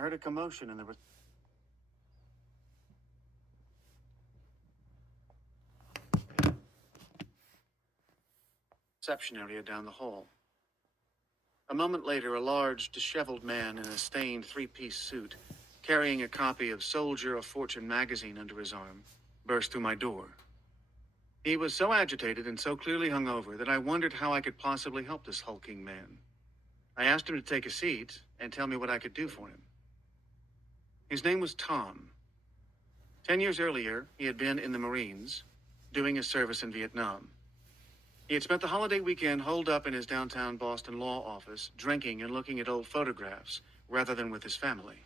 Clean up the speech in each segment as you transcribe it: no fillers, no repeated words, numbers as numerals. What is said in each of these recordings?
I heard a commotion in the reception area down the hall. A moment later, a large, disheveled man in a stained three-piece suit, carrying a copy of Soldier of Fortune magazine under his arm, burst through my door. He was so agitated and so clearly hungover that I wondered how I could possibly help this hulking man. I asked him to take a seat and tell me what I could do for him. His name was Tom. 10 years earlier, he had been in the Marines, doing his service in Vietnam. He had spent the holiday weekend holed up in his downtown Boston law office, drinking and looking at old photographs, rather than with his family.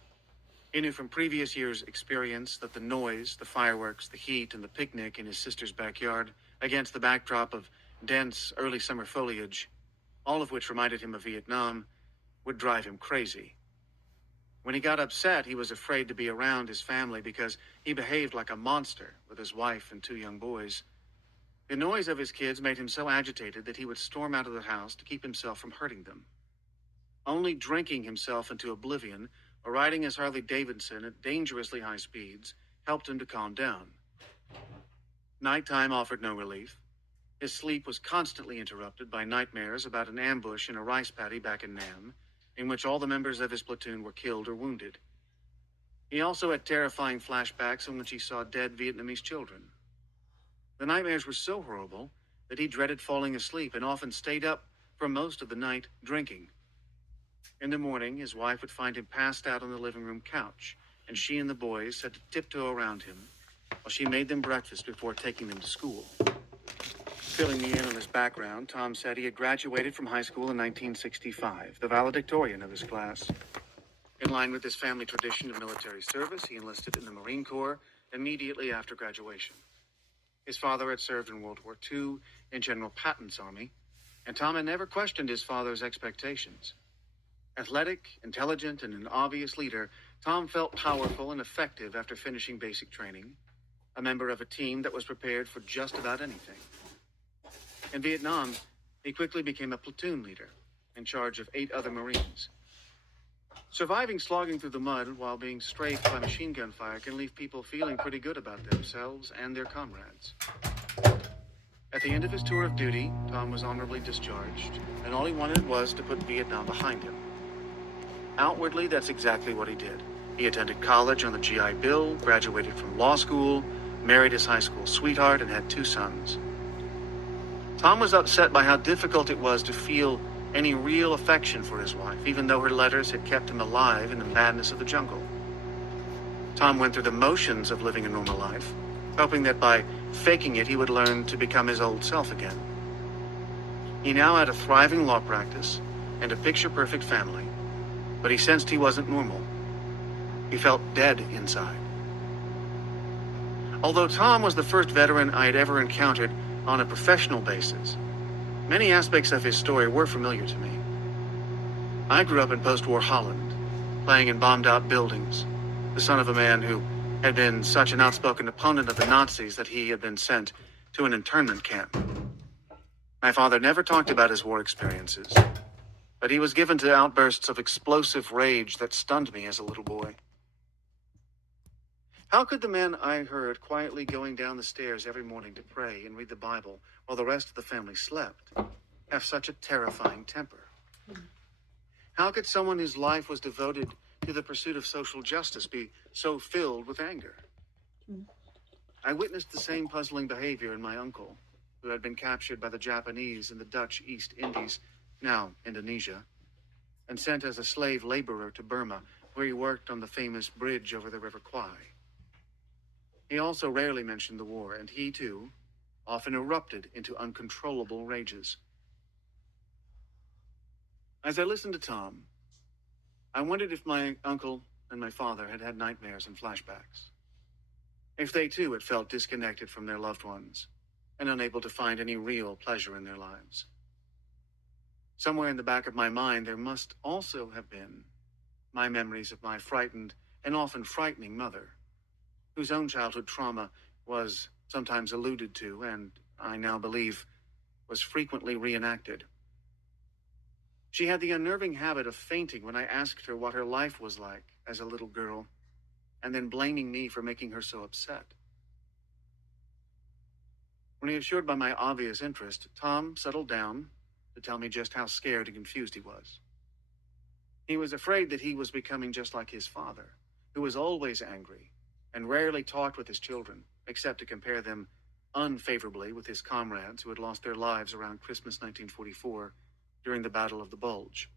He knew from previous years' experience that the noise, the fireworks, the heat, and the picnic in his sister's backyard, against the backdrop of dense early summer foliage, all of which reminded him of Vietnam, would drive him crazy. When he got upset, he was afraid to be around his family because he behaved like a monster with his wife and 2 young boys. The noise of his kids made him so agitated that he would storm out of the house to keep himself from hurting them. Only drinking himself into oblivion or riding his Harley Davidson at dangerously high speeds helped him to calm down. Nighttime offered no relief. His sleep was constantly interrupted by nightmares about an ambush in a rice paddy back in Nam, in which all the members of his platoon were killed or wounded. He also had terrifying flashbacks in which he saw dead Vietnamese children. The nightmares were so horrible that he dreaded falling asleep and often stayed up for most of the night drinking. In the morning, his wife would find him passed out on the living room couch, and she and the boys had to tiptoe around him while she made them breakfast before taking them to school. Filling me in on his background, Tom said he had graduated from high school in 1965, the valedictorian of his class. In line with his family tradition of military service, he enlisted in the Marine Corps immediately after graduation. His father had served in World War II in General Patton's army, and Tom had never questioned his father's expectations. Athletic, intelligent, and an obvious leader, Tom felt powerful and effective after finishing basic training, a member of a team that was prepared for just about anything. In Vietnam, he quickly became a platoon leader, in charge of 8 other Marines. Surviving slogging through the mud while being strafed by machine gun fire can leave people feeling pretty good about themselves and their comrades. At the end of his tour of duty, Tom was honorably discharged, and all he wanted was to put Vietnam behind him. Outwardly, that's exactly what he did. He attended college on the GI Bill, graduated from law school, married his high school sweetheart, and had 2 sons. Tom was upset by how difficult it was to feel any real affection for his wife, even though her letters had kept him alive in the madness of the jungle. Tom went through the motions of living a normal life, hoping that by faking it, he would learn to become his old self again. He now had a thriving law practice and a picture-perfect family, but he sensed he wasn't normal. He felt dead inside. Although Tom was the first veteran I had ever encountered on a professional basis, many aspects of his story were familiar to me. I grew up in post-war Holland, playing in bombed-out buildings, the son of a man who had been such an outspoken opponent of the Nazis that he had been sent to an internment camp. My father never talked about his war experiences, but he was given to outbursts of explosive rage that stunned me as a little boy. How could the man I heard quietly going down the stairs every morning to pray and read the Bible while the rest of the family slept have such a terrifying temper? How could someone whose life was devoted to the pursuit of social justice be so filled with anger? I witnessed the same puzzling behavior in my uncle, who had been captured by the Japanese in the Dutch East Indies, now Indonesia, and sent as a slave laborer to Burma, where he worked on the famous bridge over the River Kwai. He also rarely mentioned the war, and he, too, often erupted into uncontrollable rages. As I listened to Tom, I wondered if my uncle and my father had had nightmares and flashbacks. If they, too, had felt disconnected from their loved ones and unable to find any real pleasure in their lives. Somewhere in the back of my mind, there must also have been my memories of my frightened and often frightening mother, whose own childhood trauma was sometimes alluded to and, I now believe, was frequently reenacted. She had the unnerving habit of fainting when I asked her what her life was like as a little girl, and then blaming me for making her so upset. Reassured by my obvious interest, Tom settled down to tell me just how scared and confused he was. He was afraid that he was becoming just like his father, who was always angry and rarely talked with his children, except to compare them unfavorably with his comrades who had lost their lives around Christmas 1944 during the Battle of the Bulge.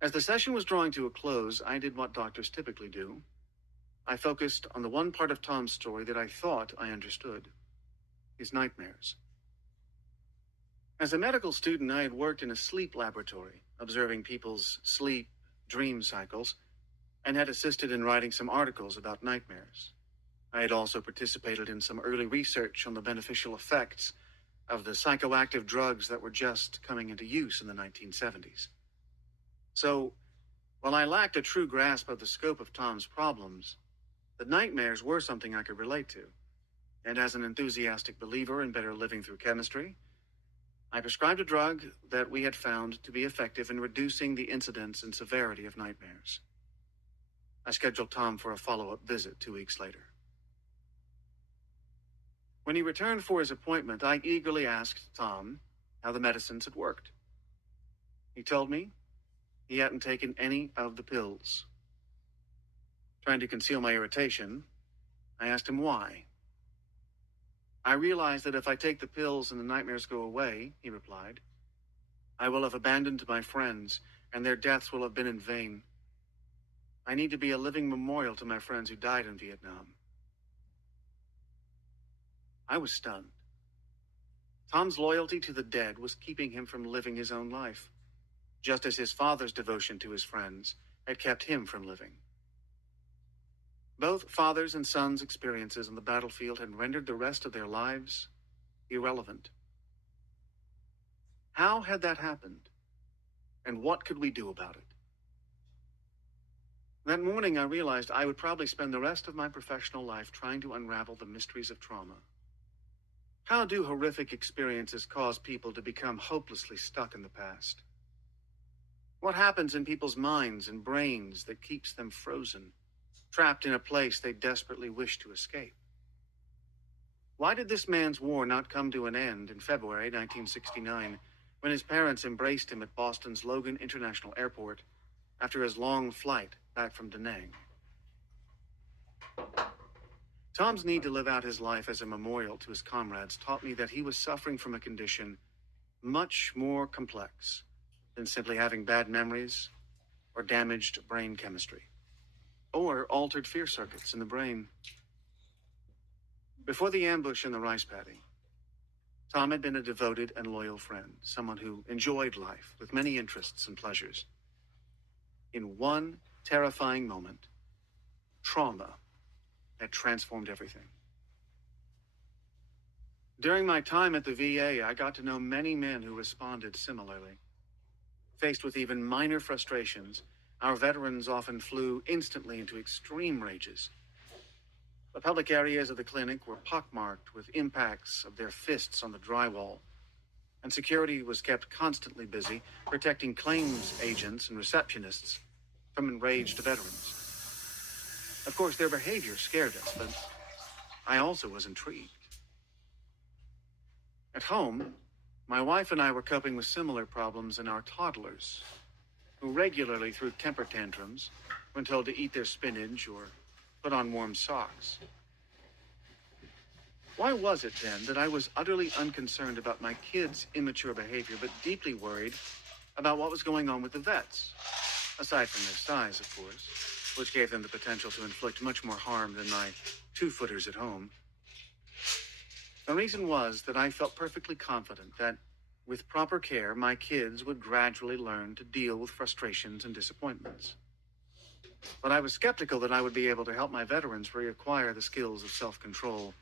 As the session was drawing to a close, I did what doctors typically do. I focused on the one part of Tom's story that I thought I understood: his nightmares. As a medical student, I had worked in a sleep laboratory, observing people's sleep, dream cycles, and had assisted in writing some articles about nightmares. I had also participated in some early research on the beneficial effects of the psychoactive drugs that were just coming into use in the 1970s. So, while I lacked a true grasp of the scope of Tom's problems, the nightmares were something I could relate to. And as an enthusiastic believer in better living through chemistry, I prescribed a drug that we had found to be effective in reducing the incidence and severity of nightmares. I scheduled Tom for a follow-up visit 2 weeks later. When he returned for his appointment, I eagerly asked Tom how the medicines had worked. He told me he hadn't taken any of the pills. Trying to conceal my irritation, I asked him why. I realized that if I take the pills and the nightmares go away, he replied, I will have abandoned my friends, and their deaths will have been in vain. I need to be a living memorial to my friends who died in Vietnam. I was stunned. Tom's loyalty to the dead was keeping him from living his own life, just as his father's devotion to his friends had kept him from living. Both father's and son's experiences on the battlefield had rendered the rest of their lives irrelevant. How had that happened? And what could we do about it? That morning, I realized I would probably spend the rest of my professional life trying to unravel the mysteries of trauma. How do horrific experiences cause people to become hopelessly stuck in the past? What happens in people's minds and brains that keeps them frozen, trapped in a place they desperately wish to escape? Why did this man's war not come to an end in February 1969, when his parents embraced him at Boston's Logan International Airport after his long flight back from Da Nang? Tom's need to live out his life as a memorial to his comrades taught me that he was suffering from a condition much more complex than simply having bad memories or damaged brain chemistry, or altered fear circuits in the brain. Before the ambush in the rice paddy, Tom had been a devoted and loyal friend, someone who enjoyed life with many interests and pleasures. In one terrifying moment, trauma had transformed everything. During my time at the VA, I got to know many men who responded similarly. Faced with even minor frustrations, our veterans often flew instantly into extreme rages. The public areas of the clinic were pockmarked with impacts of their fists on the drywall, and security was kept constantly busy protecting claims agents and receptionists from enraged veterans. Of course, their behavior scared us, but I also was intrigued. At home, my wife and I were coping with similar problems in our toddlers, who regularly threw temper tantrums when told to eat their spinach or put on warm socks. Why was it then that I was utterly unconcerned about my kids' immature behavior, but deeply worried about what was going on with the vets? Aside from their size, of course, which gave them the potential to inflict much more harm than my two-footers at home. The reason was that I felt perfectly confident that, with proper care, my kids would gradually learn to deal with frustrations and disappointments. But I was skeptical that I would be able to help my veterans reacquire the skills of self-control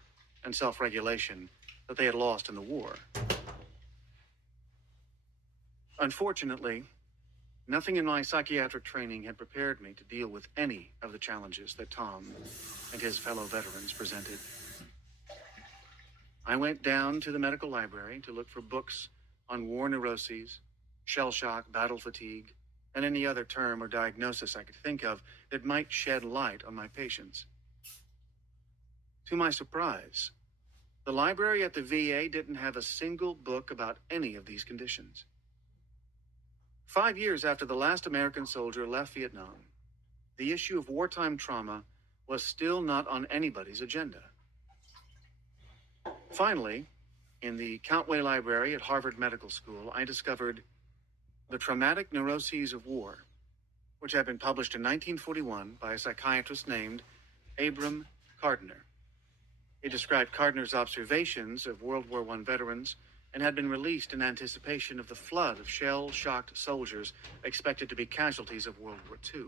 and self-regulation that they had lost in the war. Unfortunately, nothing in my psychiatric training had prepared me to deal with any of the challenges that Tom and his fellow veterans presented. I went down to the medical library to look for books on war neuroses, shell shock, battle fatigue, and any other term or diagnosis I could think of that might shed light on my patients. To my surprise, the library at the VA didn't have a single book about any of these conditions. 5 years after the last American soldier left Vietnam, the issue of wartime trauma was still not on anybody's agenda. Finally, in the Countway Library at Harvard Medical School, I discovered The Traumatic Neuroses of War, which had been published in 1941 by a psychiatrist named Abram Kardner. It described Kardner's observations of World War I veterans and had been released in anticipation of the flood of shell-shocked soldiers expected to be casualties of World War II.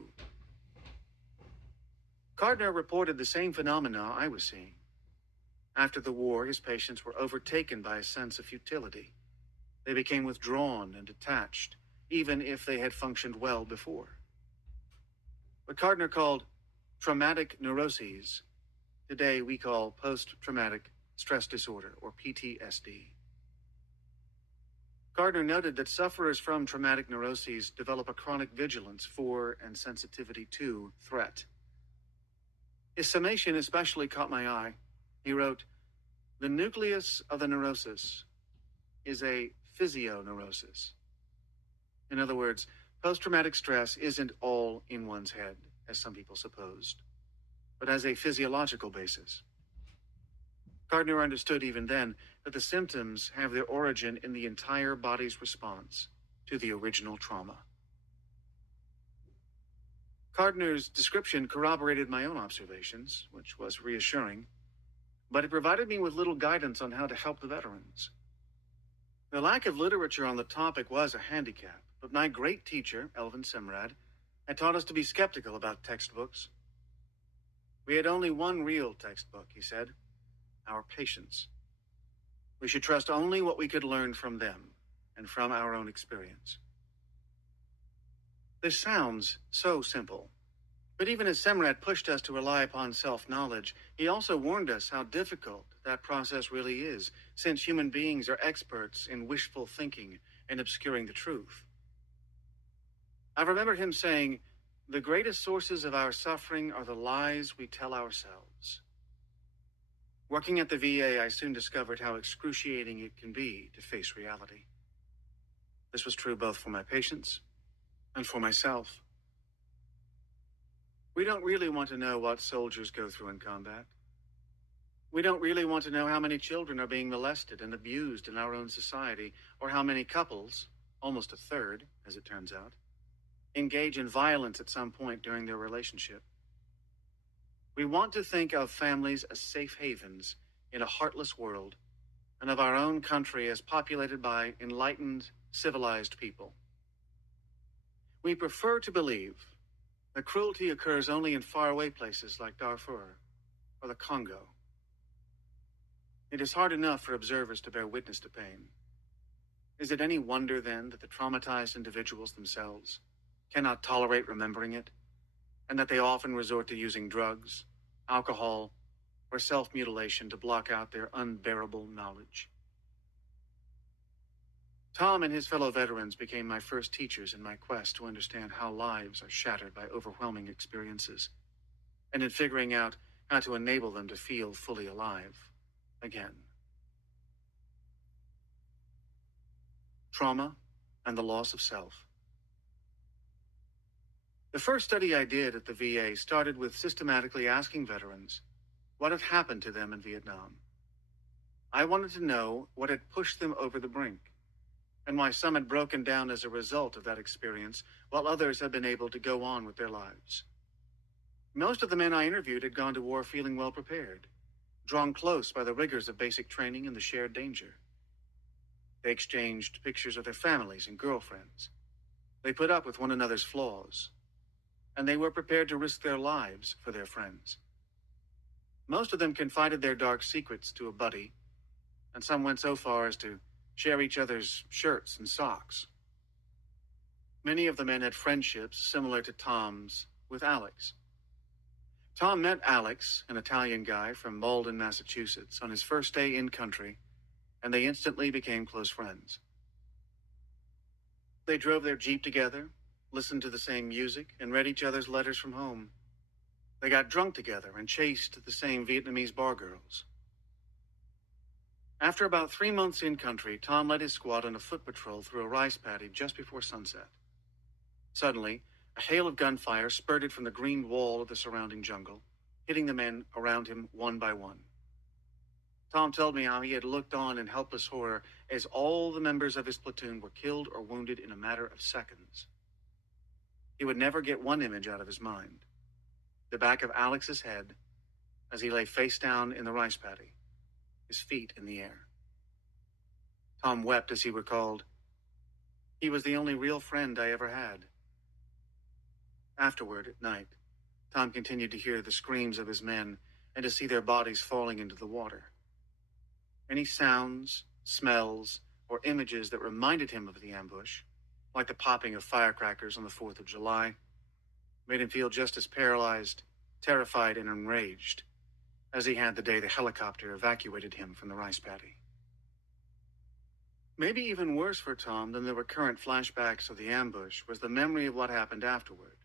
Kardner reported the same phenomena I was seeing. After the war, his patients were overtaken by a sense of futility. They became withdrawn and detached, even if they had functioned well before. What Kardner called traumatic neuroses, today we call post-traumatic stress disorder, or PTSD. Kardner noted that sufferers from traumatic neuroses develop a chronic vigilance for and sensitivity to threat. His summation especially caught my eye. He wrote, "The nucleus of the neurosis is a physioneurosis." In other words, post-traumatic stress isn't all in one's head, as some people supposed, but has a physiological basis. Kardner understood even then that the symptoms have their origin in the entire body's response to the original trauma. Kardner's description corroborated my own observations, which was reassuring, but it provided me with little guidance on how to help the veterans. The lack of literature on the topic was a handicap, but my great teacher, Elvin Simrad, had taught us to be skeptical about textbooks. We had only one real textbook, he said, our patients. We should trust only what we could learn from them and from our own experience. This sounds so simple, but even as Semrat pushed us to rely upon self-knowledge, he also warned us how difficult that process really is, since human beings are experts in wishful thinking and obscuring the truth. I remember him saying, "The greatest sources of our suffering are the lies we tell ourselves." Working at the VA, I soon discovered how excruciating it can be to face reality. This was true both for my patients and for myself. We don't really want to know what soldiers go through in combat. We don't really want to know how many children are being molested and abused in our own society, or how many couples, almost a third, as it turns out, engage in violence at some point during their relationship. We want to think of families as safe havens in a heartless world, and of our own country as populated by enlightened, civilized people. We prefer to believe that cruelty occurs only in faraway places like Darfur or the Congo. It is hard enough for observers to bear witness to pain. Is it any wonder, then, that the traumatized individuals themselves cannot tolerate remembering it, and that they often resort to using drugs, alcohol, or self-mutilation to block out their unbearable knowledge? Tom and his fellow veterans became my first teachers in my quest to understand how lives are shattered by overwhelming experiences, and in figuring out how to enable them to feel fully alive again. Trauma and the loss of self. The first study I did at the VA started with systematically asking veterans what had happened to them in Vietnam. I wanted to know what had pushed them over the brink, and why some had broken down as a result of that experience, while others had been able to go on with their lives. Most of the men I interviewed had gone to war feeling well prepared, drawn close by the rigors of basic training and the shared danger. They exchanged pictures of their families and girlfriends. They put up with one another's flaws, and they were prepared to risk their lives for their friends. Most of them confided their dark secrets to a buddy, and some went so far as to share each other's shirts and socks. Many of the men had friendships similar to Tom's with Alex. Tom met Alex, an Italian guy from Malden, Massachusetts, on his first day in country, and they instantly became close friends. They drove their Jeep together, listened to the same music, and read each other's letters from home. They got drunk together and chased the same Vietnamese bar girls. After about 3 months in country, Tom led his squad on a foot patrol through a rice paddy just before sunset. Suddenly, a hail of gunfire spurted from the green wall of the surrounding jungle, hitting the men around him one by one. Tom told me how he had looked on in helpless horror as all the members of his platoon were killed or wounded in a matter of seconds. He would never get one image out of his mind: the back of Alex's head as he lay face down in the rice paddy, his feet in the air. Tom wept as he recalled, "He was the only real friend I ever had." Afterward, at night, Tom continued to hear the screams of his men and to see their bodies falling into the water. Any sounds, smells, or images that reminded him of the ambush, like the popping of firecrackers on the 4th of July, made him feel just as paralyzed, terrified, and enraged as he had the day the helicopter evacuated him from the rice paddy. Maybe even worse for Tom than the recurrent flashbacks of the ambush was the memory of what happened afterward.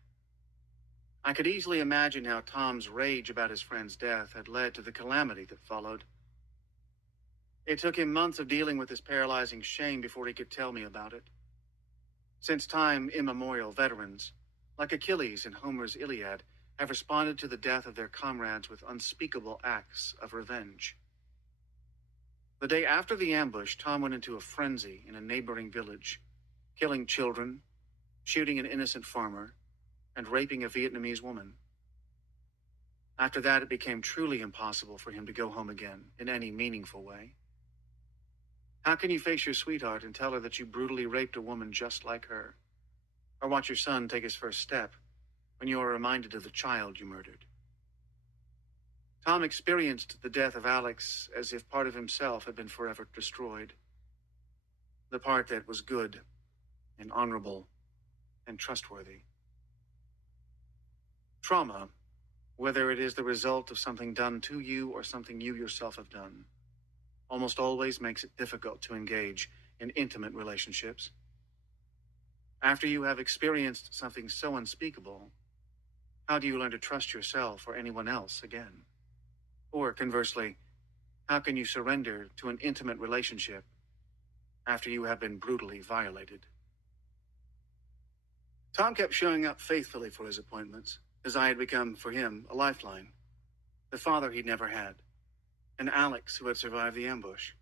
I could easily imagine how Tom's rage about his friend's death had led to the calamity that followed. It took him months of dealing with his paralyzing shame before he could tell me about it. Since time immemorial, veterans, like Achilles in Homer's Iliad, have responded to the death of their comrades with unspeakable acts of revenge. The day after the ambush, Tom went into a frenzy in a neighboring village, killing children, shooting an innocent farmer, and raping a Vietnamese woman. After that, it became truly impossible for him to go home again in any meaningful way. How can you face your sweetheart and tell her that you brutally raped a woman just like her? Or watch your son take his first step when you are reminded of the child you murdered? Tom experienced the death of Alex as if part of himself had been forever destroyed. The part that was good and honorable and trustworthy. Trauma, whether it is the result of something done to you or something you yourself have done, almost always makes it difficult to engage in intimate relationships. After you have experienced something so unspeakable, how do you learn to trust yourself or anyone else again? Or conversely, how can you surrender to an intimate relationship after you have been brutally violated? Tom kept showing up faithfully for his appointments, as I had become, for him, a lifeline, the father he'd never had, and Alex who had survived the ambush.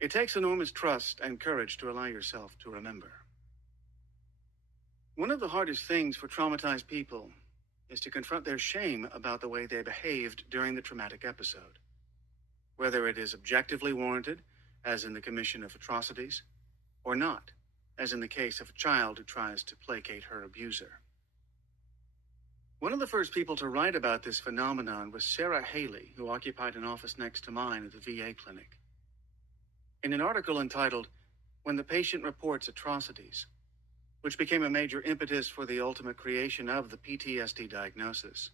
It takes enormous trust and courage to allow yourself to remember. One of the hardest things for traumatized people is to confront their shame about the way they behaved during the traumatic episode, whether it is objectively warranted, as in the commission of atrocities, or not, as in the case of a child who tries to placate her abuser. One of the first people to write about this phenomenon was Sarah Haley, who occupied an office next to mine at the VA clinic. In an article entitled, "When the Patient Reports Atrocities," which became a major impetus for the ultimate creation of the PTSD diagnosis,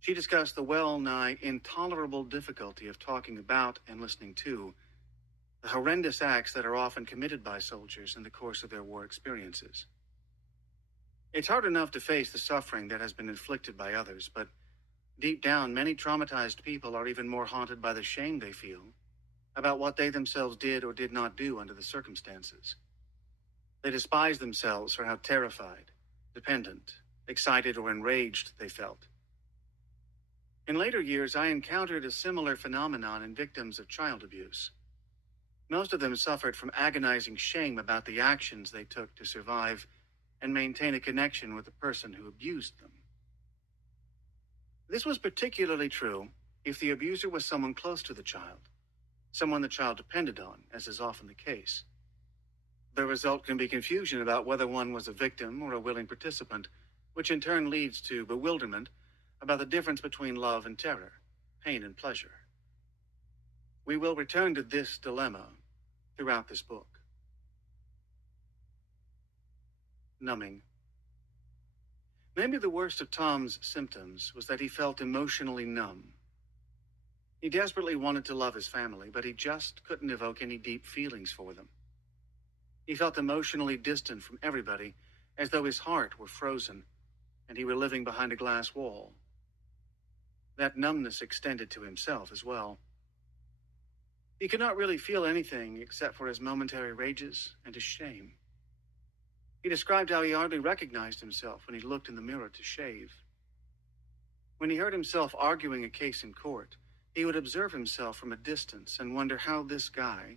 she discussed the well-nigh intolerable difficulty of talking about and listening to the horrendous acts that are often committed by soldiers in the course of their war experiences. It's hard enough to face the suffering that has been inflicted by others, but deep down, many traumatized people are even more haunted by the shame they feel about what they themselves did or did not do under the circumstances. They despise themselves for how terrified, dependent, excited, or enraged they felt. In later years, I encountered a similar phenomenon in victims of child abuse. Most of them suffered from agonizing shame about the actions they took to survive and maintain a connection with the person who abused them. This was particularly true if the abuser was someone close to the child, someone the child depended on, as is often the case. The result can be confusion about whether one was a victim or a willing participant, which in turn leads to bewilderment about the difference between love and terror, pain and pleasure. We will return to this dilemma throughout this book. Numbing. Maybe the worst of Tom's symptoms was that he felt emotionally numb. He desperately wanted to love his family, but he just couldn't evoke any deep feelings for them. He felt emotionally distant from everybody, as though his heart were frozen, and he were living behind a glass wall. That numbness extended to himself as well. He could not really feel anything except for his momentary rages and his shame. He described how he hardly recognized himself when he looked in the mirror to shave. When he heard himself arguing a case in court, he would observe himself from a distance and wonder how this guy,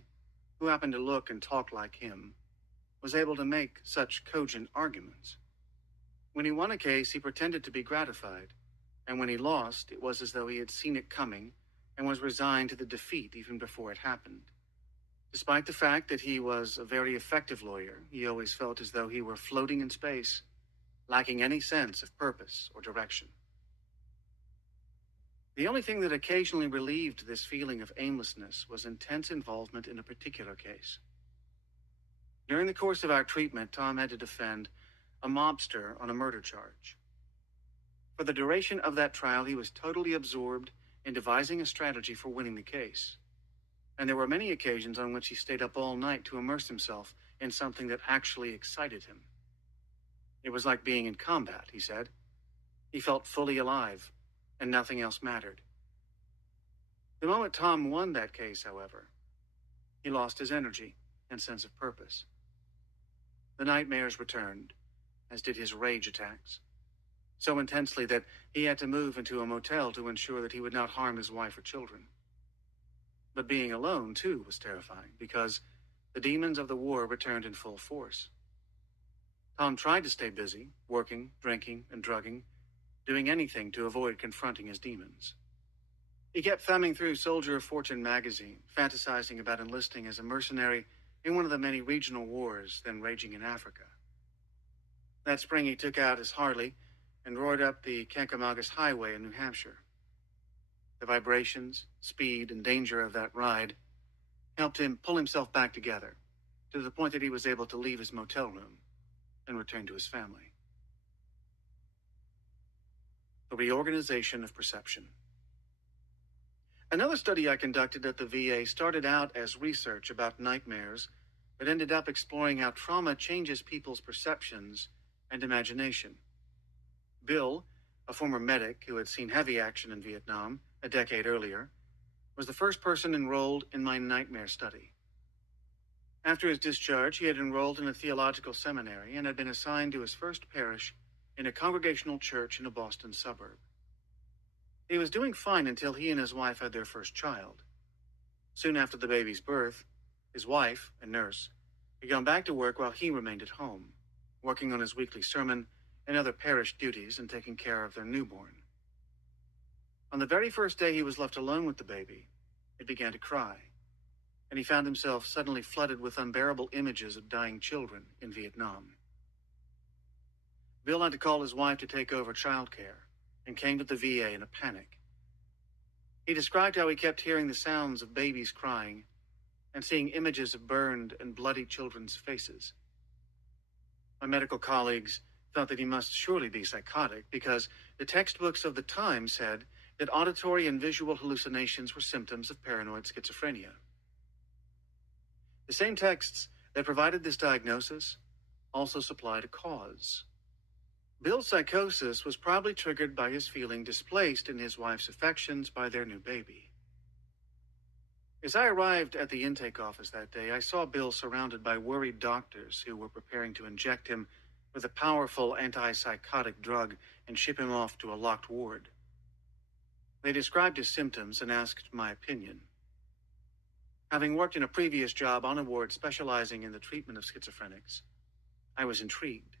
who happened to look and talk like him, was able to make such cogent arguments. When he won a case, he pretended to be gratified, and when he lost, it was as though he had seen it coming and was resigned to the defeat even before it happened. Despite the fact that he was a very effective lawyer, he always felt as though he were floating in space, lacking any sense of purpose or direction. The only thing that occasionally relieved this feeling of aimlessness was intense involvement in a particular case. During the course of our treatment, Tom had to defend a mobster on a murder charge. For the duration of that trial, he was totally absorbed in devising a strategy for winning the case. And there were many occasions on which he stayed up all night to immerse himself in something that actually excited him. It was like being in combat, he said. He felt fully alive, and nothing else mattered. The moment Tom won that case, however, he lost his energy and sense of purpose. The nightmares returned, as did his rage attacks, so intensely that he had to move into a motel to ensure that he would not harm his wife or children. But being alone, too, was terrifying, because the demons of the war returned in full force. Tom tried to stay busy, working, drinking, and drugging, doing anything to avoid confronting his demons. He kept thumbing through Soldier of Fortune magazine, fantasizing about enlisting as a mercenary in one of the many regional wars then raging in Africa. That spring he took out his Harley and roared up the Kankomagas Highway in New Hampshire. The vibrations, speed, and danger of that ride helped him pull himself back together, to the point that he was able to leave his motel room and return to his family. The reorganization of perception. Another study I conducted at the VA started out as research about nightmares, but ended up exploring how trauma changes people's perceptions and imagination. Bill, a former medic who had seen heavy action in Vietnam a decade earlier, was the first person enrolled in my nightmare study. After his discharge, he had enrolled in a theological seminary and had been assigned to his first parish in a congregational church in a Boston suburb. He was doing fine until he and his wife had their first child. Soon after the baby's birth, his wife, a nurse, had gone back to work while he remained at home, working on his weekly sermon and other parish duties and taking care of their newborn. On the very first day he was left alone with the baby, it began to cry, and he found himself suddenly flooded with unbearable images of dying children in Vietnam. Bill had to call his wife to take over childcare and came to the VA in a panic. He described how he kept hearing the sounds of babies crying and seeing images of burned and bloody children's faces. My medical colleagues thought that he must surely be psychotic because the textbooks of the time said that auditory and visual hallucinations were symptoms of paranoid schizophrenia. The same texts that provided this diagnosis also supplied a cause. Bill's psychosis was probably triggered by his feeling displaced in his wife's affections by their new baby. As I arrived at the intake office that day, I saw Bill surrounded by worried doctors who were preparing to inject him with a powerful antipsychotic drug and ship him off to a locked ward. They described his symptoms and asked my opinion. Having worked in a previous job on a ward specializing in the treatment of schizophrenics, I was intrigued.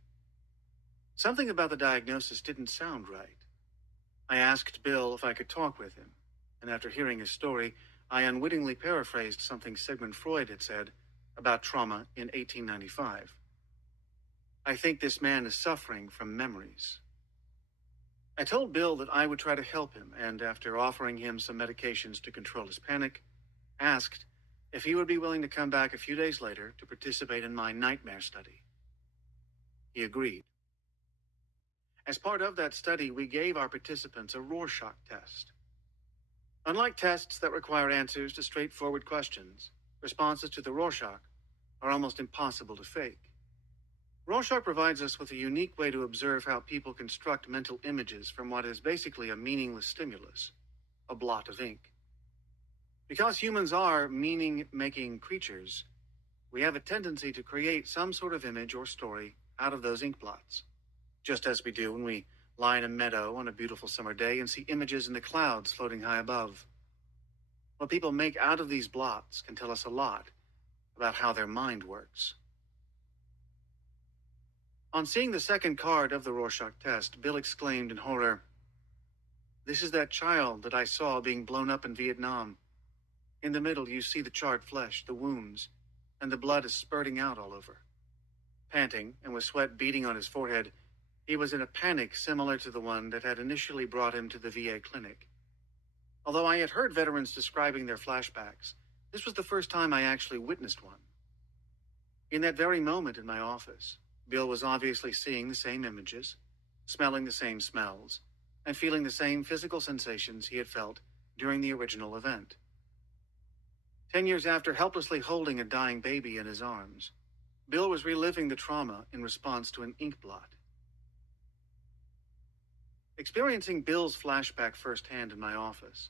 Something about the diagnosis didn't sound right. I asked Bill if I could talk with him, and after hearing his story, I unwittingly paraphrased something Sigmund Freud had said about trauma in 1895. I think this man is suffering from memories. I told Bill that I would try to help him, and after offering him some medications to control his panic, asked if he would be willing to come back a few days later to participate in my nightmare study. He agreed. As part of that study, we gave our participants a Rorschach test. Unlike tests that require answers to straightforward questions, responses to the Rorschach are almost impossible to fake. Rorschach provides us with a unique way to observe how people construct mental images from what is basically a meaningless stimulus, a blot of ink. Because humans are meaning-making creatures, we have a tendency to create some sort of image or story out of those ink blots, just as we do when we lie in a meadow on a beautiful summer day and see images in the clouds floating high above. What people make out of these blots can tell us a lot about how their mind works. On seeing the second card of the Rorschach test, Bill exclaimed in horror, "This is that child that I saw being blown up in Vietnam. In the middle, you see the charred flesh, the wounds, and the blood is spurting out all over." Panting and with sweat beading on his forehead, he was in a panic similar to the one that had initially brought him to the VA clinic. Although I had heard veterans describing their flashbacks, this was the first time I actually witnessed one. In that very moment in my office, Bill was obviously seeing the same images, smelling the same smells, and feeling the same physical sensations he had felt during the original event. 10 years after helplessly holding a dying baby in his arms, Bill was reliving the trauma in response to an ink blot. Experiencing Bill's flashback firsthand in my office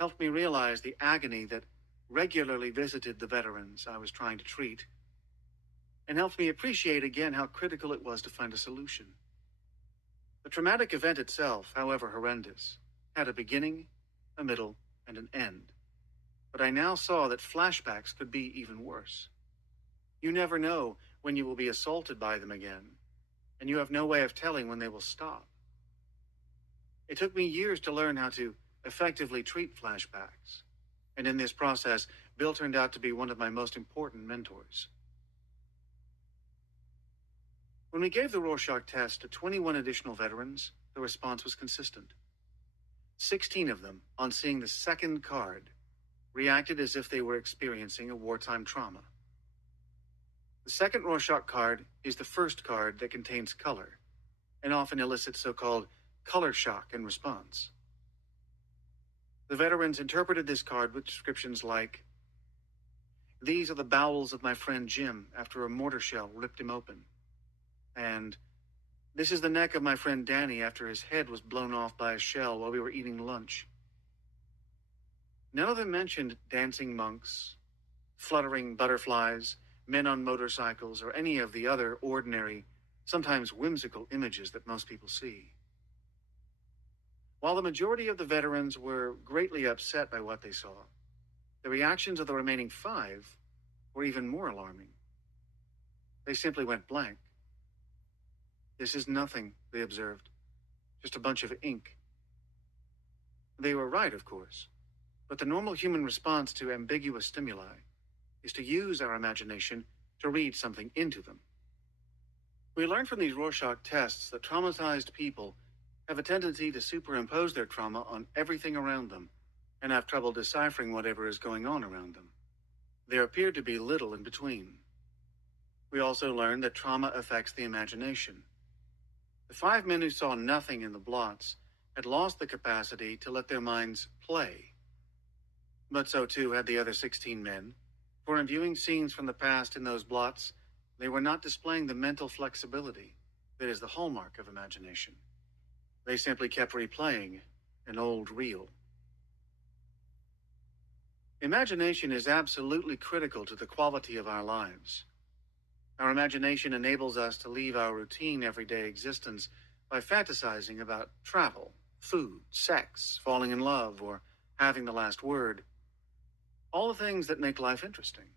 helped me realize the agony that regularly visited the veterans I was trying to treat, and helped me appreciate again how critical it was to find a solution. The traumatic event itself, however horrendous, had a beginning, a middle, and an end. But I now saw that flashbacks could be even worse. You never know when you will be assaulted by them again, and you have no way of telling when they will stop. It took me years to learn how to effectively treat flashbacks, and in this process, Bill turned out to be one of my most important mentors. When we gave the Rorschach test to 21 additional veterans, the response was consistent. 16 of them, on seeing the second card, reacted as if they were experiencing a wartime trauma. The second Rorschach card is the first card that contains color, and often elicits so-called color shock in response. The veterans interpreted this card with descriptions like, "These are the bowels of my friend Jim after a mortar shell ripped him open," and "This is the neck of my friend Danny after his head was blown off by a shell while we were eating lunch." None of them mentioned dancing monks, fluttering butterflies, men on motorcycles, or any of the other ordinary, sometimes whimsical images that most people see. While the majority of the veterans were greatly upset by what they saw, the reactions of the remaining 5 were even more alarming. They simply went blank. "This is nothing," they observed. "Just a bunch of ink." They were right, of course, but the normal human response to ambiguous stimuli is to use our imagination to read something into them. We learned from these Rorschach tests that traumatized people have a tendency to superimpose their trauma on everything around them and have trouble deciphering whatever is going on around them. There appeared to be little in between. We also learned that trauma affects the imagination. The 5 men who saw nothing in the blots had lost the capacity to let their minds play. But so too had the other 16 men, for in viewing scenes from the past in those blots, they were not displaying the mental flexibility that is the hallmark of imagination. They simply kept replaying an old reel. Imagination is absolutely critical to the quality of our lives. Our imagination enables us to leave our routine everyday existence by fantasizing about travel, food, sex, falling in love, or having the last word. All the things that make life interesting.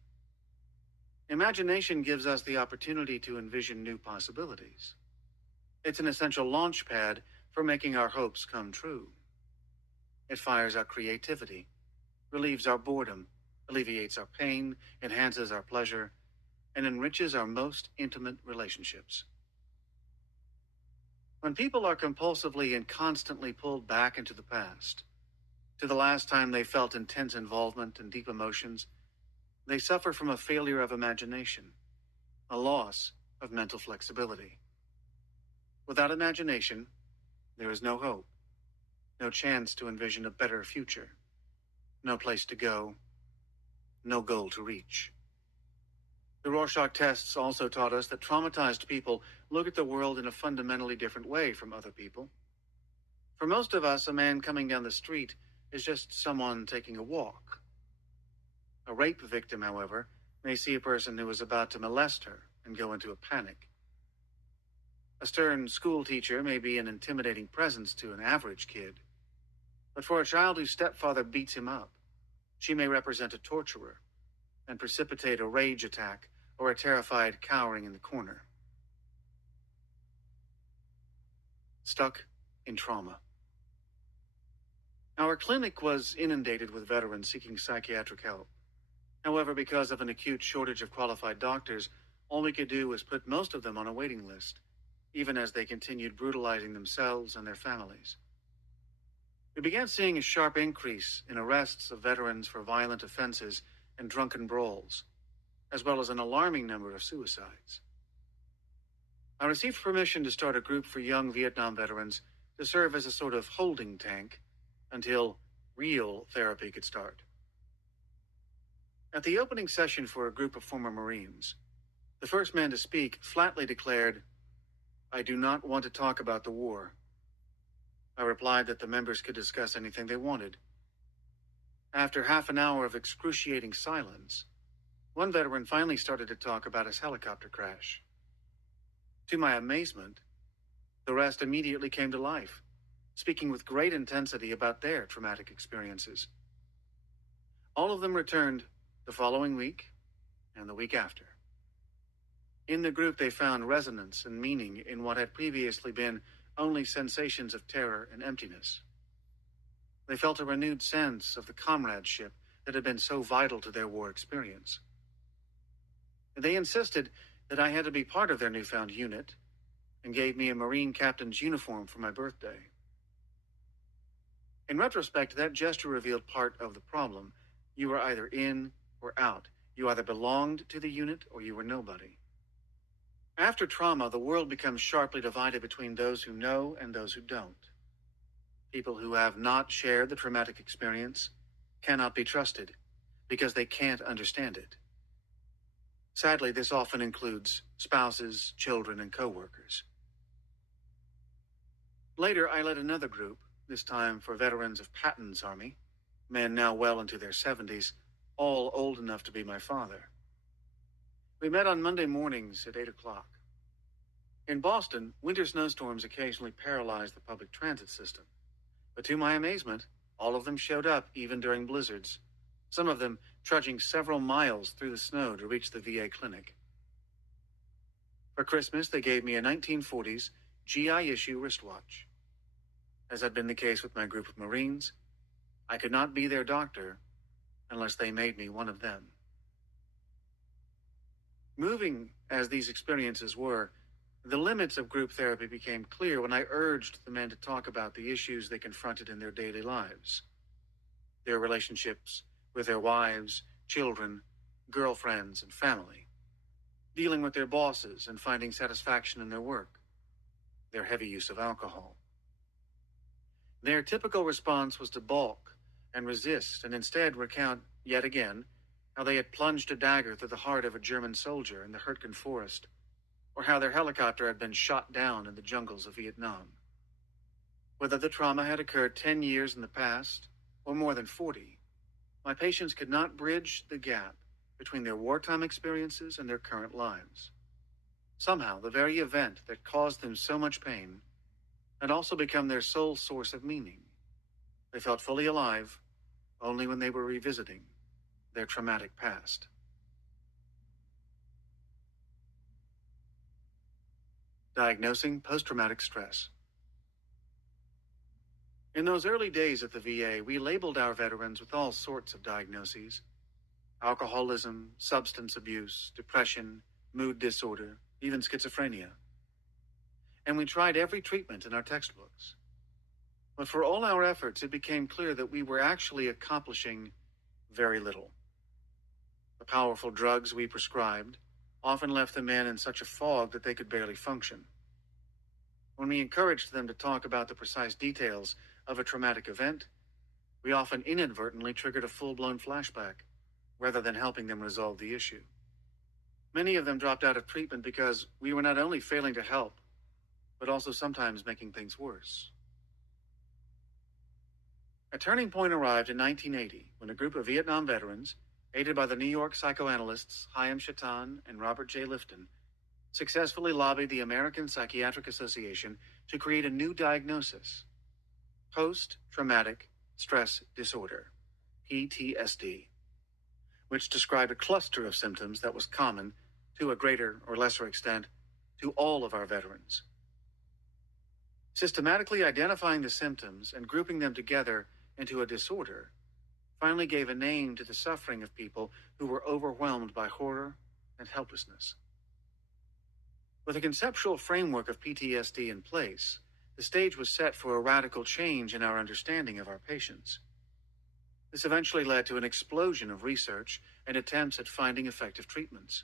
Imagination gives us the opportunity to envision new possibilities. It's an essential launch pad for making our hopes come true. It fires our creativity, relieves our boredom, alleviates our pain, enhances our pleasure, and enriches our most intimate relationships. When people are compulsively and constantly pulled back into the past, to the last time they felt intense involvement and deep emotions, they suffer from a failure of imagination, a loss of mental flexibility. Without imagination, there is no hope, no chance to envision a better future, no place to go, no goal to reach. The Rorschach tests also taught us that traumatized people look at the world in a fundamentally different way from other people. For most of us, a man coming down the street is just someone taking a walk. A rape victim, however, may see a person who is about to molest her and go into a panic. A stern school teacher may be an intimidating presence to an average kid, but for a child whose stepfather beats him up, she may represent a torturer and precipitate a rage attack or a terrified cowering in the corner. Stuck in trauma. Our clinic was inundated with veterans seeking psychiatric help. However, because of an acute shortage of qualified doctors, all we could do was put most of them on a waiting list, even as they continued brutalizing themselves and their families. We began seeing a sharp increase in arrests of veterans for violent offenses and drunken brawls, as well as an alarming number of suicides. I received permission to start a group for young Vietnam veterans to serve as a sort of holding tank until real therapy could start. At the opening session for a group of former Marines, the first man to speak flatly declared, "I do not want to talk about the war." I replied that the members could discuss anything they wanted. After half an hour of excruciating silence, one veteran finally started to talk about his helicopter crash. To my amazement, the rest immediately came to life, speaking with great intensity about their traumatic experiences. All of them returned the following week and the week after. In the group, they found resonance and meaning in what had previously been only sensations of terror and emptiness. They felt a renewed sense of the comradeship that had been so vital to their war experience. They insisted that I had to be part of their newfound unit and gave me a Marine captain's uniform for my birthday. In retrospect, that gesture revealed part of the problem. You were either in or out. You either belonged to the unit or you were nobody. After trauma, the world becomes sharply divided between those who know and those who don't. People who have not shared the traumatic experience cannot be trusted because they can't understand it. Sadly, this often includes spouses, children, and coworkers. Later, I led another group, this time for veterans of Patton's army, men now well into their 70s, all old enough to be my father. We met on Monday mornings at 8 o'clock. In Boston, winter snowstorms occasionally paralyze the public transit system. But to my amazement, all of them showed up even during blizzards, some of them trudging several miles through the snow to reach the VA clinic. For Christmas, they gave me a 1940s GI issue wristwatch. As had been the case with my group of Marines, I could not be their doctor unless they made me one of them. Moving as these experiences were, the limits of group therapy became clear when I urged the men to talk about the issues they confronted in their daily lives. Their relationships with their wives, children, girlfriends, and family. Dealing with their bosses and finding satisfaction in their work. Their heavy use of alcohol. Their typical response was to balk and resist and instead recount, yet again, how they had plunged a dagger through the heart of a German soldier in the Hurtgen forest, or how their helicopter had been shot down in the jungles of Vietnam. Whether the trauma had occurred 10 years in the past, or more than 40, my patients could not bridge the gap between their wartime experiences and their current lives. Somehow, the very event that caused them so much pain had also become their sole source of meaning. They felt fully alive only when they were revisiting their traumatic past. Diagnosing post-traumatic stress. In those early days at the VA, we labeled our veterans with all sorts of diagnoses: alcoholism, substance abuse, depression, mood disorder, even schizophrenia. And we tried every treatment in our textbooks. But for all our efforts, it became clear that we were actually accomplishing very little. The powerful drugs we prescribed often left the men in such a fog that they could barely function. When we encouraged them to talk about the precise details of a traumatic event, we often inadvertently triggered a full-blown flashback, rather than helping them resolve the issue. Many of them dropped out of treatment because we were not only failing to help, but also sometimes making things worse. A turning point arrived in 1980 when a group of Vietnam veterans, aided by the New York psychoanalysts Chaim Shatan and Robert J. Lifton, successfully lobbied the American Psychiatric Association to create a new diagnosis: post-traumatic stress disorder, PTSD, which described a cluster of symptoms that was common, to a greater or lesser extent, to all of our veterans. Systematically identifying the symptoms and grouping them together into a disorder finally gave a name to the suffering of people who were overwhelmed by horror and helplessness. With a conceptual framework of PTSD in place, the stage was set for a radical change in our understanding of our patients. This eventually led to an explosion of research and attempts at finding effective treatments.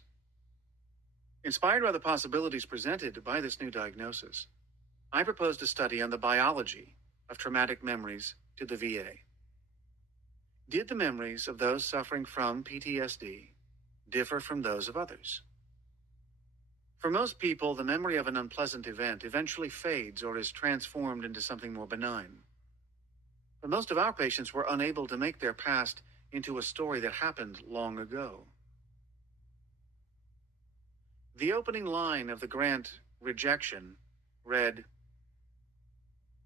Inspired by the possibilities presented by this new diagnosis, I proposed a study on the biology of traumatic memories to the VA. Did the memories of those suffering from PTSD differ from those of others? For most people, the memory of an unpleasant event eventually fades or is transformed into something more benign. But most of our patients were unable to make their past into a story that happened long ago. The opening line of the grant rejection read,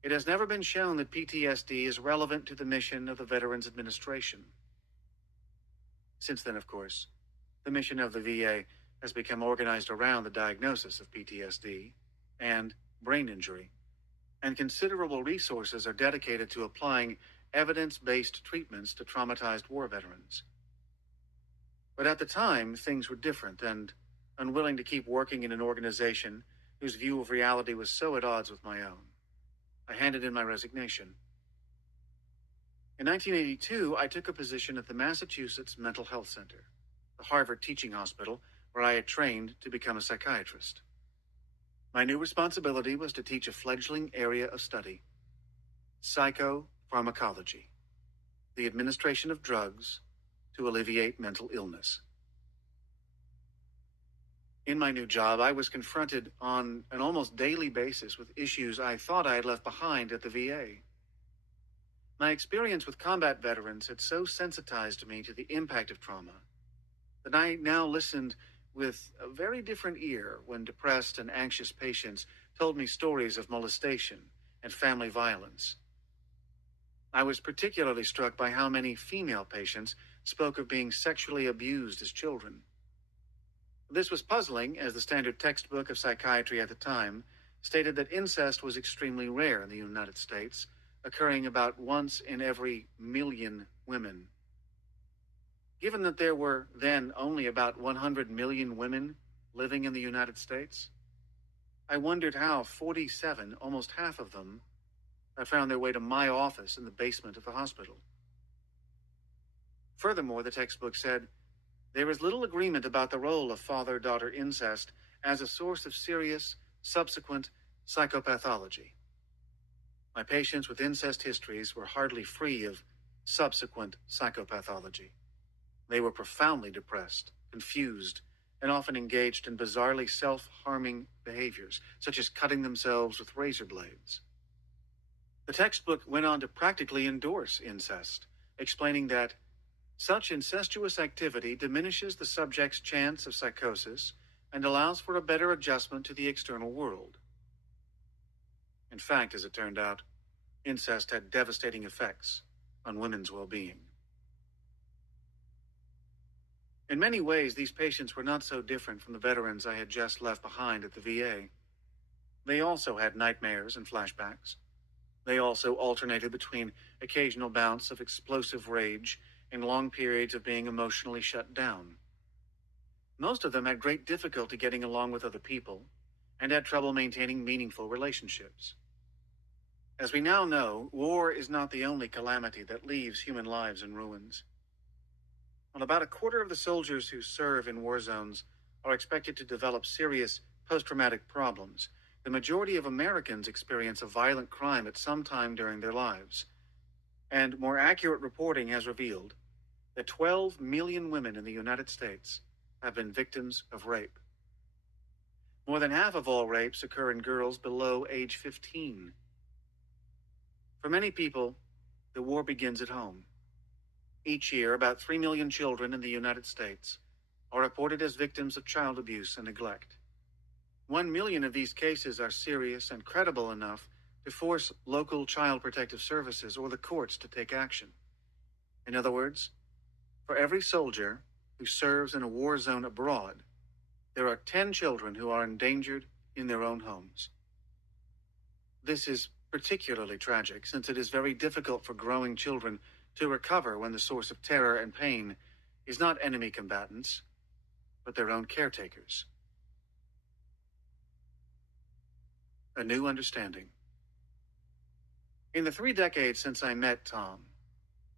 "It has never been shown that PTSD is relevant to the mission of the Veterans Administration." Since then, of course, the mission of the VA has become organized around the diagnosis of PTSD and brain injury, and considerable resources are dedicated to applying evidence-based treatments to traumatized war veterans. But at the time, things were different, and unwilling to keep working in an organization whose view of reality was so at odds with my own, I handed in my resignation. In 1982, I took a position at the Massachusetts Mental Health Center, the Harvard teaching hospital where I had trained to become a psychiatrist. My new responsibility was to teach a fledgling area of study: psychopharmacology, the administration of drugs to alleviate mental illness. In my new job, I was confronted on an almost daily basis with issues I thought I had left behind at the VA. My experience with combat veterans had so sensitized me to the impact of trauma that I now listened with a very different ear when depressed and anxious patients told me stories of molestation and family violence. I was particularly struck by how many female patients spoke of being sexually abused as children. This was puzzling, as the standard textbook of psychiatry at the time stated that incest was extremely rare in the United States, occurring about once in every 1,000,000 women. Given that there were then only about 100 million women living in the United States, I wondered how 47, almost half of them, had found their way to my office in the basement of the hospital. Furthermore, the textbook said, there is little agreement about the role of father-daughter incest as a source of serious, subsequent psychopathology. My patients with incest histories were hardly free of subsequent psychopathology. They were profoundly depressed, confused, and often engaged in bizarrely self-harming behaviors, such as cutting themselves with razor blades. The textbook went on to practically endorse incest, explaining that such incestuous activity diminishes the subject's chance of psychosis and allows for a better adjustment to the external world. In fact, as it turned out, incest had devastating effects on women's well-being. In many ways, these patients were not so different from the veterans I had just left behind at the VA. They also had nightmares and flashbacks. They also alternated between occasional bouts of explosive rage and long periods of being emotionally shut down. Most of them had great difficulty getting along with other people and had trouble maintaining meaningful relationships. As we now know, war is not the only calamity that leaves human lives in ruins. While about a quarter of the soldiers who serve in war zones are expected to develop serious post-traumatic problems, the majority of Americans experience a violent crime at some time during their lives. And more accurate reporting has revealed that 12 million women in the United States have been victims of rape. More than half of all rapes occur in girls below age 15. For many people, the war begins at home. Each year, about 3 million children in the United States are reported as victims of child abuse and neglect. 1 million of these cases are serious and credible enough to force local child protective services or the courts to take action. In other words, for every soldier who serves in a war zone abroad, there are 10 children who are endangered in their own homes. This is particularly tragic since it is very difficult for growing children to recover when the source of terror and pain is not enemy combatants, but their own caretakers. A new understanding. In the 3 decades since I met Tom,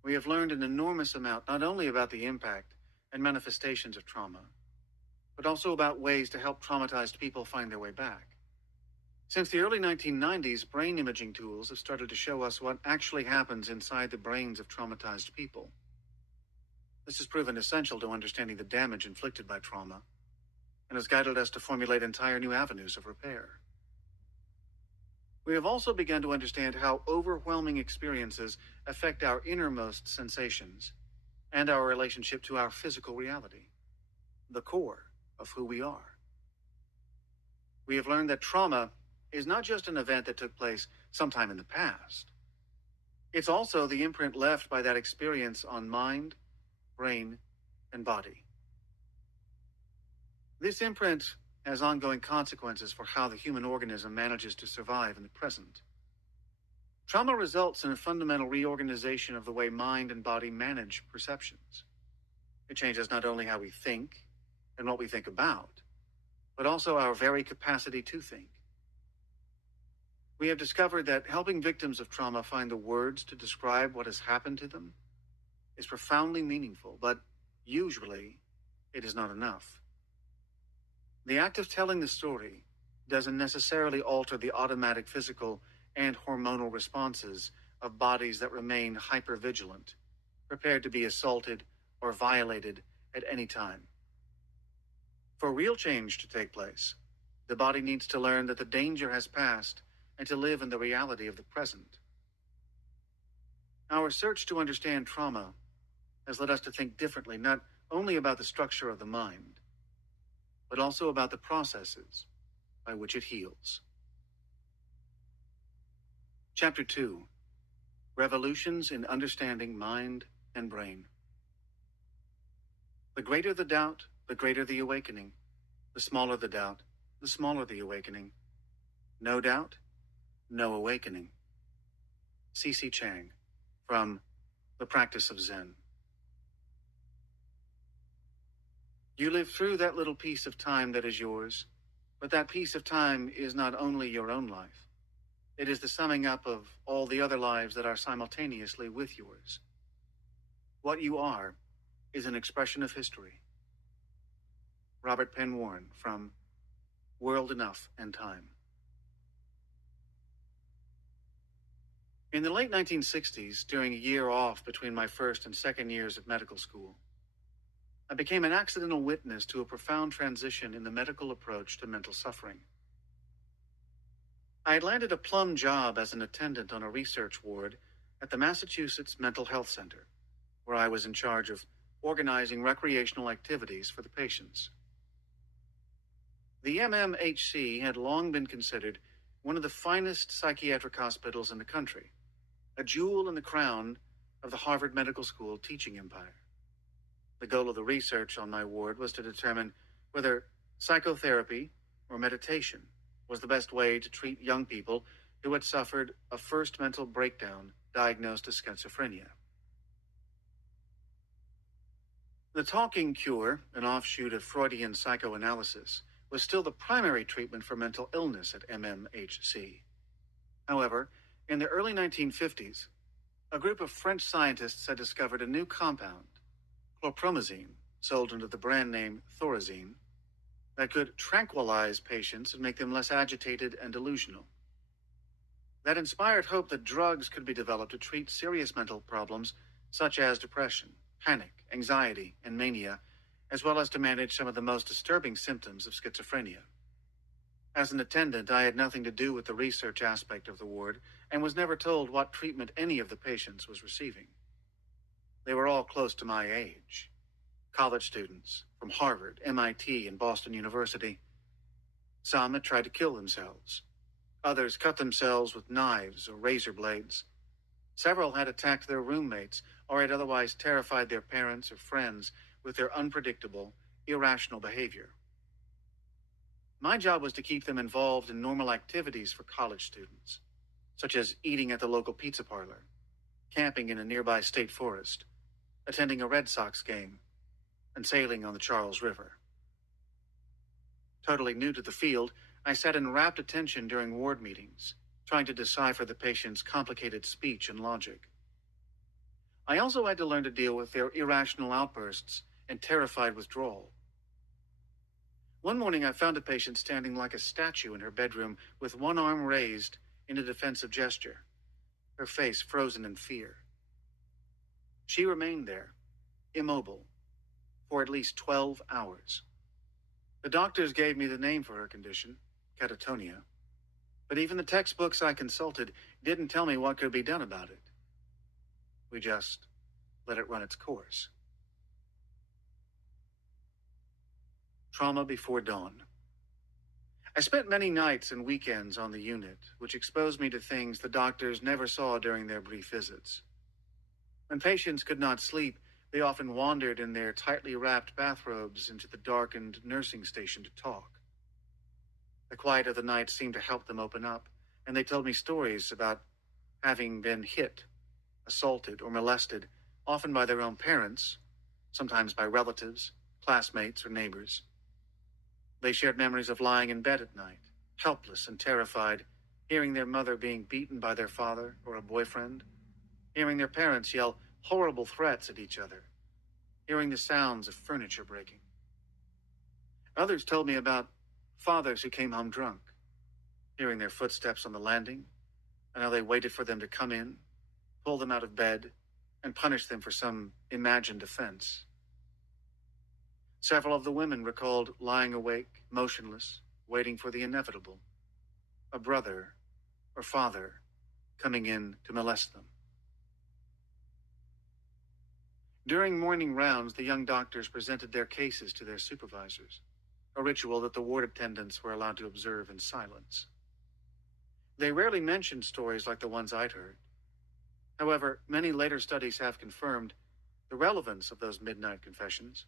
we have learned an enormous amount not only about the impact and manifestations of trauma, but also about ways to help traumatized people find their way back. Since the early 1990s, brain imaging tools have started to show us what actually happens inside the brains of traumatized people. This has proven essential to understanding the damage inflicted by trauma, and has guided us to formulate entire new avenues of repair. We have also begun to understand how overwhelming experiences affect our innermost sensations and our relationship to our physical reality, the core of who we are. We have learned that trauma is not just an event that took place sometime in the past. It's also the imprint left by that experience on mind, brain, and body. This imprint has ongoing consequences for how the human organism manages to survive in the present. Trauma results in a fundamental reorganization of the way mind and body manage perceptions. It changes not only how we think and what we think about, but also our very capacity to think. We have discovered that helping victims of trauma find the words to describe what has happened to them is profoundly meaningful, but usually it is not enough. The act of telling the story doesn't necessarily alter the automatic physical and hormonal responses of bodies that remain hypervigilant, prepared to be assaulted or violated at any time. For real change to take place, the body needs to learn that the danger has passed and to live in the reality of the present. Our search to understand trauma has led us to think differently, not only about the structure of the mind, but also about the processes by which it heals. Chapter 2: Revolutions in Understanding Mind and Brain. The greater the doubt, the greater the awakening. The smaller the doubt, the smaller the awakening. No doubt, no awakening. C.C. Chang, from The Practice of Zen. You live through that little piece of time that is yours, but that piece of time is not only your own life. It is the summing up of all the other lives that are simultaneously with yours. What you are is an expression of history. Robert Penn Warren, from World Enough and Time. In the late 1960s, during a year off between my first and second years of medical school, I became an accidental witness to a profound transition in the medical approach to mental suffering. I had landed a plum job as an attendant on a research ward at the Massachusetts Mental Health Center, where I was in charge of organizing recreational activities for the patients. The MMHC had long been considered one of the finest psychiatric hospitals in the country, a jewel in the crown of the Harvard Medical School teaching empire. The goal of the research on my ward was to determine whether psychotherapy or meditation was the best way to treat young people who had suffered a first mental breakdown diagnosed as schizophrenia. The talking cure, an offshoot of Freudian psychoanalysis, was still the primary treatment for mental illness at MMHC. However, in the early 1950s, a group of French scientists had discovered a new compound, chlorpromazine, sold under the brand name Thorazine, that could tranquilize patients and make them less agitated and delusional. That inspired hope that drugs could be developed to treat serious mental problems such as depression, panic, anxiety, and mania, as well as to manage some of the most disturbing symptoms of schizophrenia. As an attendant, I had nothing to do with the research aspect of the ward and was never told what treatment any of the patients was receiving. They were all close to my age, college students from Harvard, MIT, and Boston University. Some had tried to kill themselves. Others cut themselves with knives or razor blades. Several had attacked their roommates or had otherwise terrified their parents or friends with their unpredictable, irrational behavior. My job was to keep them involved in normal activities for college students, such as eating at the local pizza parlor, camping in a nearby state forest, attending a Red Sox game, and sailing on the Charles River. Totally new to the field, I sat in rapt attention during ward meetings, trying to decipher the patient's complicated speech and logic. I also had to learn to deal with their irrational outbursts and terrified withdrawal. One morning, I found a patient standing like a statue in her bedroom with one arm raised in a defensive gesture, her face frozen in fear. She remained there, immobile, for at least 12 hours. The doctors gave me the name for her condition, catatonia, but even the textbooks I consulted didn't tell me what could be done about it. We just let it run its course. Trauma before dawn. I spent many nights and weekends on the unit, which exposed me to things the doctors never saw during their brief visits. When patients could not sleep, they often wandered in their tightly wrapped bathrobes into the darkened nursing station to talk. The quiet of the night seemed to help them open up, and they told me stories about having been hit, assaulted, or molested, often by their own parents, sometimes by relatives, classmates, or neighbors. They shared memories of lying in bed at night, helpless and terrified, hearing their mother being beaten by their father or a boyfriend, hearing their parents yell horrible threats at each other, hearing the sounds of furniture breaking. Others told me about fathers who came home drunk, hearing their footsteps on the landing, and how they waited for them to come in, pull them out of bed, and punish them for some imagined offense. Several of the women recalled lying awake, motionless, waiting for the inevitable, a brother or father coming in to molest them. During morning rounds, the young doctors presented their cases to their supervisors, a ritual that the ward attendants were allowed to observe in silence. They rarely mentioned stories like the ones I'd heard. However, many later studies have confirmed the relevance of those midnight confessions.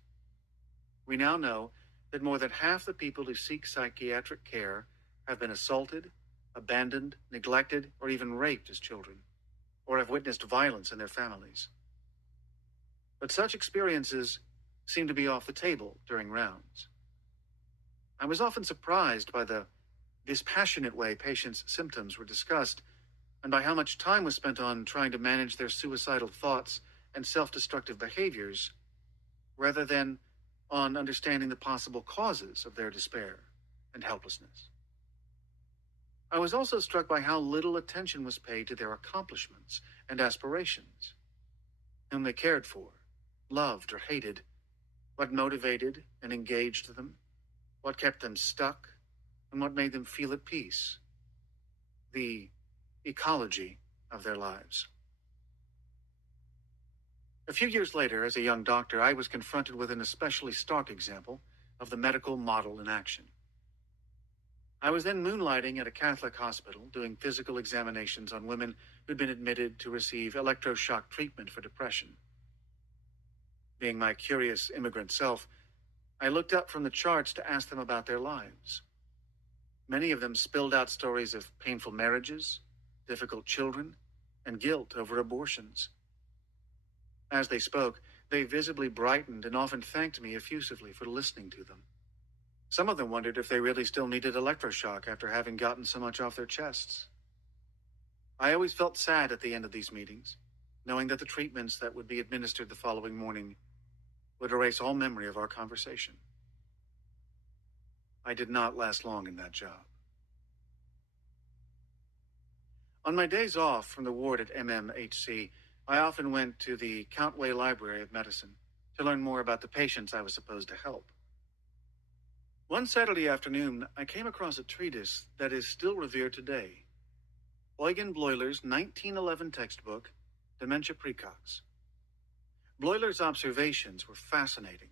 We now know that more than half the people who seek psychiatric care have been assaulted, abandoned, neglected, or even raped as children, or have witnessed violence in their families. But such experiences seem to be off the table during rounds. I was often surprised by the dispassionate way patients' symptoms were discussed and by how much time was spent on trying to manage their suicidal thoughts and self-destructive behaviors, rather than on understanding the possible causes of their despair and helplessness. I was also struck by how little attention was paid to their accomplishments and aspirations, whom they cared for, loved, or hated, what motivated and engaged them, what kept them stuck, and what made them feel at peace. The ecology of their lives. A few years later, as a young doctor, I was confronted with an especially stark example of the medical model in action. I was then moonlighting at a Catholic hospital doing physical examinations on women who'd been admitted to receive electroshock treatment for depression. Being my curious immigrant self, I looked up from the charts to ask them about their lives. Many of them spilled out stories of painful marriages, difficult children, and guilt over abortions. As they spoke, they visibly brightened and often thanked me effusively for listening to them. Some of them wondered if they really still needed electroshock after having gotten so much off their chests. I always felt sad at the end of these meetings, knowing that the treatments that would be administered the following morning would erase all memory of our conversation. I did not last long in that job. On my days off from the ward at MMHC, I often went to the Countway Library of Medicine to learn more about the patients I was supposed to help. One Saturday afternoon, I came across a treatise that is still revered today, Eugen Bleuler's 1911 textbook, Dementia Praecox. Bleuler's observations were fascinating.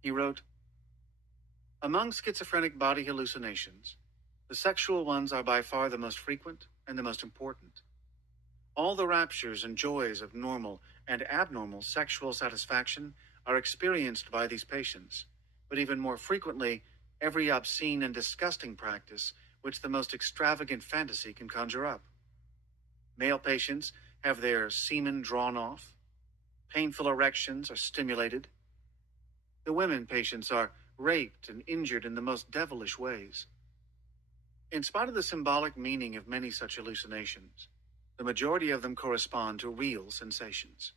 He wrote, among schizophrenic body hallucinations, the sexual ones are by far the most frequent and the most important. All the raptures and joys of normal and abnormal sexual satisfaction are experienced by these patients, but even more frequently, every obscene and disgusting practice which the most extravagant fantasy can conjure up. Male patients have their semen drawn off, painful erections are stimulated. The women patients are raped and injured in the most devilish ways. In spite of the symbolic meaning of many such hallucinations, the majority of them correspond to real sensations.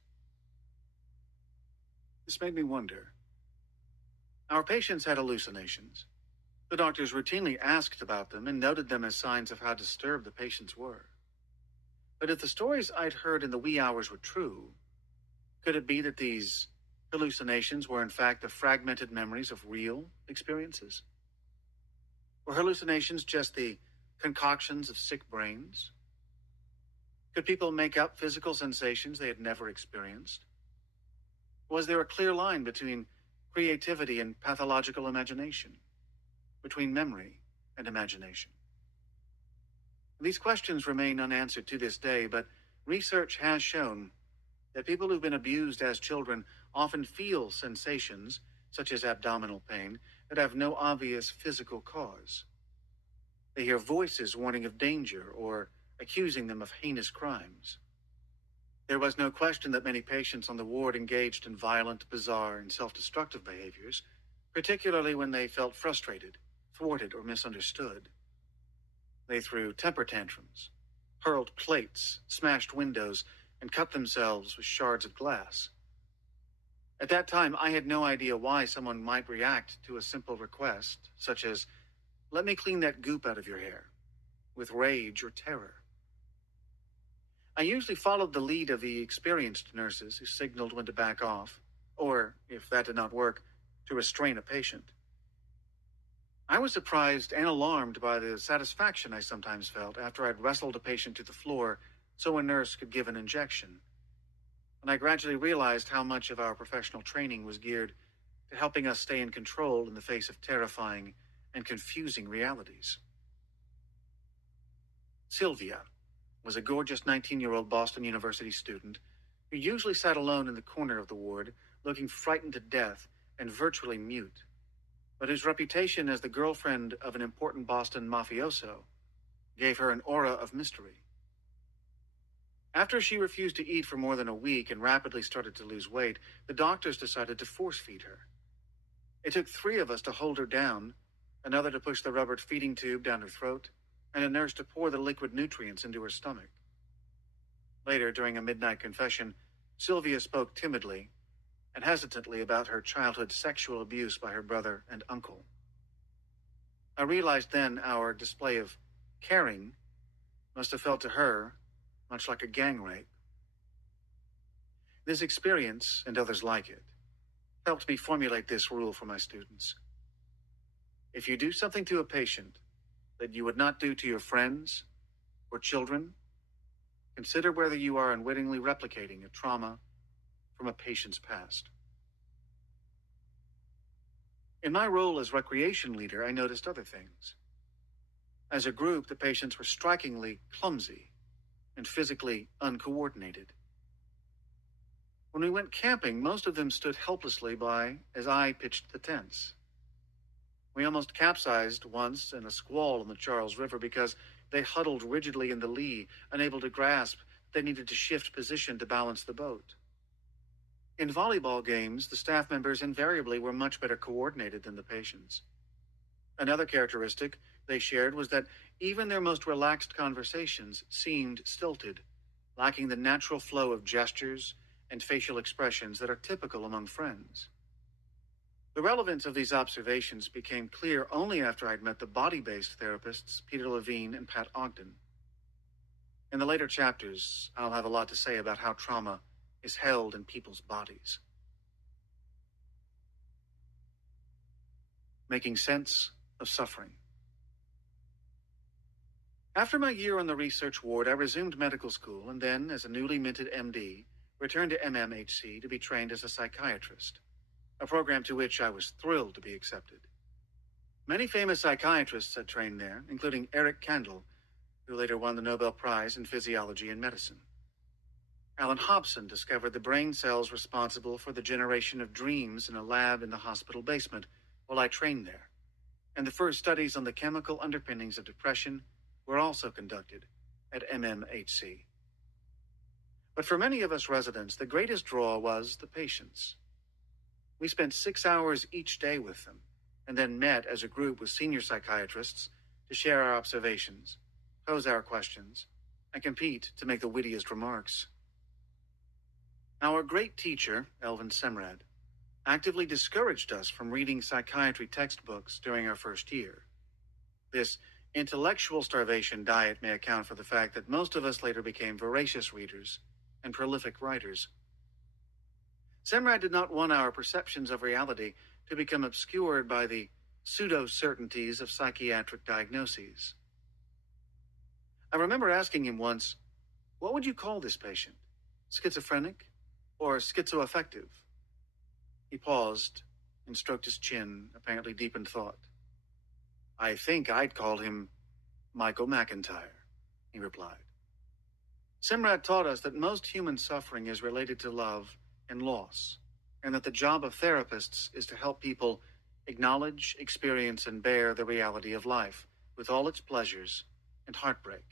This made me wonder. Our patients had hallucinations. The doctors routinely asked about them and noted them as signs of how disturbed the patients were. But if the stories I'd heard in the wee hours were true, could it be that these hallucinations were in fact the fragmented memories of real experiences? Were hallucinations just the concoctions of sick brains? Could people make up physical sensations they had never experienced? Was there a clear line between creativity and pathological imagination, between memory and imagination? These questions remain unanswered to this day, but research has shown that people who've been abused as children often feel sensations, such as abdominal pain, that have no obvious physical cause. They hear voices warning of danger or accusing them of heinous crimes. There was no question that many patients on the ward engaged in violent, bizarre, and self-destructive behaviors, particularly when they felt frustrated, thwarted, or misunderstood. They threw temper tantrums, hurled plates, smashed windows, and cut themselves with shards of glass. At that time, I had no idea why someone might react to a simple request, such as, "Let me clean that goop out of your hair," with rage or terror. I usually followed the lead of the experienced nurses who signaled when to back off, or, if that did not work, to restrain a patient. I was surprised and alarmed by the satisfaction I sometimes felt after I'd wrestled a patient to the floor so a nurse could give an injection. And I gradually realized how much of our professional training was geared to helping us stay in control in the face of terrifying and confusing realities. Sylvia was a gorgeous 19-year-old Boston University student who usually sat alone in the corner of the ward, looking frightened to death and virtually mute, but whose reputation as the girlfriend of an important Boston mafioso gave her an aura of mystery. After she refused to eat for more than a week and rapidly started to lose weight, the doctors decided to force feed her. It took 3 of us to hold her down, another to push the rubber feeding tube down her throat, and a nurse to pour the liquid nutrients into her stomach. Later, during a midnight confession, Sylvia spoke timidly and hesitantly about her childhood sexual abuse by her brother and uncle. I realized then our display of caring must have felt to her much like a gang rape. This experience, and others like it, helped me formulate this rule for my students. If you do something to a patient that you would not do to your friends or children, consider whether you are unwittingly replicating a trauma from a patient's past. In my role as recreation leader, I noticed other things. As a group, the patients were strikingly clumsy and physically uncoordinated. When we went camping, most of them stood helplessly by as I pitched the tents. We almost capsized once in a squall in the Charles River because they huddled rigidly in the lee, unable to grasp they needed to shift position to balance the boat. In volleyball games, the staff members invariably were much better coordinated than the patients. Another characteristic they shared was that even their most relaxed conversations seemed stilted, lacking the natural flow of gestures and facial expressions that are typical among friends. The relevance of these observations became clear only after I'd met the body-based therapists Peter Levine and Pat Ogden. In the later chapters, I'll have a lot to say about how trauma is held in people's bodies. Making Sense of Suffering. After my year on the research ward, I resumed medical school and then, as a newly minted MD, returned to MMHC to be trained as a psychiatrist, a program to which I was thrilled to be accepted. Many famous psychiatrists had trained there, including Eric Kandel, who later won the Nobel Prize in Physiology and Medicine. Alan Hobson discovered the brain cells responsible for the generation of dreams in a lab in the hospital basement while I trained there, and the first studies on the chemical underpinnings of depression were also conducted at MMHC. But for many of us residents, the greatest draw was the patients. We spent 6 hours each day with them, and then met as a group with senior psychiatrists to share our observations, pose our questions, and compete to make the wittiest remarks. Our great teacher, Elvin Semrad, actively discouraged us from reading psychiatry textbooks during our first year. This intellectual starvation diet may account for the fact that most of us later became voracious readers and prolific writers. Semrad did not want our perceptions of reality to become obscured by the pseudo-certainties of psychiatric diagnoses. I remember asking him once, "What would you call this patient? Schizophrenic or schizoaffective?" He paused and stroked his chin, apparently deep in thought. "I think I'd call him Michael McIntyre," he replied. Semrad taught us that most human suffering is related to love and loss, and that the job of therapists is to help people acknowledge, experience, and bear the reality of life, with all its pleasures and heartbreak.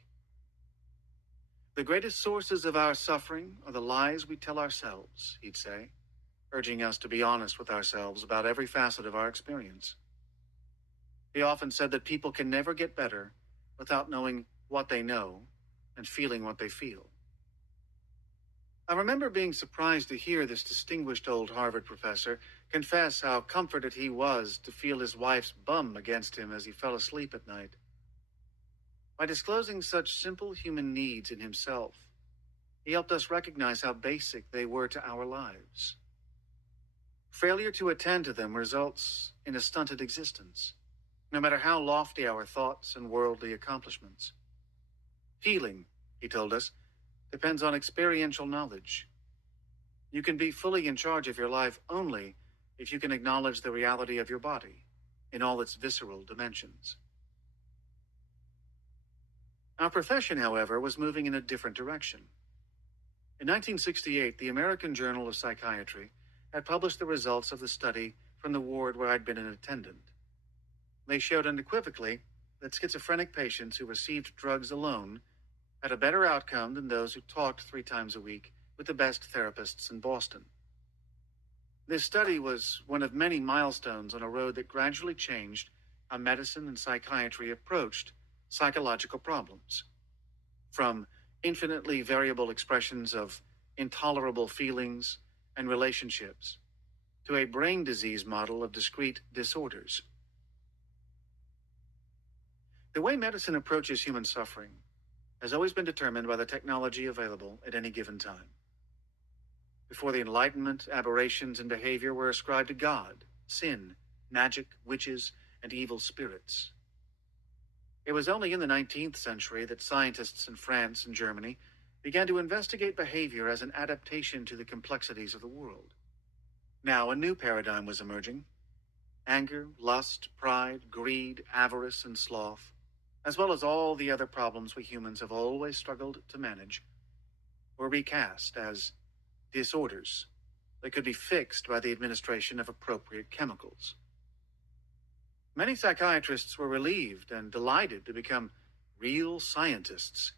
The greatest sources of our suffering are the lies we tell ourselves, he'd say, urging us to be honest with ourselves about every facet of our experience. He often said that people can never get better without knowing what they know and feeling what they feel. I remember being surprised to hear this distinguished old Harvard professor confess how comforted he was to feel his wife's bum against him as he fell asleep at night. By disclosing such simple human needs in himself, he helped us recognize how basic they were to our lives. Failure to attend to them results in a stunted existence, no matter how lofty our thoughts and worldly accomplishments. Healing, he told us, depends on experiential knowledge. You can be fully in charge of your life only if you can acknowledge the reality of your body in all its visceral dimensions. Our profession, however, was moving in a different direction. In 1968, the American Journal of Psychiatry had published the results of the study from the ward where I'd been an attendant. They showed unequivocally that schizophrenic patients who received drugs alone had a better outcome than those who talked 3 times a week with the best therapists in Boston. This study was one of many milestones on a road that gradually changed how medicine and psychiatry approached psychological problems. From infinitely variable expressions of intolerable feelings and relationships to a brain disease model of discrete disorders. The way medicine approaches human suffering has always been determined by the technology available at any given time. Before the Enlightenment, aberrations in behavior were ascribed to God, sin, magic, witches, and evil spirits. It was only in the 19th century that scientists in France and Germany began to investigate behavior as an adaptation to the complexities of the world. Now a new paradigm was emerging. Anger, lust, pride, greed, avarice, and sloth, as well as all the other problems we humans have always struggled to manage, were recast as disorders that could be fixed by the administration of appropriate chemicals. Many psychiatrists were relieved and delighted to become real scientists,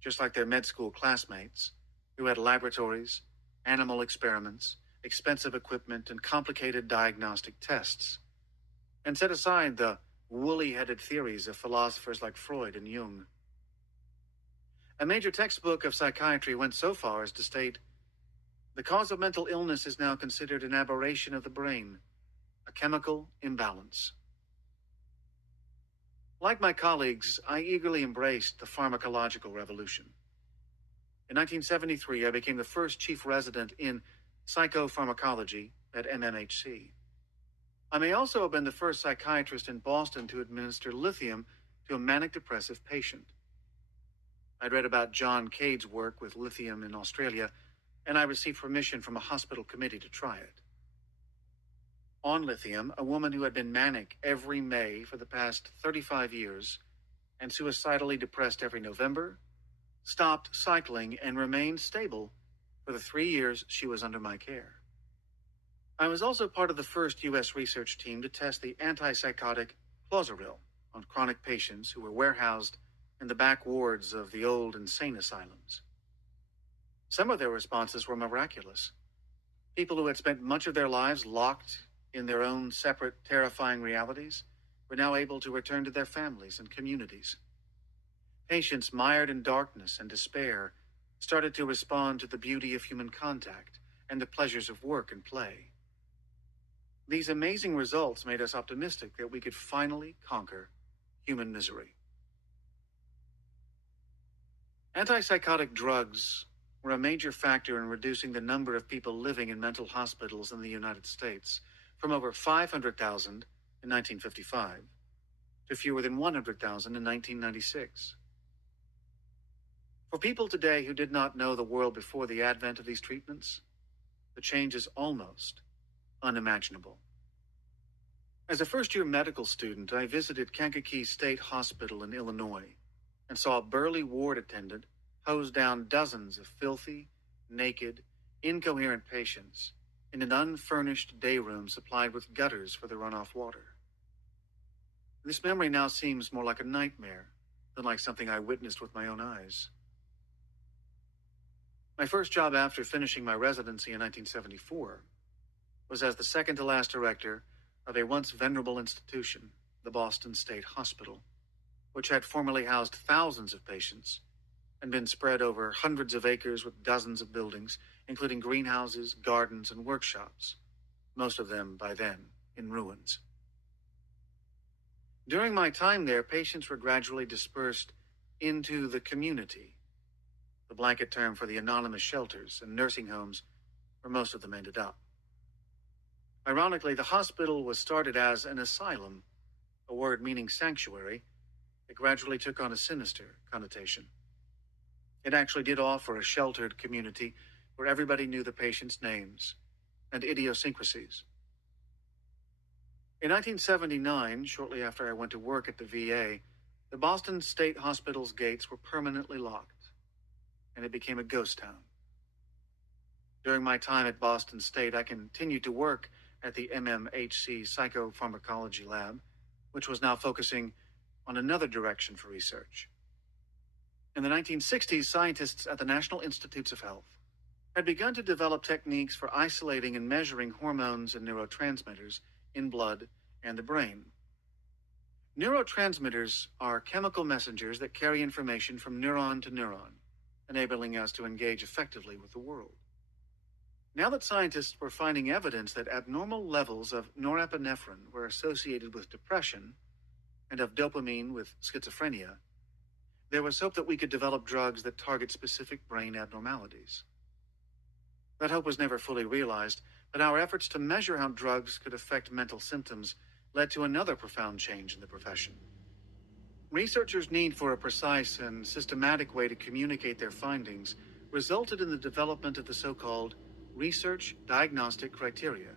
just like their med school classmates, who had laboratories, animal experiments, expensive equipment, and complicated diagnostic tests, and set aside the woolly-headed theories of philosophers like Freud and Jung. A major textbook of psychiatry went so far as to state, "The cause of mental illness is now considered an aberration of the brain, a chemical imbalance." Like my colleagues, I eagerly embraced the pharmacological revolution. In 1973, I became the first chief resident in psychopharmacology at MMHC. I may also have been the first psychiatrist in Boston to administer lithium to a manic depressive patient. I'd read about John Cade's work with lithium in Australia, and I received permission from a hospital committee to try it. On lithium, a woman who had been manic every May for the past 35 years and suicidally depressed every November stopped cycling and remained stable for the 3 years she was under my care. I was also part of the first U.S. research team to test the antipsychotic Clozaril on chronic patients who were warehoused in the back wards of the old insane asylums. Some of their responses were miraculous. People who had spent much of their lives locked in their own separate, terrifying realities were now able to return to their families and communities. Patients mired in darkness and despair started to respond to the beauty of human contact and the pleasures of work and play. These amazing results made us optimistic that we could finally conquer human misery. Antipsychotic drugs were a major factor in reducing the number of people living in mental hospitals in the United States from over 500,000 in 1955 to fewer than 100,000 in 1996. For people today who did not know the world before the advent of these treatments, the change is almost unimaginable. As a first-year medical student, I visited Kankakee State Hospital in Illinois and saw a burly ward attendant hose down dozens of filthy, naked, incoherent patients in an unfurnished day room supplied with gutters for the runoff water. This memory now seems more like a nightmare than like something I witnessed with my own eyes. My first job after finishing my residency in 1974 was as the second-to-last director of a once venerable institution, the Boston State Hospital, which had formerly housed thousands of patients and been spread over hundreds of acres with dozens of buildings, including greenhouses, gardens, and workshops, most of them, by then, in ruins. During my time there, patients were gradually dispersed into the community, the blanket term for the anonymous shelters and nursing homes where most of them ended up. Ironically, the hospital was started as an asylum, a word meaning sanctuary. It gradually took on a sinister connotation. It actually did offer a sheltered community where everybody knew the patients' names and idiosyncrasies. In 1979, shortly after I went to work at the VA, the Boston State Hospital's gates were permanently locked, and it became a ghost town. During my time at Boston State, I continued to work at the MMHC Psychopharmacology Lab, which was now focusing on another direction for research. In the 1960s, scientists at the National Institutes of Health had begun to develop techniques for isolating and measuring hormones and neurotransmitters in blood and the brain. Neurotransmitters are chemical messengers that carry information from neuron to neuron, enabling us to engage effectively with the world. Now that scientists were finding evidence that abnormal levels of norepinephrine were associated with depression and of dopamine with schizophrenia, there was hope that we could develop drugs that target specific brain abnormalities. That hope was never fully realized, but our efforts to measure how drugs could affect mental symptoms led to another profound change in the profession. Researchers' need for a precise and systematic way to communicate their findings resulted in the development of the so-called research diagnostic criteria,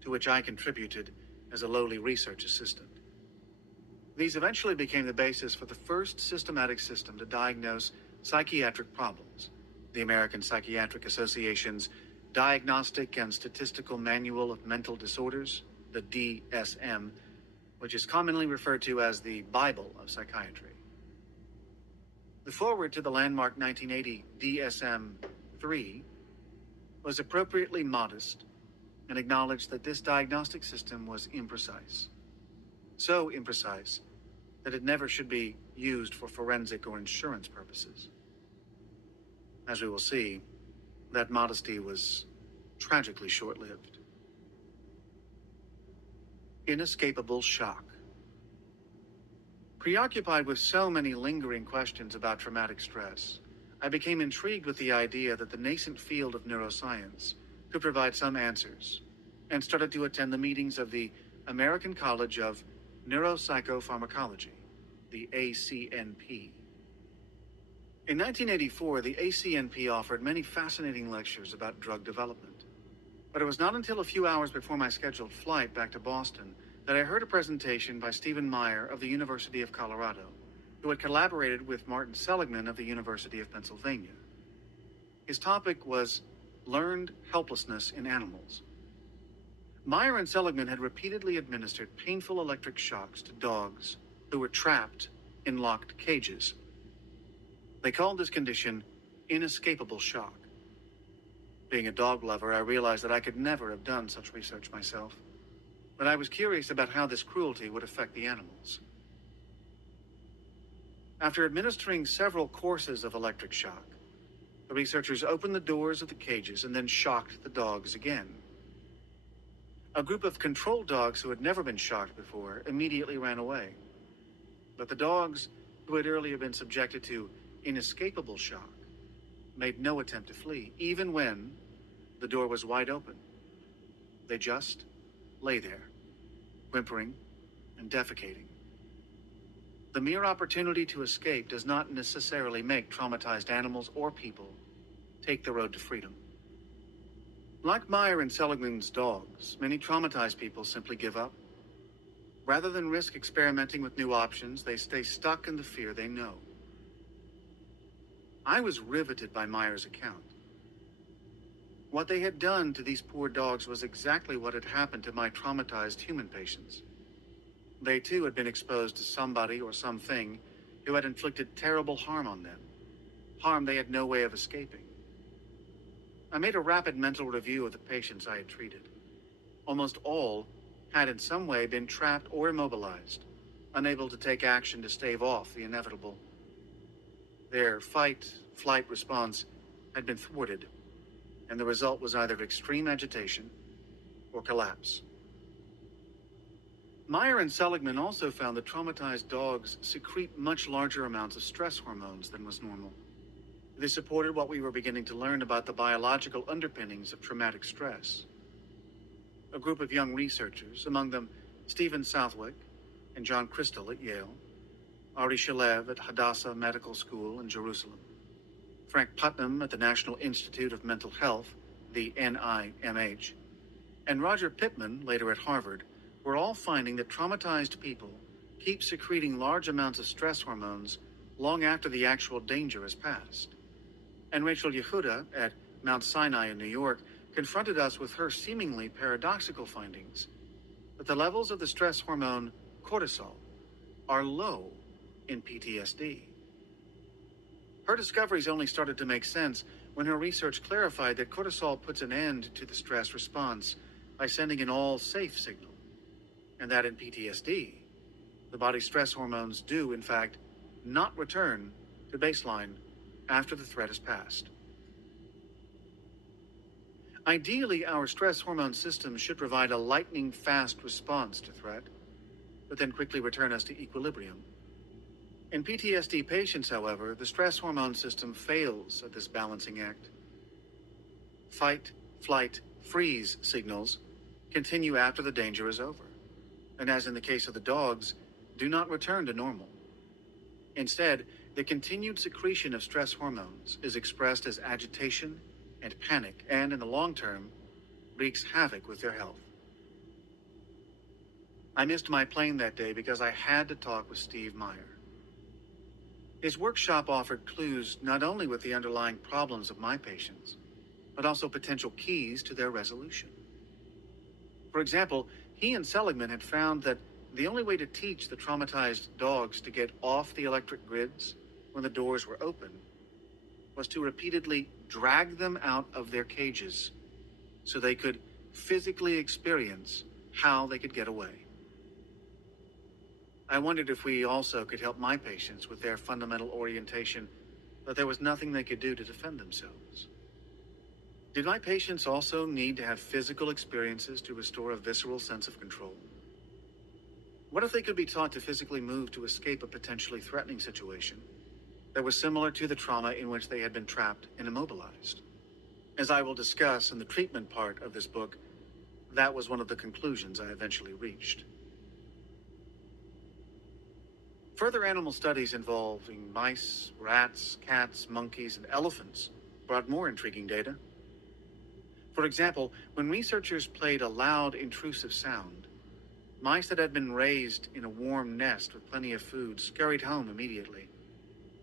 to which I contributed as a lowly research assistant. These eventually became the basis for the first systematic system to diagnose psychiatric problems, the American Psychiatric Association's Diagnostic and Statistical Manual of Mental Disorders, the DSM, which is commonly referred to as the Bible of Psychiatry. The foreword to the landmark 1980 DSM-3 was appropriately modest and acknowledged that this diagnostic system was imprecise. So imprecise that it never should be used for forensic or insurance purposes. As we will see, that modesty was tragically short-lived. Inescapable shock. Preoccupied with so many lingering questions about traumatic stress, I became intrigued with the idea that the nascent field of neuroscience could provide some answers, and started to attend the meetings of the American College of Neuropsychopharmacology, the ACNP. In 1984, the ACNP offered many fascinating lectures about drug development. But it was not until a few hours before my scheduled flight back to Boston that I heard a presentation by Stephen Meyer of the University of Colorado, who had collaborated with Martin Seligman of the University of Pennsylvania. His topic was learned helplessness in animals. Meyer and Seligman had repeatedly administered painful electric shocks to dogs who were trapped in locked cages. They called this condition inescapable shock. Being a dog lover, I realized that I could never have done such research myself, but I was curious about how this cruelty would affect the animals. After administering several courses of electric shock, the researchers opened the doors of the cages and then shocked the dogs again. A group of control dogs who had never been shocked before immediately ran away. But the dogs who had earlier been subjected to inescapable shock made no attempt to flee, even when the door was wide open. They just lay there, whimpering and defecating. The mere opportunity to escape does not necessarily make traumatized animals or people take the road to freedom. Like Meyer and Seligman's dogs, many traumatized people simply give up. Rather than risk experimenting with new options, they stay stuck in the fear they know. I was riveted by Meyer's account. What they had done to these poor dogs was exactly what had happened to my traumatized human patients. They too had been exposed to somebody or something who had inflicted terrible harm on them, harm they had no way of escaping. I made a rapid mental review of the patients I had treated. Almost all had in some way been trapped or immobilized, unable to take action to stave off the inevitable. Their fight-flight response had been thwarted, and the result was either extreme agitation or collapse. Meyer and Seligman also found that traumatized dogs secrete much larger amounts of stress hormones than was normal. This supported what we were beginning to learn about the biological underpinnings of traumatic stress. A group of young researchers, among them Stephen Southwick and John Crystal at Yale, Ari Shalev at Hadassah Medical School in Jerusalem, Frank Putnam at the National Institute of Mental Health, the NIMH, and Roger Pittman, later at Harvard, were all finding that traumatized people keep secreting large amounts of stress hormones long after the actual danger has passed. And Rachel Yehuda at Mount Sinai in New York confronted us with her seemingly paradoxical findings that the levels of the stress hormone cortisol are low in PTSD. Her discoveries only started to make sense when her research clarified that cortisol puts an end to the stress response by sending an all-safe signal, and that in PTSD, the body's stress hormones do, in fact, not return to baseline after the threat has passed. Ideally, our stress hormone system should provide a lightning-fast response to threat, but then quickly return us to equilibrium. In PTSD patients, however, the stress hormone system fails at this balancing act. Fight, flight, freeze signals continue after the danger is over, and as in the case of the dogs, do not return to normal. Instead, the continued secretion of stress hormones is expressed as agitation and panic, and in the long term, wreaks havoc with their health. I missed my plane that day because I had to talk with Steve Meyer. His workshop offered clues not only with the underlying problems of my patients, but also potential keys to their resolution. For example, he and Seligman had found that the only way to teach the traumatized dogs to get off the electric grids when the doors were open was to repeatedly drag them out of their cages so they could physically experience how they could get away. I wondered if we also could help my patients with their fundamental orientation that there was nothing they could do to defend themselves. Did my patients also need to have physical experiences to restore a visceral sense of control? What if they could be taught to physically move to escape a potentially threatening situation that was similar to the trauma in which they had been trapped and immobilized? As I will discuss in the treatment part of this book, That was one of the conclusions I eventually reached. Further animal studies involving mice, rats, cats, monkeys, and elephants brought more intriguing data. For example, when researchers played a loud, intrusive sound, mice that had been raised in a warm nest with plenty of food scurried home immediately.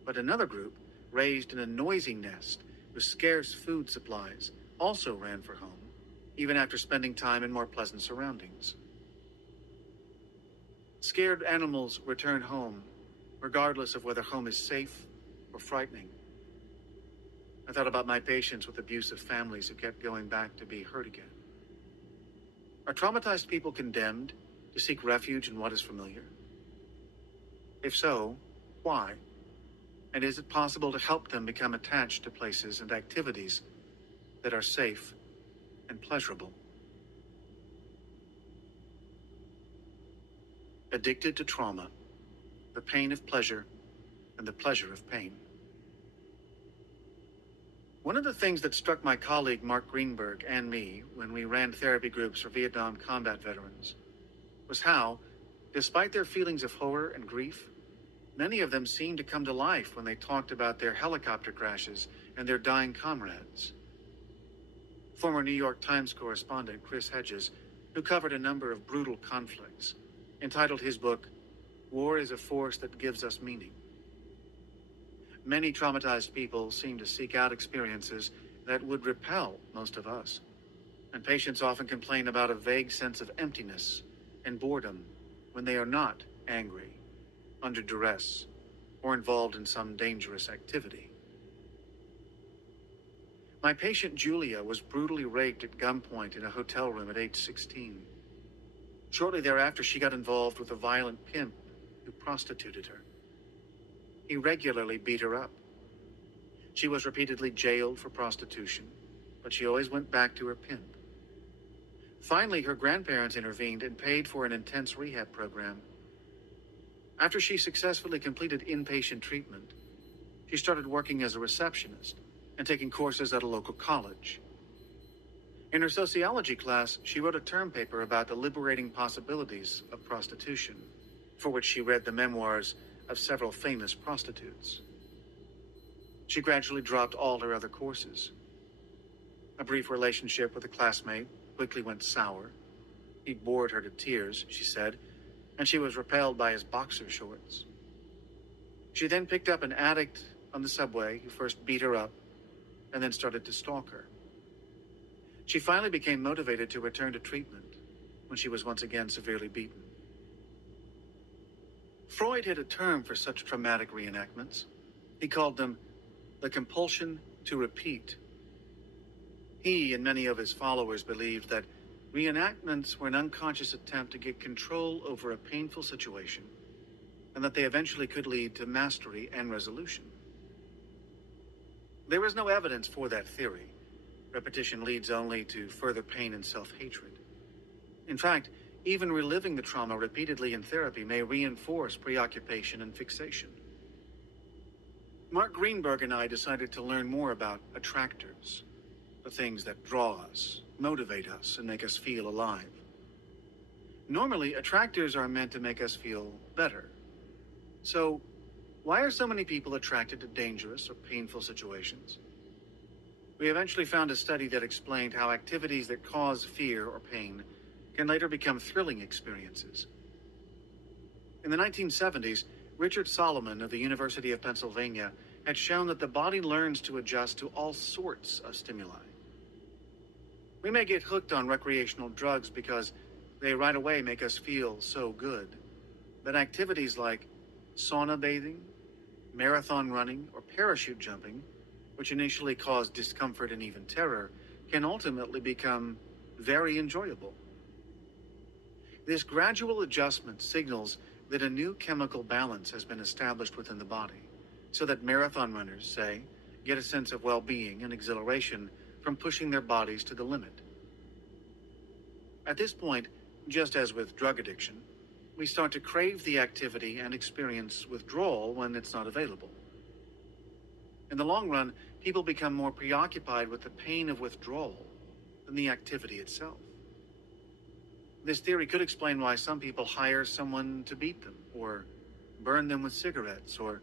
But another group, raised in a noisy nest with scarce food supplies, also ran for home, even after spending time in more pleasant surroundings. Scared animals return home, regardless of whether home is safe or frightening. I thought about my patients with abusive families who kept going back to be hurt again. Are traumatized people condemned to seek refuge in what is familiar? If so, why? And is it possible to help them become attached to places and activities that are safe and pleasurable? Addicted to trauma, the pain of pleasure and the pleasure of pain. One of the things that struck my colleague Mark Greenberg and me when we ran therapy groups for Vietnam combat veterans was how, despite their feelings of horror and grief, many of them seemed to come to life when they talked about their helicopter crashes and their dying comrades. Former New York Times correspondent Chris Hedges, who covered a number of brutal conflicts, entitled his book, "War is a Force That Gives Us Meaning." Many traumatized people seem to seek out experiences that would repel most of us, and patients often complain about a vague sense of emptiness and boredom when they are not angry, under duress, or involved in some dangerous activity. My patient Julia was brutally raped at gunpoint in a hotel room at age 16. Shortly thereafter, she got involved with a violent pimp who prostituted her. He regularly beat her up. She was repeatedly jailed for prostitution, but she always went back to her pimp. Finally, her grandparents intervened and paid for an intense rehab program. After she successfully completed inpatient treatment, she started working as a receptionist and taking courses at a local college. In her sociology class, she wrote a term paper about the liberating possibilities of prostitution, for which she read the memoirs of several famous prostitutes. She gradually dropped all her other courses. A brief relationship with a classmate quickly went sour. He bored her to tears, she said, and she was repelled by his boxer shorts. She then picked up an addict on the subway who first beat her up and then started to stalk her. She finally became motivated to return to treatment when she was once again severely beaten. Freud had a term for such traumatic reenactments. He called them the compulsion to repeat. He and many of his followers believed that reenactments were an unconscious attempt to get control over a painful situation, and that they eventually could lead to mastery and resolution. There is no evidence for that theory. Repetition leads only to further pain and self-hatred. In fact, even reliving the trauma repeatedly in therapy may reinforce preoccupation and fixation. Mark Greenberg and I decided to learn more about attractors, the things that draw us, motivate us, and make us feel alive. Normally, attractors are meant to make us feel better. So, why are so many people attracted to dangerous or painful situations? We eventually found a study that explained how activities that cause fear or pain can later become thrilling experiences. In the 1970s, Richard Solomon of the University of Pennsylvania had shown that the body learns to adjust to all sorts of stimuli. We may get hooked on recreational drugs because they right away make us feel so good, but activities like sauna bathing, marathon running, or parachute jumping, which initially cause discomfort and even terror, can ultimately become very enjoyable. This gradual adjustment signals that a new chemical balance has been established within the body, so that marathon runners, say, get a sense of well-being and exhilaration from pushing their bodies to the limit. At this point, just as with drug addiction, we start to crave the activity and experience withdrawal when it's not available. In the long run, people become more preoccupied with the pain of withdrawal than the activity itself. This theory could explain why some people hire someone to beat them, or burn them with cigarettes, or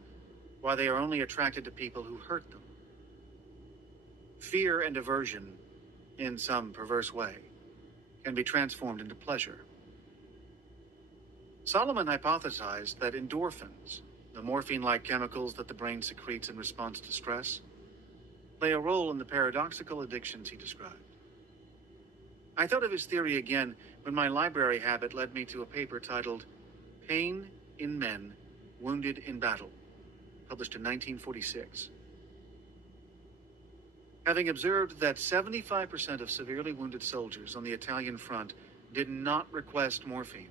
why they are only attracted to people who hurt them. Fear and aversion, in some perverse way, can be transformed into pleasure. Solomon hypothesized that endorphins, the morphine-like chemicals that the brain secretes in response to stress, play a role in the paradoxical addictions he described. I thought of his theory again when my library habit led me to a paper titled Pain in Men Wounded in Battle, published in 1946. Having observed that 75% of severely wounded soldiers on the Italian front did not request morphine,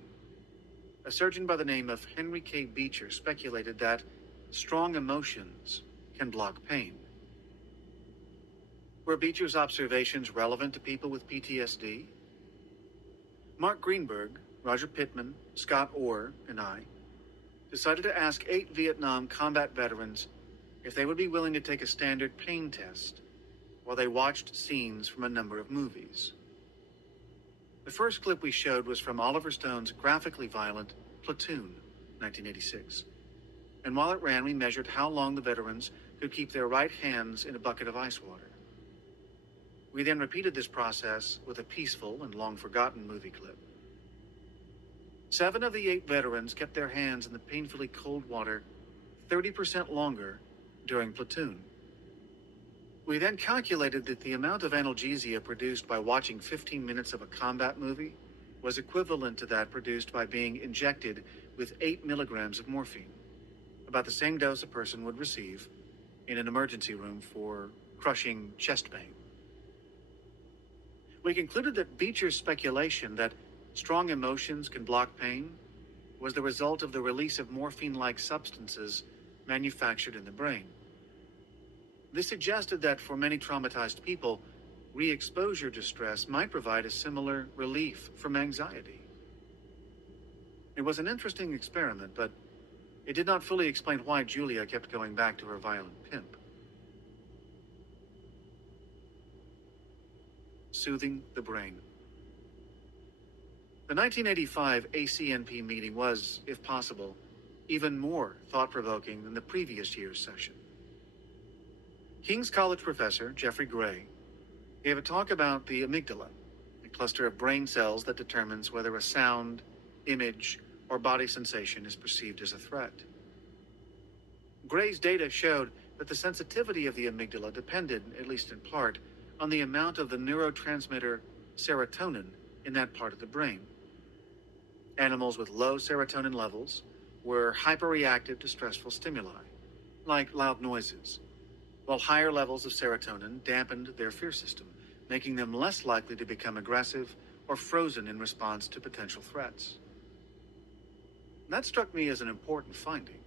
a surgeon by the name of Henry K. Beecher speculated that strong emotions can block pain. Were Beecher's observations relevant to people with PTSD? Mark Greenberg, Roger Pittman, Scott Orr, and I decided to ask 8 Vietnam combat veterans if they would be willing to take a standard pain test while they watched scenes from a number of movies. The first clip we showed was from Oliver Stone's graphically violent Platoon, 1986. And while it ran, we measured how long the veterans could keep their right hands in a bucket of ice water. We then repeated this process with a peaceful and long-forgotten movie clip. 7 of the 8 veterans kept their hands in the painfully cold water 30% longer during Platoon. We then calculated that the amount of analgesia produced by watching 15 minutes of a combat movie was equivalent to that produced by being injected with 8 milligrams of morphine, about the same dose a person would receive in an emergency room for crushing chest pain. We concluded that Beecher's speculation that strong emotions can block pain was the result of the release of morphine-like substances manufactured in the brain. This suggested that for many traumatized people, re-exposure to stress might provide a similar relief from anxiety. It was an interesting experiment, but it did not fully explain why Julia kept going back to her violent pimp. Soothing the brain. The 1985 ACNP meeting was, if possible, even more thought-provoking than the previous year's session. King's College professor Jeffrey Gray gave a talk about the amygdala, a cluster of brain cells that determines whether a sound, image, or body sensation is perceived as a threat. Gray's data showed that the sensitivity of the amygdala depended, at least in part, on the amount of the neurotransmitter serotonin in that part of the brain. Animals with low serotonin levels were hyperreactive to stressful stimuli, like loud noises, while higher levels of serotonin dampened their fear system, making them less likely to become aggressive or frozen in response to potential threats. That struck me as an important finding.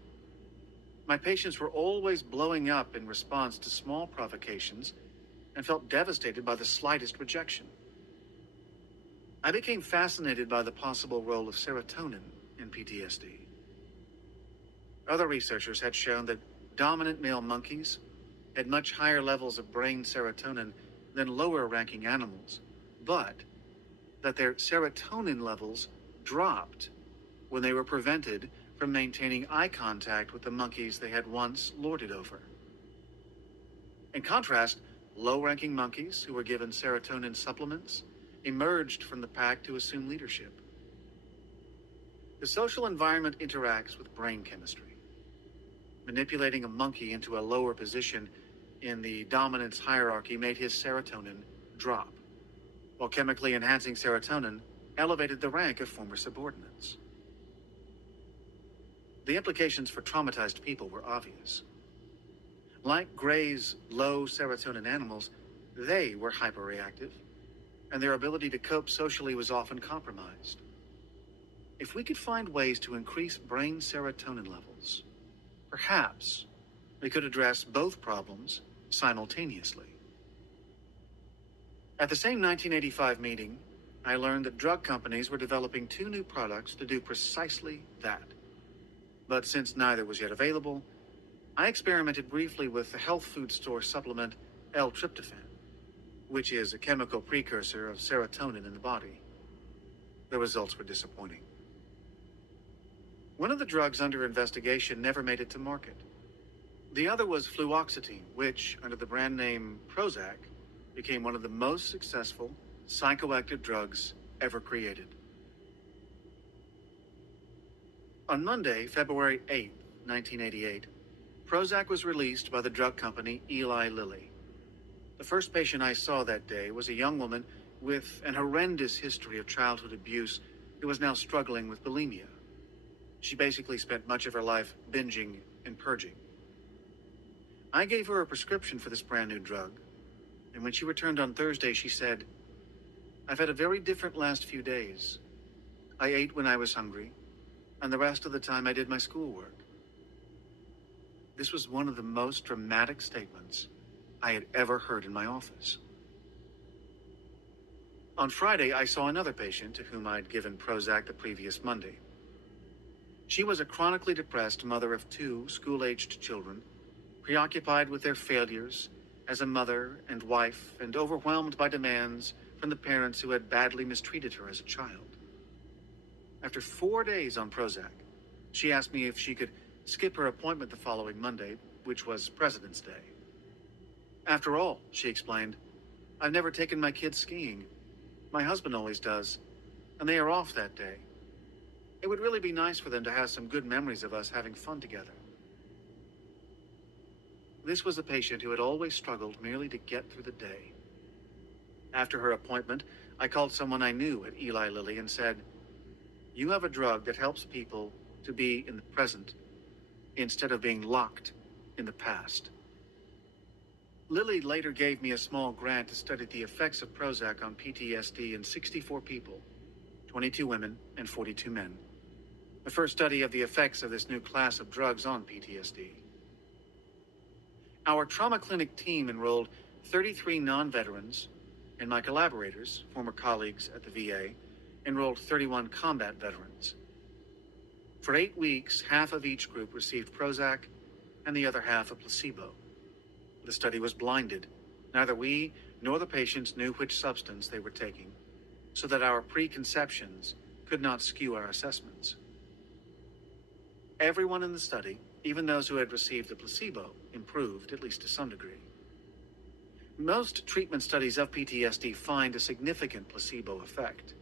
My patients were always blowing up in response to small provocations and felt devastated by the slightest rejection. I became fascinated by the possible role of serotonin in PTSD. Other researchers had shown that dominant male monkeys had much higher levels of brain serotonin than lower-ranking animals, but that their serotonin levels dropped when they were prevented from maintaining eye contact with the monkeys they had once lorded over. In contrast, low-ranking monkeys who were given serotonin supplements emerged from the pack to assume leadership. The social environment interacts with brain chemistry. Manipulating a monkey into a lower position in the dominance hierarchy made his serotonin drop, while chemically enhancing serotonin elevated the rank of former subordinates. The implications for traumatized people were obvious. Like Gray's low serotonin animals, they were hyperreactive, and their ability to cope socially was often compromised. If we could find ways to increase brain serotonin levels, perhaps we could address both problems simultaneously. At the same 1985 meeting, I learned that drug companies were developing 2 new products to do precisely that. But since neither was yet available, I experimented briefly with the health food store supplement L-tryptophan, which is a chemical precursor of serotonin in the body. The results were disappointing. One of the drugs under investigation never made it to market. The other was fluoxetine, which, under the brand name Prozac, became one of the most successful psychoactive drugs ever created. On Monday, February 8, 1988, Prozac was released by the drug company Eli Lilly. The first patient I saw that day was a young woman with an horrendous history of childhood abuse who was now struggling with bulimia. She basically spent much of her life binging and purging. I gave her a prescription for this brand new drug, and when she returned on Thursday, she said, "I've had a very different last few days. I ate when I was hungry, and the rest of the time I did my schoolwork." This was one of the most dramatic statements I had ever heard in my office. On Friday, I saw another patient to whom I'd given Prozac the previous Monday. She was a chronically depressed mother of 2 school-aged children, preoccupied with their failures as a mother and wife and overwhelmed by demands from the parents who had badly mistreated her as a child. After 4 days on Prozac, she asked me if she could skip her appointment the following Monday, which was President's Day. "After all," she explained, "I've never taken my kids skiing. My husband always does, and they are off that day. It would really be nice for them to have some good memories of us having fun together." This was a patient who had always struggled merely to get through the day. After her appointment, I called someone I knew at Eli Lilly and said, "You have a drug that helps people to be in the present instead of being locked in the past." Lilly later gave me a small grant to study the effects of Prozac on PTSD in 64 people, 22 women and 42 men. The first study of the effects of this new class of drugs on PTSD. Our trauma clinic team enrolled 33 non-veterans, and my collaborators, former colleagues at the VA, enrolled 31 combat veterans. For 8 weeks, half of each group received Prozac and the other half a placebo. The study was blinded. Neither we nor the patients knew which substance they were taking, so that our preconceptions could not skew our assessments. Everyone in the study, even those who had received the placebo, improved, at least to some degree. Most treatment studies of PTSD find a significant placebo effect.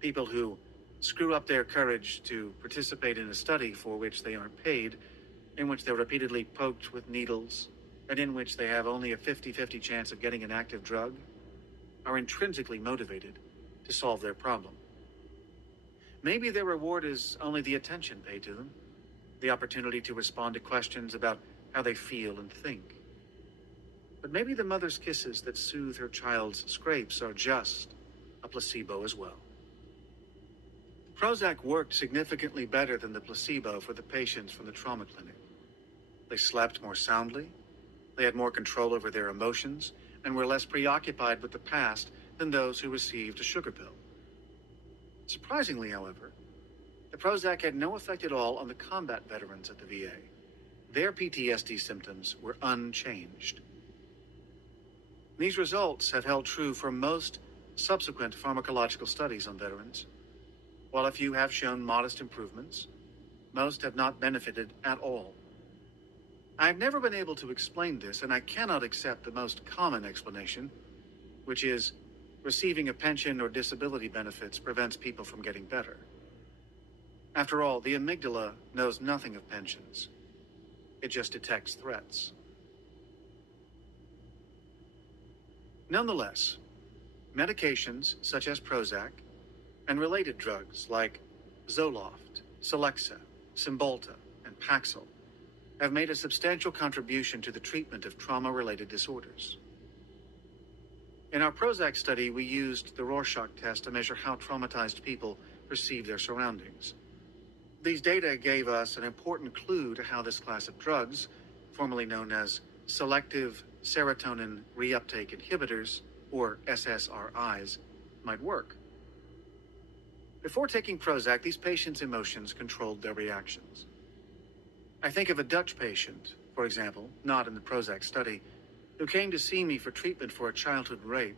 People who screw up their courage to participate in a study for which they aren't paid, in which they're repeatedly poked with needles, and in which they have only a 50-50 chance of getting an active drug, are intrinsically motivated to solve their problem. Maybe their reward is only the attention paid to them, the opportunity to respond to questions about how they feel and think. But maybe the mother's kisses that soothe her child's scrapes are just a placebo as well. Prozac worked significantly better than the placebo for the patients from the trauma clinic. They slept more soundly, they had more control over their emotions, and were less preoccupied with the past than those who received a sugar pill. Surprisingly, however, the Prozac had no effect at all on the combat veterans at the VA. Their PTSD symptoms were unchanged. These results have held true for most subsequent pharmacological studies on veterans. While a few have shown modest improvements, most have not benefited at all. I've never been able to explain this, and I cannot accept the most common explanation, which is receiving a pension or disability benefits prevents people from getting better. After all, the amygdala knows nothing of pensions. It just detects threats. Nonetheless, medications such as Prozac and related drugs like Zoloft, Celexa, Cymbalta, and Paxil have made a substantial contribution to the treatment of trauma-related disorders. In our Prozac study, we used the Rorschach test to measure how traumatized people perceive their surroundings. These data gave us an important clue to how this class of drugs, formerly known as selective serotonin reuptake inhibitors, or SSRIs, might work. Before taking Prozac, these patients' emotions controlled their reactions. I think of a Dutch patient, for example, not in the Prozac study, who came to see me for treatment for a childhood rape,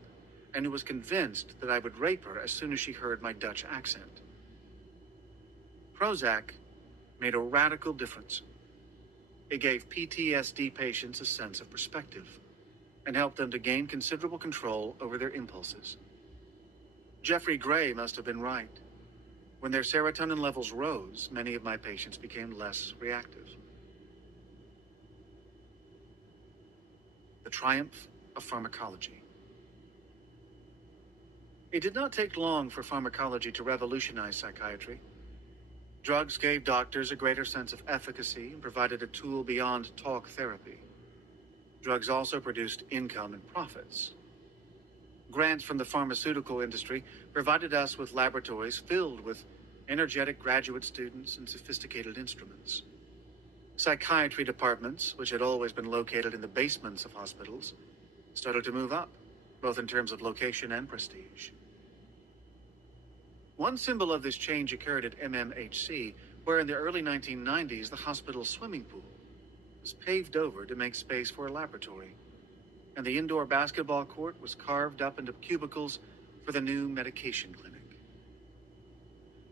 and who was convinced that I would rape her as soon as she heard my Dutch accent. Prozac made a radical difference. It gave PTSD patients a sense of perspective and helped them to gain considerable control over their impulses. Jeffrey Gray must have been right. When their serotonin levels rose, many of my patients became less reactive. The triumph of pharmacology. It did not take long for pharmacology to revolutionize psychiatry. Drugs gave doctors a greater sense of efficacy and provided a tool beyond talk therapy. Drugs also produced income and profits. Grants from the pharmaceutical industry provided us with laboratories filled with energetic graduate students and sophisticated instruments. Psychiatry departments, which had always been located in the basements of hospitals, started to move up, both in terms of location and prestige. One symbol of this change occurred at MMHC, where in the early 1990s, the hospital's swimming pool was paved over to make space for a laboratory, and the indoor basketball court was carved up into cubicles for the new medication clinic.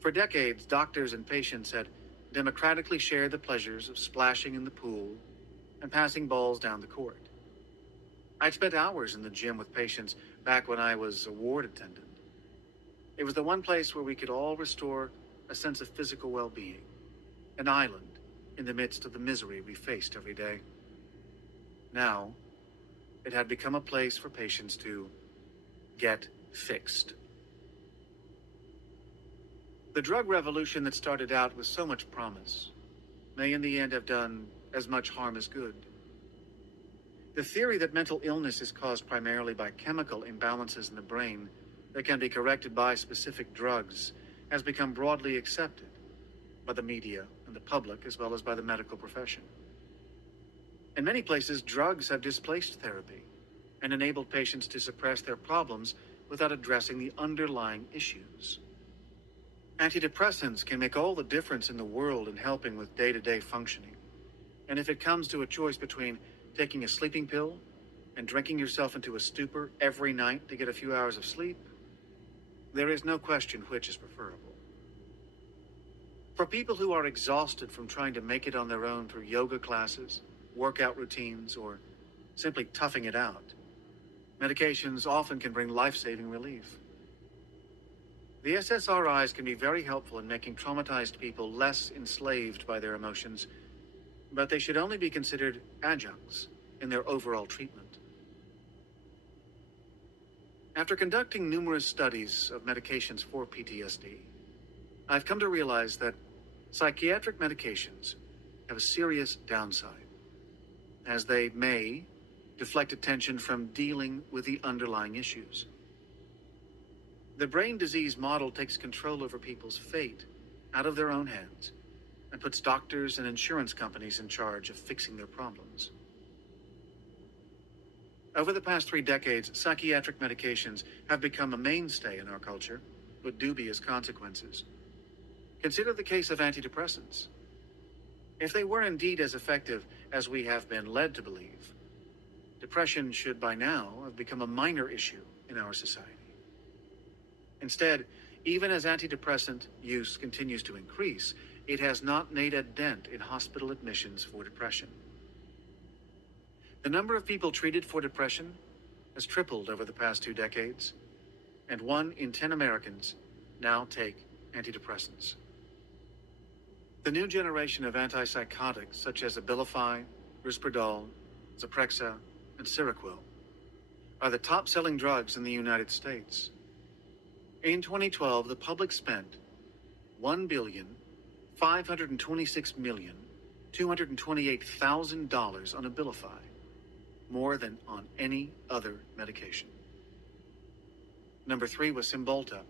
For decades, doctors and patients had democratically shared the pleasures of splashing in the pool and passing balls down the court. I'd spent hours in the gym with patients back when I was a ward attendant. It was the one place where we could all restore a sense of physical well-being, an island in the midst of the misery we faced every day. Now, it had become a place for patients to get fixed. The drug revolution that started out with so much promise may in the end have done as much harm as good. The theory that mental illness is caused primarily by chemical imbalances in the brain that can be corrected by specific drugs has become broadly accepted by the media and the public, as well as by the medical profession. In many places, drugs have displaced therapy and enabled patients to suppress their problems without addressing the underlying issues. Antidepressants can make all the difference in the world in helping with day-to-day functioning. And if it comes to a choice between taking a sleeping pill and drinking yourself into a stupor every night to get a few hours of sleep, there is no question which is preferable. For people who are exhausted from trying to make it on their own through yoga classes, workout routines, or simply toughing it out, medications often can bring life-saving relief. The SSRIs can be very helpful in making traumatized people less enslaved by their emotions, but they should only be considered adjuncts in their overall treatment. After conducting numerous studies of medications for PTSD, I've come to realize that psychiatric medications have a serious downside, as they may deflect attention from dealing with the underlying issues. The brain disease model takes control over people's fate out of their own hands and puts doctors and insurance companies in charge of fixing their problems. Over the past 3 decades, psychiatric medications have become a mainstay in our culture, with dubious consequences. Consider the case of antidepressants. If they were indeed as effective as we have been led to believe, depression should by now have become a minor issue in our society. Instead, even as antidepressant use continues to increase, it has not made a dent in hospital admissions for depression. The number of people treated for depression has tripled over the past 2 decades, and 1 in 10 Americans now take antidepressants. The new generation of antipsychotics, such as Abilify, Risperdal, Zyprexa, and Seroquel, are the top-selling drugs in the United States. In 2012, the public spent $1,526,228,000 on Abilify, more than on any other medication. Number 3 was Cymbalta,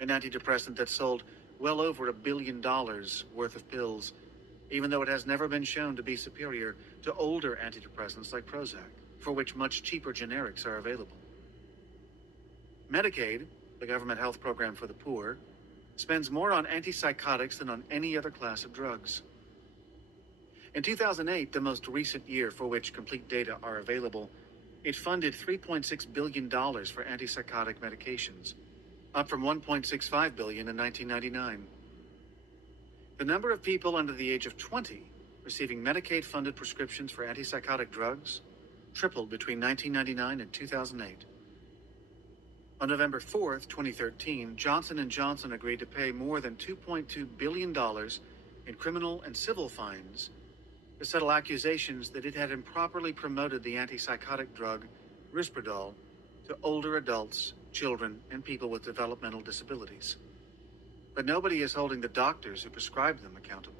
an antidepressant that sold well over $1 billion worth of pills, even though it has never been shown to be superior to older antidepressants like Prozac, for which much cheaper generics are available. Medicaid, the government health program for the poor, spends more on antipsychotics than on any other class of drugs. In 2008, the most recent year for which complete data are available, It funded $3.6 billion for antipsychotic medications, up from $1.65 billion in 1999. The number of people under the age of 20 receiving Medicaid-funded prescriptions for antipsychotic drugs tripled between 1999 and 2008. On November 4th, 2013, Johnson & Johnson agreed to pay more than $2.2 billion in criminal and civil fines to settle accusations that it had improperly promoted the antipsychotic drug Risperdal to older adults, children, and people with developmental disabilities. But nobody is holding the doctors who prescribed them accountable.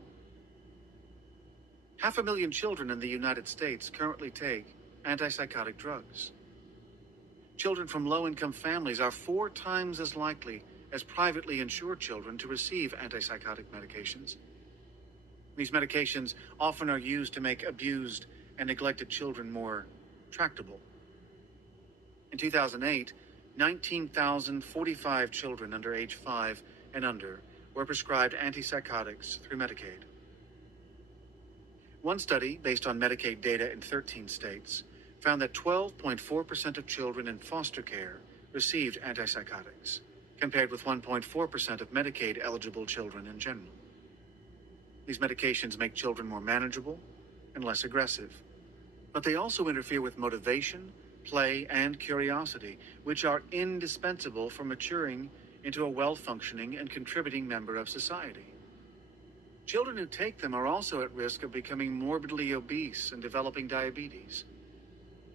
500,000 children in the United States currently take antipsychotic drugs. Children from low-income families are 4 times as likely as privately insured children to receive antipsychotic medications. These medications often are used to make abused and neglected children more tractable. In 2008, 19,045 children under age 5 and under were prescribed antipsychotics through Medicaid. One study, based on Medicaid data in 13 states, found that 12.4% of children in foster care received antipsychotics, compared with 1.4% of Medicaid-eligible children in general. These medications make children more manageable and less aggressive, but they also interfere with motivation, play, and curiosity, which are indispensable for maturing into a well-functioning and contributing member of society. Children who take them are also at risk of becoming morbidly obese and developing diabetes.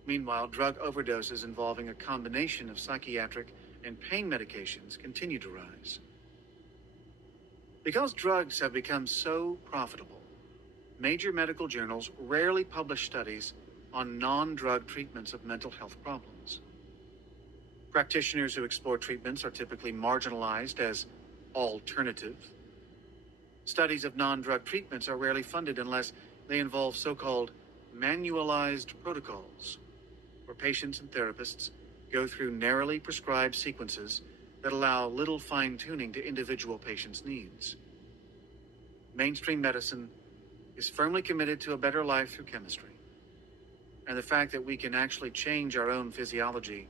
Meanwhile, drug overdoses involving a combination of psychiatric and pain medications continue to rise. Because drugs have become so profitable, major medical journals rarely publish studies on non-drug treatments of mental health problems. Practitioners who explore treatments are typically marginalized as alternative. Studies of non-drug treatments are rarely funded unless they involve so-called manualized protocols, where patients and therapists go through narrowly prescribed sequences that allow little fine-tuning to individual patients' needs. Mainstream medicine is firmly committed to a better life through chemistry, and the fact that we can actually change our own physiology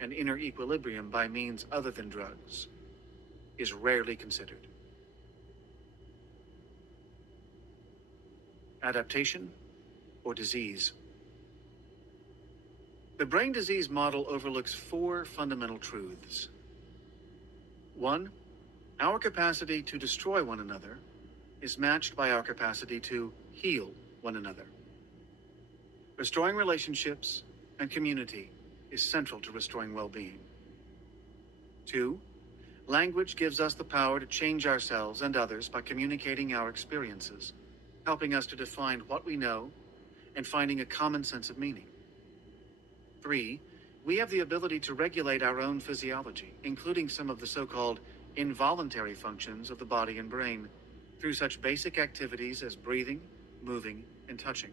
and inner equilibrium by means other than drugs is rarely considered. Adaptation or disease? The brain disease model overlooks 4 fundamental truths. 1, our capacity to destroy one another is matched by our capacity to heal one another. Restoring relationships and community is central to restoring well-being. 2, language gives us the power to change ourselves and others by communicating our experiences, helping us to define what we know and finding a common sense of meaning. 3, we have the ability to regulate our own physiology, including some of the so-called involuntary functions of the body and brain, through such basic activities as breathing, moving, and touching.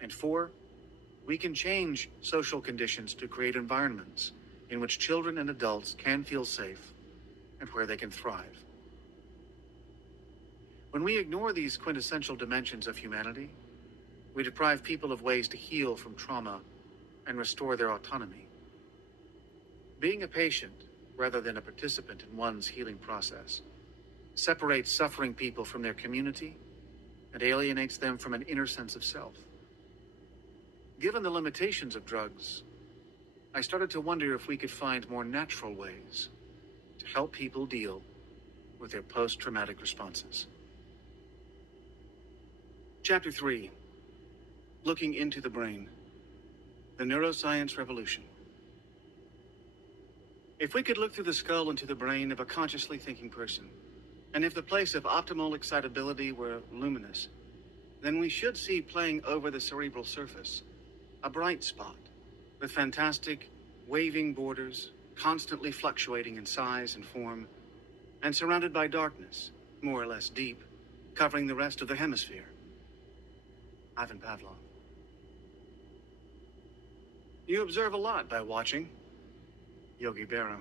And 4, we can change social conditions to create environments in which children and adults can feel safe and where they can thrive. When we ignore these quintessential dimensions of humanity, we deprive people of ways to heal from trauma and restore their autonomy. Being a patient, rather than a participant in one's healing process, separates suffering people from their community and alienates them from an inner sense of self. Given the limitations of drugs, I started to wonder if we could find more natural ways to help people deal with their post-traumatic responses. Chapter 3, Looking into the Brain. The Neuroscience Revolution. If we could look through the skull into the brain of a consciously thinking person, and if the place of optimal excitability were luminous, then we should see playing over the cerebral surface a bright spot with fantastic, waving borders, constantly fluctuating in size and form, and surrounded by darkness, more or less deep, covering the rest of the hemisphere. Ivan Pavlov. You observe a lot by watching. Yogi Berra.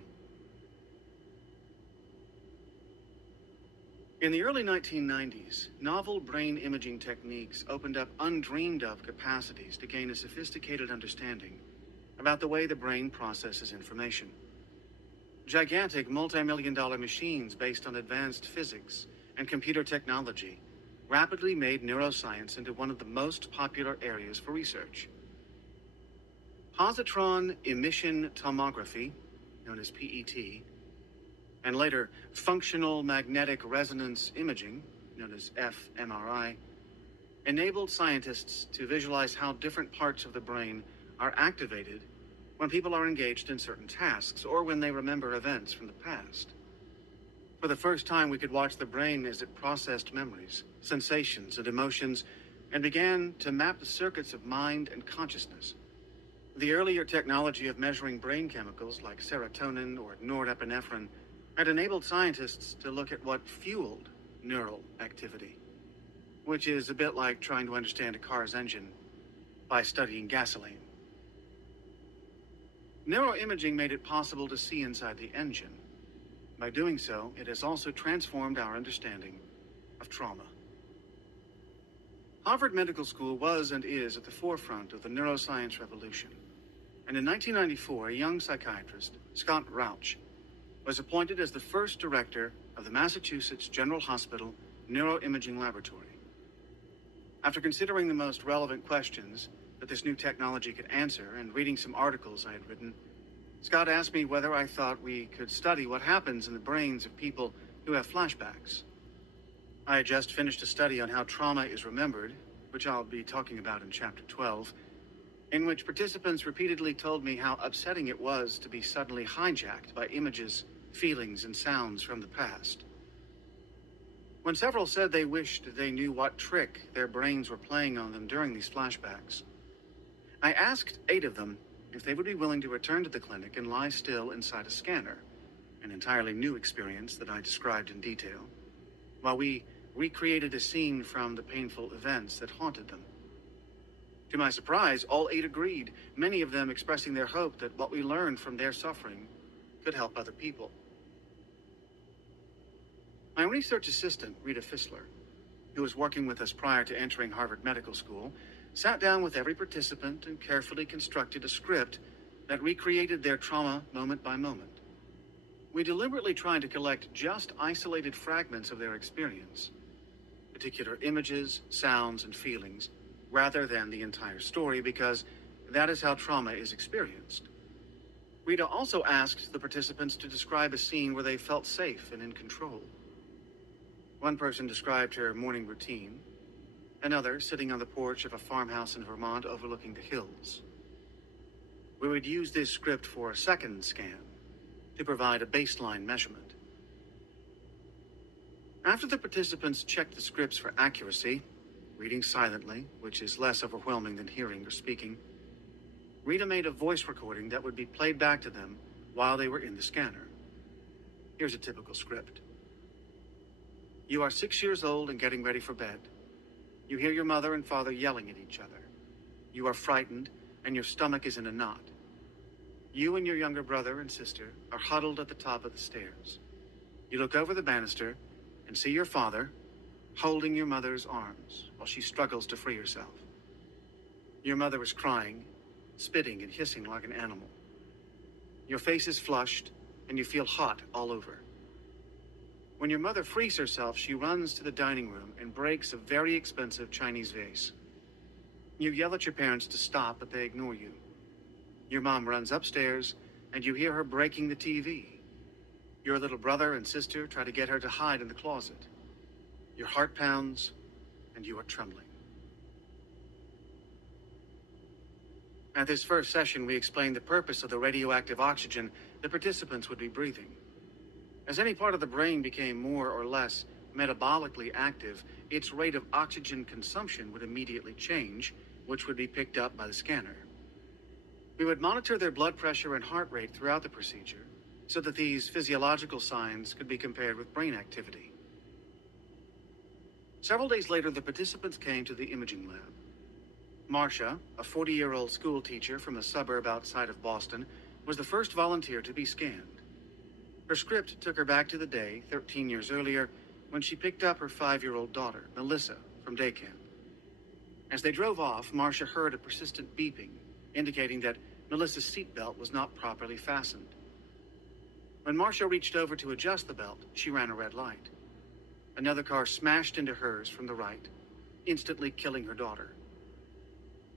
In the early 1990s, novel brain imaging techniques opened up undreamed of capacities to gain a sophisticated understanding about the way the brain processes information. Gigantic multi-million-dollar machines based on advanced physics and computer technology rapidly made neuroscience into one of the most popular areas for research. Positron emission tomography, known as PET, and later functional magnetic resonance imaging, known as fMRI, enabled scientists to visualize how different parts of the brain are activated when people are engaged in certain tasks or when they remember events from the past. For the first time, we could watch the brain as it processed memories, sensations, and emotions, and began to map the circuits of mind and consciousness. The earlier technology of measuring brain chemicals like serotonin or norepinephrine had enabled scientists to look at what fueled neural activity, which is a bit like trying to understand a car's engine by studying gasoline. Neuroimaging made it possible to see inside the engine. By doing so, it has also transformed our understanding of trauma. Harvard Medical School was and is at the forefront of the neuroscience revolution. And in 1994, a young psychiatrist, Scott Rauch, was appointed as the first director of the Massachusetts General Hospital Neuroimaging Laboratory. After considering the most relevant questions that this new technology could answer and reading some articles I had written, Scott asked me whether I thought we could study what happens in the brains of people who have flashbacks. I had just finished a study on how trauma is remembered, which I'll be talking about in Chapter 12, in which participants repeatedly told me how upsetting it was to be suddenly hijacked by images, feelings, and sounds from the past. When several said they wished they knew what trick their brains were playing on them during these flashbacks, I asked 8 of them if they would be willing to return to the clinic and lie still inside a scanner, an entirely new experience that I described in detail, while we recreated a scene from the painful events that haunted them. To my surprise, all 8 agreed, many of them expressing their hope that what we learned from their suffering could help other people. My research assistant, Rita Fissler, who was working with us prior to entering Harvard Medical School, sat down with every participant and carefully constructed a script that recreated their trauma moment by moment. We deliberately tried to collect just isolated fragments of their experience, particular images, sounds, and feelings, rather than the entire story, because that is how trauma is experienced. Rita also asked the participants to describe a scene where they felt safe and in control. One person described her morning routine, another sitting on the porch of a farmhouse in Vermont overlooking the hills. We would use this script for a second scan to provide a baseline measurement. After the participants checked the scripts for accuracy, reading silently, which is less overwhelming than hearing or speaking, Rita made a voice recording that would be played back to them while they were in the scanner. Here's a typical script. You are 6 years old and getting ready for bed. You hear your mother and father yelling at each other. You are frightened and your stomach is in a knot. You and your younger brother and sister are huddled at the top of the stairs. You look over the banister and see your father holding your mother's arms while she struggles to free herself. Your mother is crying, spitting and hissing like an animal. Your face is flushed and you feel hot all over. When your mother frees herself, she runs to the dining room and breaks a very expensive Chinese vase. You yell at your parents to stop, but they ignore you. Your mom runs upstairs, and you hear her breaking the TV. Your little brother and sister try to get her to hide in the closet. Your heart pounds, and you are trembling. At this first session, we explained the purpose of the radioactive oxygen the participants would be breathing. As any part of the brain became more or less metabolically active, its rate of oxygen consumption would immediately change, which would be picked up by the scanner. We would monitor their blood pressure and heart rate throughout the procedure, so that these physiological signs could be compared with brain activity. Several days later, the participants came to the imaging lab. Marcia, a 40-year-old school teacher from a suburb outside of Boston, was the first volunteer to be scanned. Her script took her back to the day, 13 years earlier, when she picked up her 5-year-old daughter, Melissa, from day camp. As they drove off, Marcia heard a persistent beeping, indicating that Melissa's seatbelt was not properly fastened. When Marcia reached over to adjust the belt, she ran a red light. Another car smashed into hers from the right, instantly killing her daughter.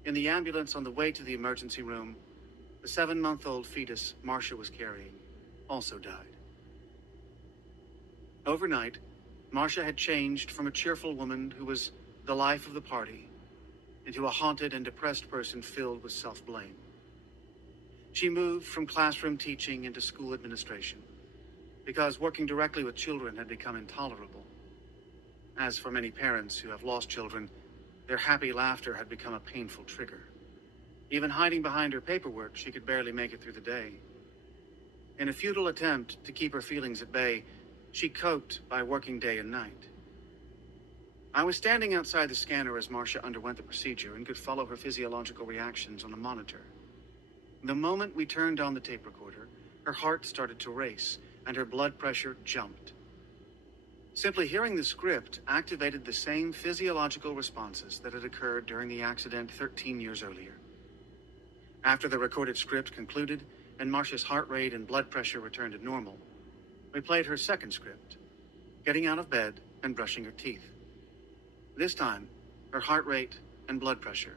In the ambulance on the way to the emergency room, the 7-month-old fetus Marcia was carrying also died. Overnight, Marcia had changed from a cheerful woman who was the life of the party into a haunted and depressed person filled with self-blame. She moved from classroom teaching into school administration because working directly with children had become intolerable. As for many parents who have lost children, their happy laughter had become a painful trigger. Even hiding behind her paperwork, she could barely make it through the day. In a futile attempt to keep her feelings at bay, she coped by working day and night. I was standing outside the scanner as Marcia underwent the procedure and could follow her physiological reactions on the monitor. The moment we turned on the tape recorder, her heart started to race and her blood pressure jumped. Simply hearing the script activated the same physiological responses that had occurred during the accident 13 years earlier. After the recorded script concluded and Marcia's heart rate and blood pressure returned to normal, we played her second script, getting out of bed and brushing her teeth. This time, her heart rate and blood pressure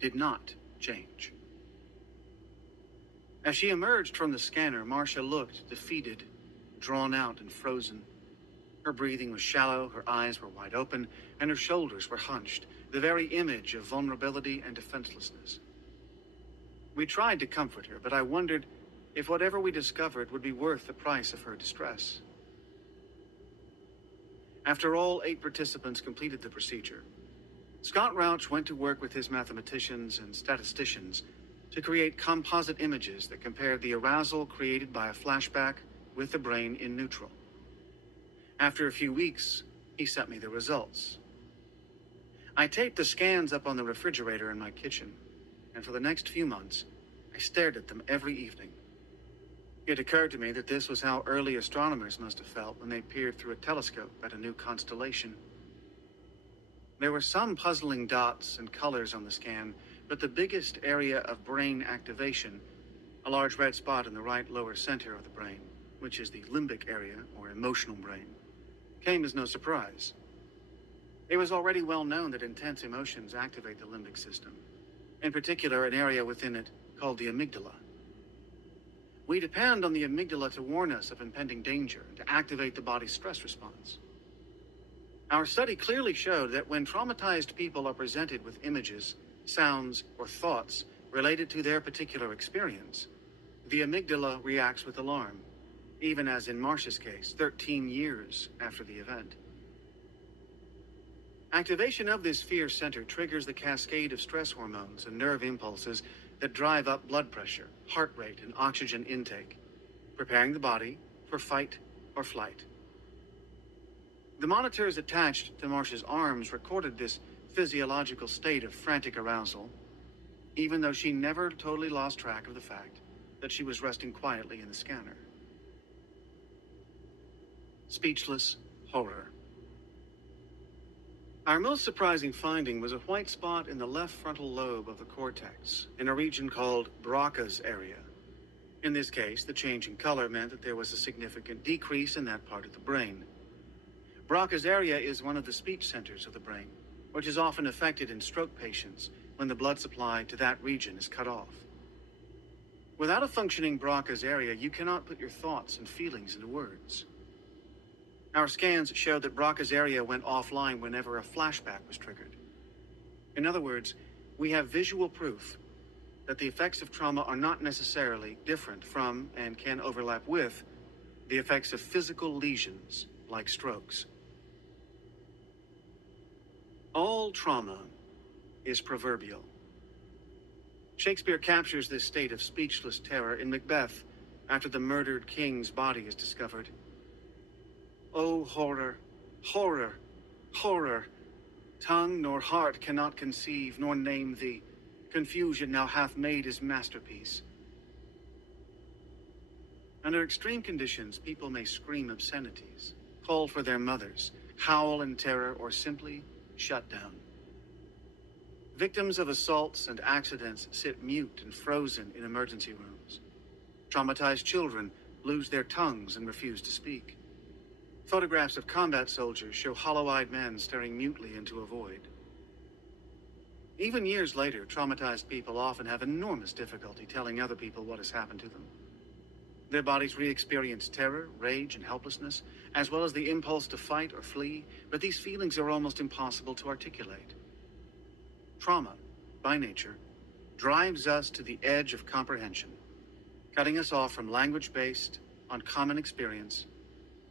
did not change. As she emerged from the scanner, Marcia looked defeated, drawn out and frozen. Her breathing was shallow, her eyes were wide open, and her shoulders were hunched, the very image of vulnerability and defenselessness. We tried to comfort her, but I wondered if whatever we discovered would be worth the price of her distress. After all 8 participants completed the procedure, Scott Rauch went to work with his mathematicians and statisticians to create composite images that compared the arousal created by a flashback with the brain in neutral. After a few weeks, he sent me the results. I taped the scans up on the refrigerator in my kitchen, and for the next few months, I stared at them every evening. It occurred to me that this was how early astronomers must have felt when they peered through a telescope at a new constellation. There were some puzzling dots and colors on the scan, but the biggest area of brain activation, a large red spot in the right lower center of the brain, which is the limbic area, or emotional brain, came as no surprise. It was already well known that intense emotions activate the limbic system, in particular an area within it called the amygdala. We depend on the amygdala to warn us of impending danger and to activate the body's stress response. Our study clearly showed that when traumatized people are presented with images, sounds, or thoughts related to their particular experience, the amygdala reacts with alarm, even as in Marcia's case, 13 years after the event. Activation of this fear center triggers the cascade of stress hormones and nerve impulses that drive up blood pressure, heart rate, and oxygen intake, preparing the body for fight or flight. The monitors attached to Marcia's arms recorded this physiological state of frantic arousal, even though she never totally lost track of the fact that she was resting quietly in the scanner. Speechless horror. Our most surprising finding was a white spot in the left frontal lobe of the cortex, in a region called Broca's area. In this case, the change in color meant that there was a significant decrease in that part of the brain. Broca's area is one of the speech centers of the brain, which is often affected in stroke patients when the blood supply to that region is cut off. Without a functioning Broca's area, you cannot put your thoughts and feelings into words. Our scans showed that Broca's area went offline whenever a flashback was triggered. In other words, we have visual proof that the effects of trauma are not necessarily different from and can overlap with the effects of physical lesions like strokes. All trauma is proverbial. Shakespeare captures this state of speechless terror in Macbeth after the murdered king's body is discovered. Oh, horror, horror, horror! Tongue nor heart cannot conceive nor name thee. Confusion now hath made his masterpiece. Under extreme conditions, people may scream obscenities, call for their mothers, howl in terror, or simply shut down. Victims of assaults and accidents sit mute and frozen in emergency rooms. Traumatized children lose their tongues and refuse to speak. Photographs of combat soldiers show hollow-eyed men staring mutely into a void. Even years later, traumatized people often have enormous difficulty telling other people what has happened to them. Their bodies re-experience terror, rage, and helplessness, as well as the impulse to fight or flee, but these feelings are almost impossible to articulate. Trauma, by nature, drives us to the edge of comprehension, cutting us off from language based on common experience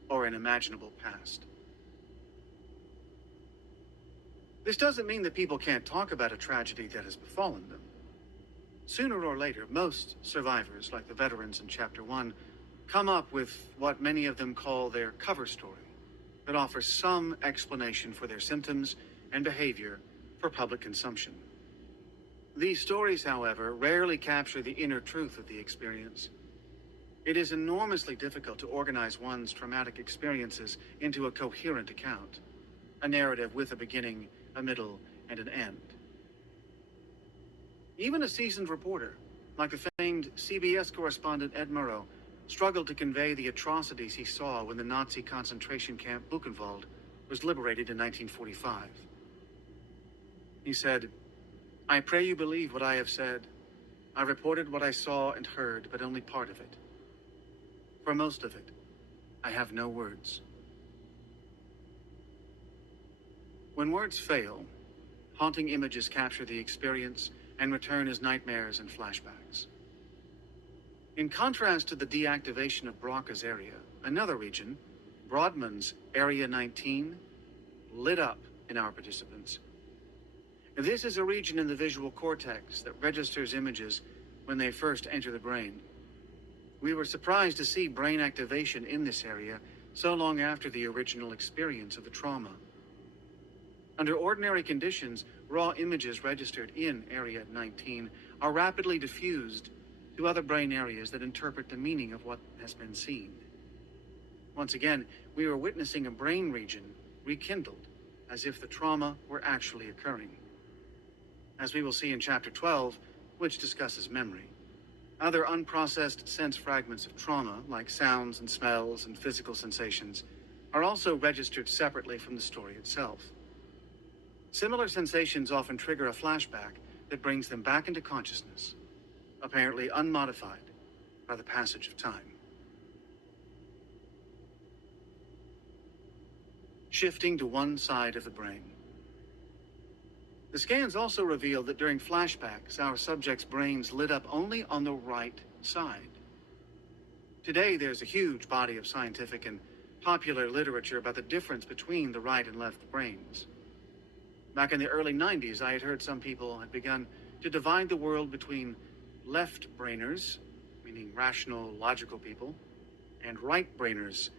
or an imaginable past. This doesn't mean that people can't talk about a tragedy that has befallen them. Sooner or later, most survivors, like the veterans in Chapter 1, come up with what many of them call their cover story that offers some explanation for their symptoms and behavior for public consumption. These stories, however, rarely capture the inner truth of the experience. It is enormously difficult to organize one's traumatic experiences into a coherent account, a narrative with a beginning, a middle, and an end. Even a seasoned reporter, like the famed CBS correspondent Ed Murrow, struggled to convey the atrocities he saw when the Nazi concentration camp Buchenwald was liberated in 1945. He said, "I pray you believe what I have said. I reported what I saw and heard, but only part of it. For most of it, I have no words." When words fail, haunting images capture the experience and return as nightmares and flashbacks. In contrast to the deactivation of Broca's area, another region, Brodmann's Area 19, lit up in our participants. This is a region in the visual cortex that registers images when they first enter the brain. We were surprised to see brain activation in this area so long after the original experience of the trauma. Under ordinary conditions, raw images registered in Area 19 are rapidly diffused to other brain areas that interpret the meaning of what has been seen. Once again, we were witnessing a brain region rekindled, as if the trauma were actually occurring. As we will see in Chapter 12, which discusses memory, other unprocessed sense fragments of trauma, like sounds and smells and physical sensations, are also registered separately from the story itself. Similar sensations often trigger a flashback that brings them back into consciousness, apparently unmodified by the passage of time. Shifting to one side of the brain. The scans also revealed that during flashbacks, our subjects' brains lit up only on the right side. Today, there's a huge body of scientific and popular literature about the difference between the right and left brains. Back in the early 90s, I had heard some people had begun to divide the world between left-brainers, meaning rational, logical people, and right-brainers,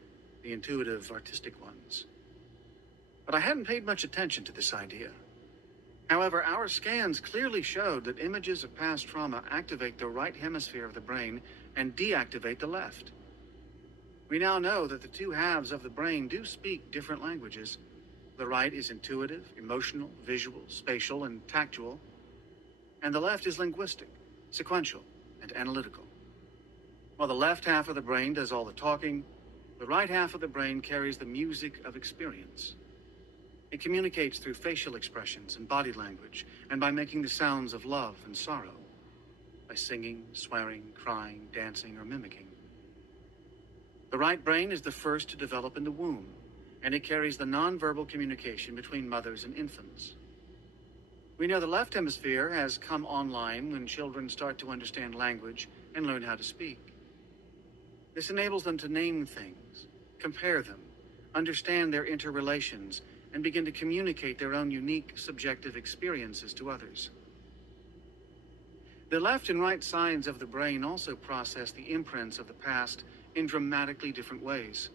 the intuitive, artistic ones. But I hadn't paid much attention to this idea. However, our scans clearly showed that images of past trauma activate the right hemisphere of the brain and deactivate the left. We now know that the two halves of the brain do speak different languages. The right is intuitive, emotional, visual, spatial, and tactual, and the left is linguistic, sequential, and analytical. While the left half of the brain does all the talking, the right half of the brain carries the music of experience. It communicates through facial expressions and body language, and by making the sounds of love and sorrow, by singing, swearing, crying, dancing, or mimicking. The right brain is the first to develop in the womb, and it carries the nonverbal communication between mothers and infants. We know the left hemisphere has come online when children start to understand language and learn how to speak. This enables them to name things, compare them, understand their interrelations, and begin to communicate their own unique subjective experiences to others. The left and right sides of the brain also process the imprints of the past in dramatically different ways.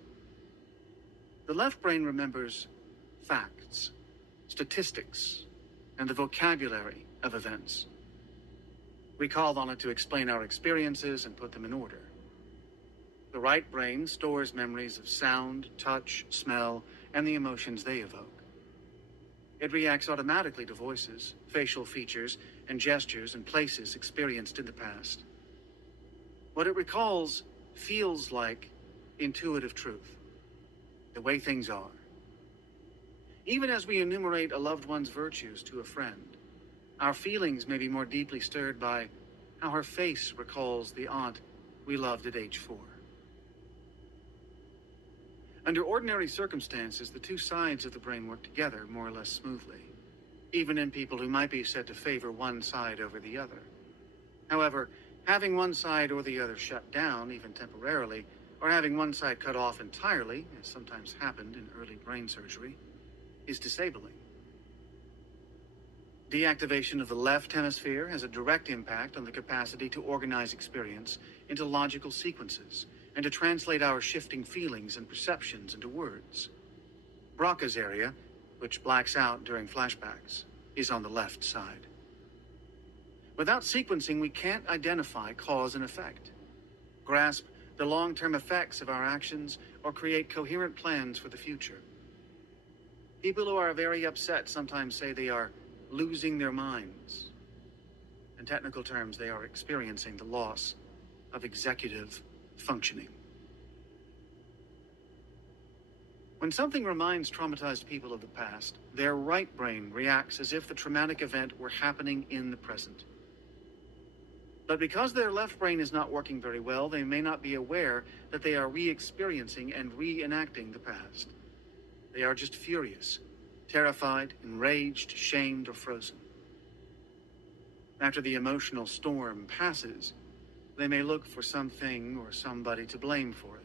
The left brain remembers facts, statistics, and the vocabulary of events. We call on it to explain our experiences and put them in order. The right brain stores memories of sound, touch, smell, and the emotions they evoke. It reacts automatically to voices, facial features, and gestures and places experienced in the past. What it recalls feels like intuitive truth, the way things are. Even as we enumerate a loved one's virtues to a friend, our feelings may be more deeply stirred by how her face recalls the aunt we loved at age 4. Under ordinary circumstances, the two sides of the brain work together more or less smoothly, even in people who might be said to favor one side over the other. However, having one side or the other shut down, even temporarily, or having one side cut off entirely, as sometimes happened in early brain surgery, is disabling. Deactivation of the left hemisphere has a direct impact on the capacity to organize experience into logical sequences and to translate our shifting feelings and perceptions into words. Broca's area, which blacks out during flashbacks, is on the left side. Without sequencing, we can't identify cause and effect, grasp the long-term effects of our actions, or create coherent plans for the future. People who are very upset sometimes say they are losing their minds. In technical terms, they are experiencing the loss of executive functioning. When something reminds traumatized people of the past, their right brain reacts as if the traumatic event were happening in the present. But because their left brain is not working very well, they may not be aware that they are re-experiencing and reenacting the past. They are just furious, terrified, enraged, shamed, or frozen. After the emotional storm passes, they may look for something or somebody to blame for it.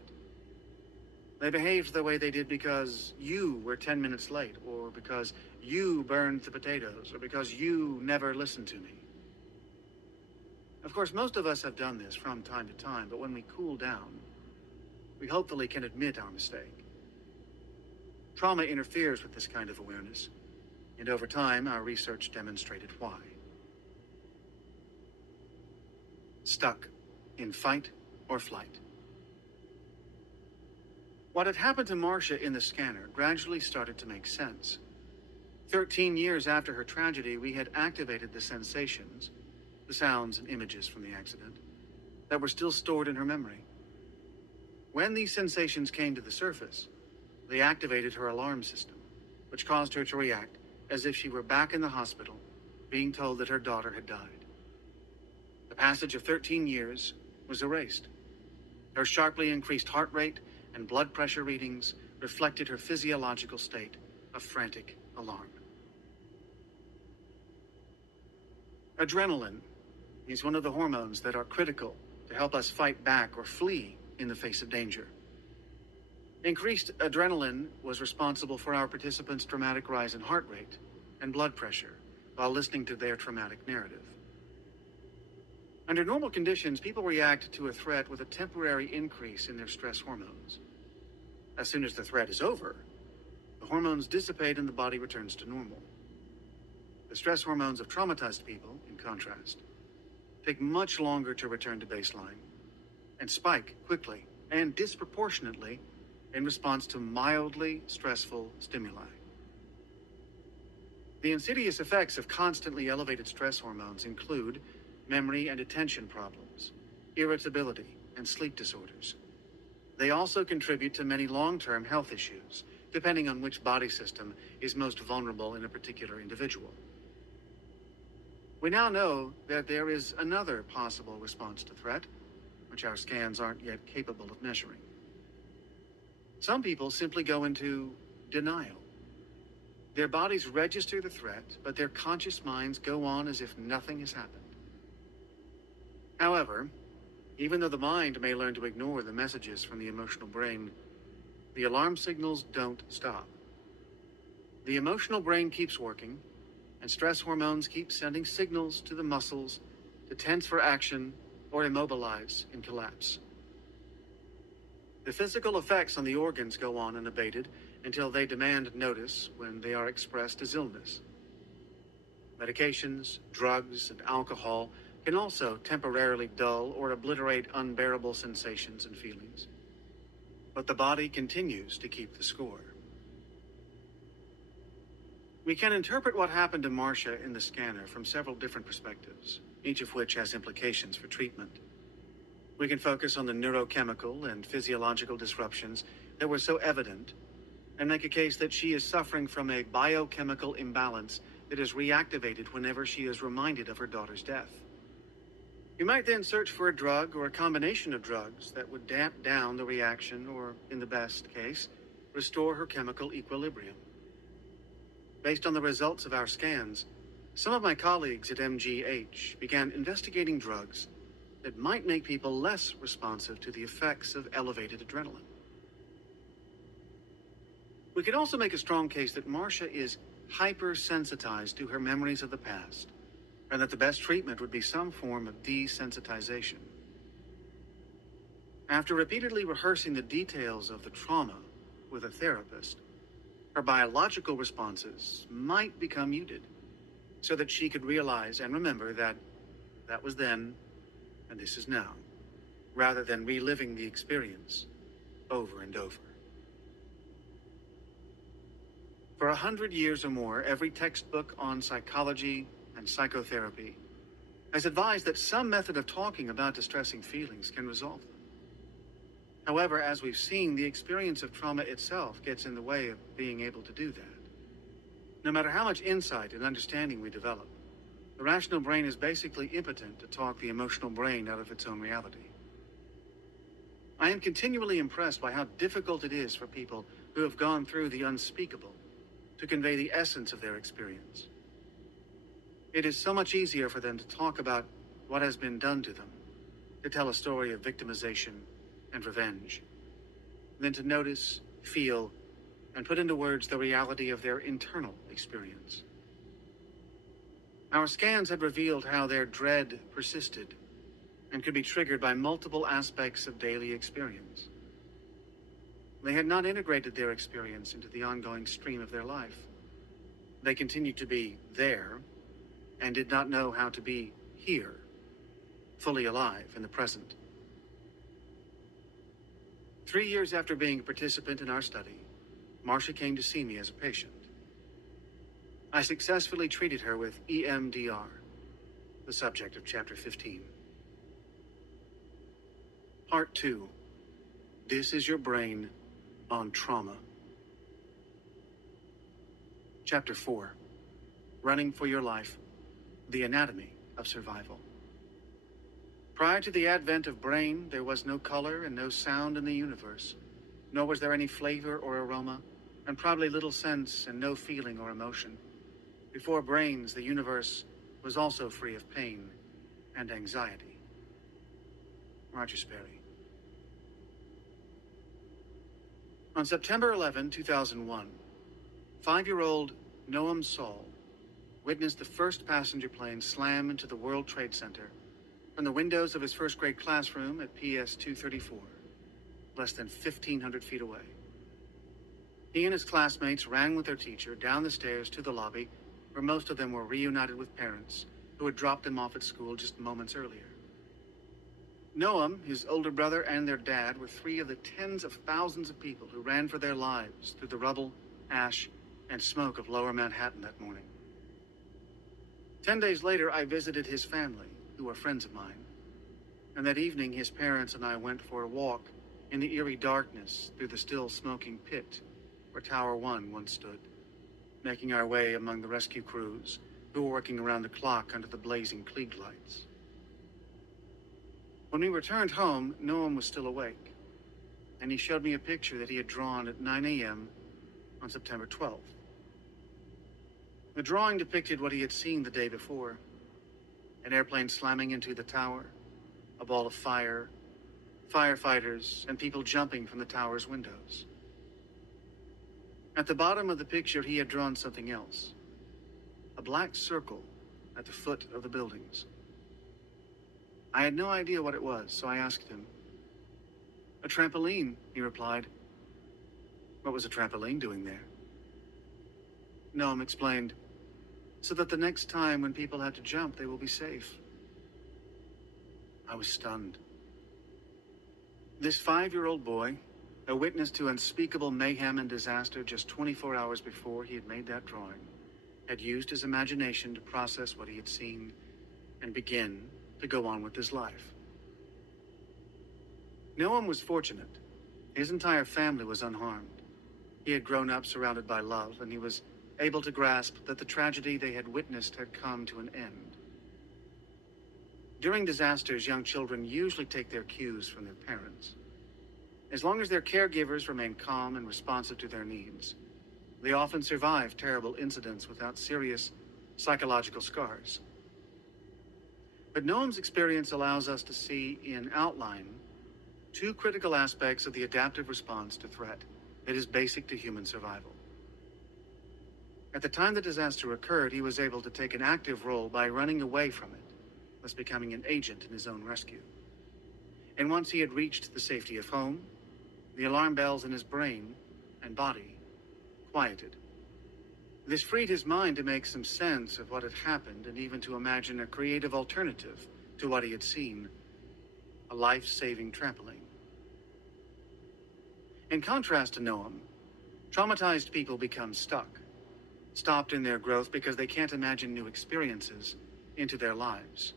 They behaved the way they did because you were 10 minutes late, or because you burned the potatoes, or because you never listened to me. Of course, most of us have done this from time to time, but when we cool down, we hopefully can admit our mistake. Trauma interferes with this kind of awareness, and over time, our research demonstrated why. Stuck in fight or flight. What had happened to Marcia in the scanner gradually started to make sense. 13 years after her tragedy, we had activated the sensations, the sounds and images from the accident, that were still stored in her memory. When these sensations came to the surface, they activated her alarm system, which caused her to react as if she were back in the hospital, being told that her daughter had died. The passage of 13 years was erased. Her sharply increased heart rate and blood pressure readings reflected her physiological state of frantic alarm. Adrenaline is one of the hormones that are critical to help us fight back or flee in the face of danger. Increased adrenaline was responsible for our participants' dramatic rise in heart rate and blood pressure while listening to their traumatic narrative. Under normal conditions, people react to a threat with a temporary increase in their stress hormones. As soon as the threat is over, the hormones dissipate and the body returns to normal. The stress hormones of traumatized people, in contrast, take much longer to return to baseline and spike quickly and disproportionately in response to mildly stressful stimuli. The insidious effects of constantly elevated stress hormones include memory and attention problems, irritability, and sleep disorders. They also contribute to many long-term health issues, depending on which body system is most vulnerable in a particular individual. We now know that there is another possible response to threat, which our scans aren't yet capable of measuring. Some people simply go into denial. Their bodies register the threat, but their conscious minds go on as if nothing has happened. However, even though the mind may learn to ignore the messages from the emotional brain, the alarm signals don't stop. The emotional brain keeps working, and stress hormones keep sending signals to the muscles to tense for action or immobilize in collapse. The physical effects on the organs go on unabated until they demand notice when they are expressed as illness. Medications, drugs, and alcohol can also temporarily dull or obliterate unbearable sensations and feelings. But the body continues to keep the score. We can interpret what happened to Marcia in the scanner from several different perspectives, each of which has implications for treatment. We can focus on the neurochemical and physiological disruptions that were so evident and make a case that she is suffering from a biochemical imbalance that is reactivated whenever she is reminded of her daughter's death. We might then search for a drug or a combination of drugs that would damp down the reaction or, in the best case, restore her chemical equilibrium. Based on the results of our scans, some of my colleagues at MGH began investigating drugs that might make people less responsive to the effects of elevated adrenaline. We could also make a strong case that Marcia is hypersensitized to her memories of the past, and that the best treatment would be some form of desensitization. After repeatedly rehearsing the details of the trauma with a therapist, her biological responses might become muted, so that she could realize and remember that that was then and this is now, rather than reliving the experience over and over. For 100 years or more, every textbook on psychology and psychotherapy has advised that some method of talking about distressing feelings can resolve them. However, as we've seen, the experience of trauma itself gets in the way of being able to do that. No matter how much insight and understanding we develop, the rational brain is basically impotent to talk the emotional brain out of its own reality. I am continually impressed by how difficult it is for people who have gone through the unspeakable to convey the essence of their experience. It is so much easier for them to talk about what has been done to them, to tell a story of victimization and revenge, than to notice, feel, and put into words the reality of their internal experience. Our scans had revealed how their dread persisted and could be triggered by multiple aspects of daily experience. They had not integrated their experience into the ongoing stream of their life. They continued to be there and did not know how to be here, fully alive in the present. 3 years after being a participant in our study, Marcia came to see me as a patient. I successfully treated her with EMDR, the subject of Chapter 15. Part 2. This is your brain on trauma. Chapter 4. Running for your life, the anatomy of survival. Prior to the advent of brain, there was no color and no sound in the universe, nor was there any flavor or aroma, and probably little sense and no feeling or emotion. Before brains, the universe was also free of pain and anxiety. Roger Sperry. On September 11, 2001, 5-year-old Noam Saul witnessed the first passenger plane slam into the World Trade Center from the windows of his first grade classroom at PS 234, less than 1,500 feet away. He and his classmates ran with their teacher down the stairs to the lobby, where most of them were reunited with parents who had dropped them off at school just moments earlier. Noam, his older brother, and their dad were 3 of the tens of thousands of people who ran for their lives through the rubble, ash, and smoke of Lower Manhattan that morning. 10 days later, I visited his family, who were friends of mine, and that evening his parents and I went for a walk in the eerie darkness through the still smoking pit where Tower 1 once stood, making our way among the rescue crews who were working around the clock under the blazing Klieg lights. When we returned home, Noam was still awake, and he showed me a picture that he had drawn at 9 a.m. on September 12th. The drawing depicted what he had seen the day before: an airplane slamming into the tower, a ball of fire, firefighters, and people jumping from the tower's windows. At the bottom of the picture, he had drawn something else: a black circle at the foot of the buildings. I had no idea what it was, so I asked him. "A trampoline," he replied. What was a trampoline doing there? Noam explained, "So that the next time when people have to jump, they will be safe." I was stunned. This 5-year-old boy, a witness to unspeakable mayhem and disaster just 24 hours before he had made that drawing, had used his imagination to process what he had seen and begin to go on with his life. Noam was fortunate. His entire family was unharmed. He had grown up surrounded by love, and he was able to grasp that the tragedy they had witnessed had come to an end. During disasters, young children usually take their cues from their parents. As long as their caregivers remain calm and responsive to their needs, they often survive terrible incidents without serious psychological scars. But Noam's experience allows us to see in outline two critical aspects of the adaptive response to threat that is basic to human survival. At the time the disaster occurred, he was able to take an active role by running away from it, thus becoming an agent in his own rescue. And once he had reached the safety of home, the alarm bells in his brain and body quieted. This freed his mind to make some sense of what had happened and even to imagine a creative alternative to what he had seen, a life-saving trampoline. In contrast to Noam, traumatized people become stuck, stopped in their growth because they can't imagine new experiences into their lives.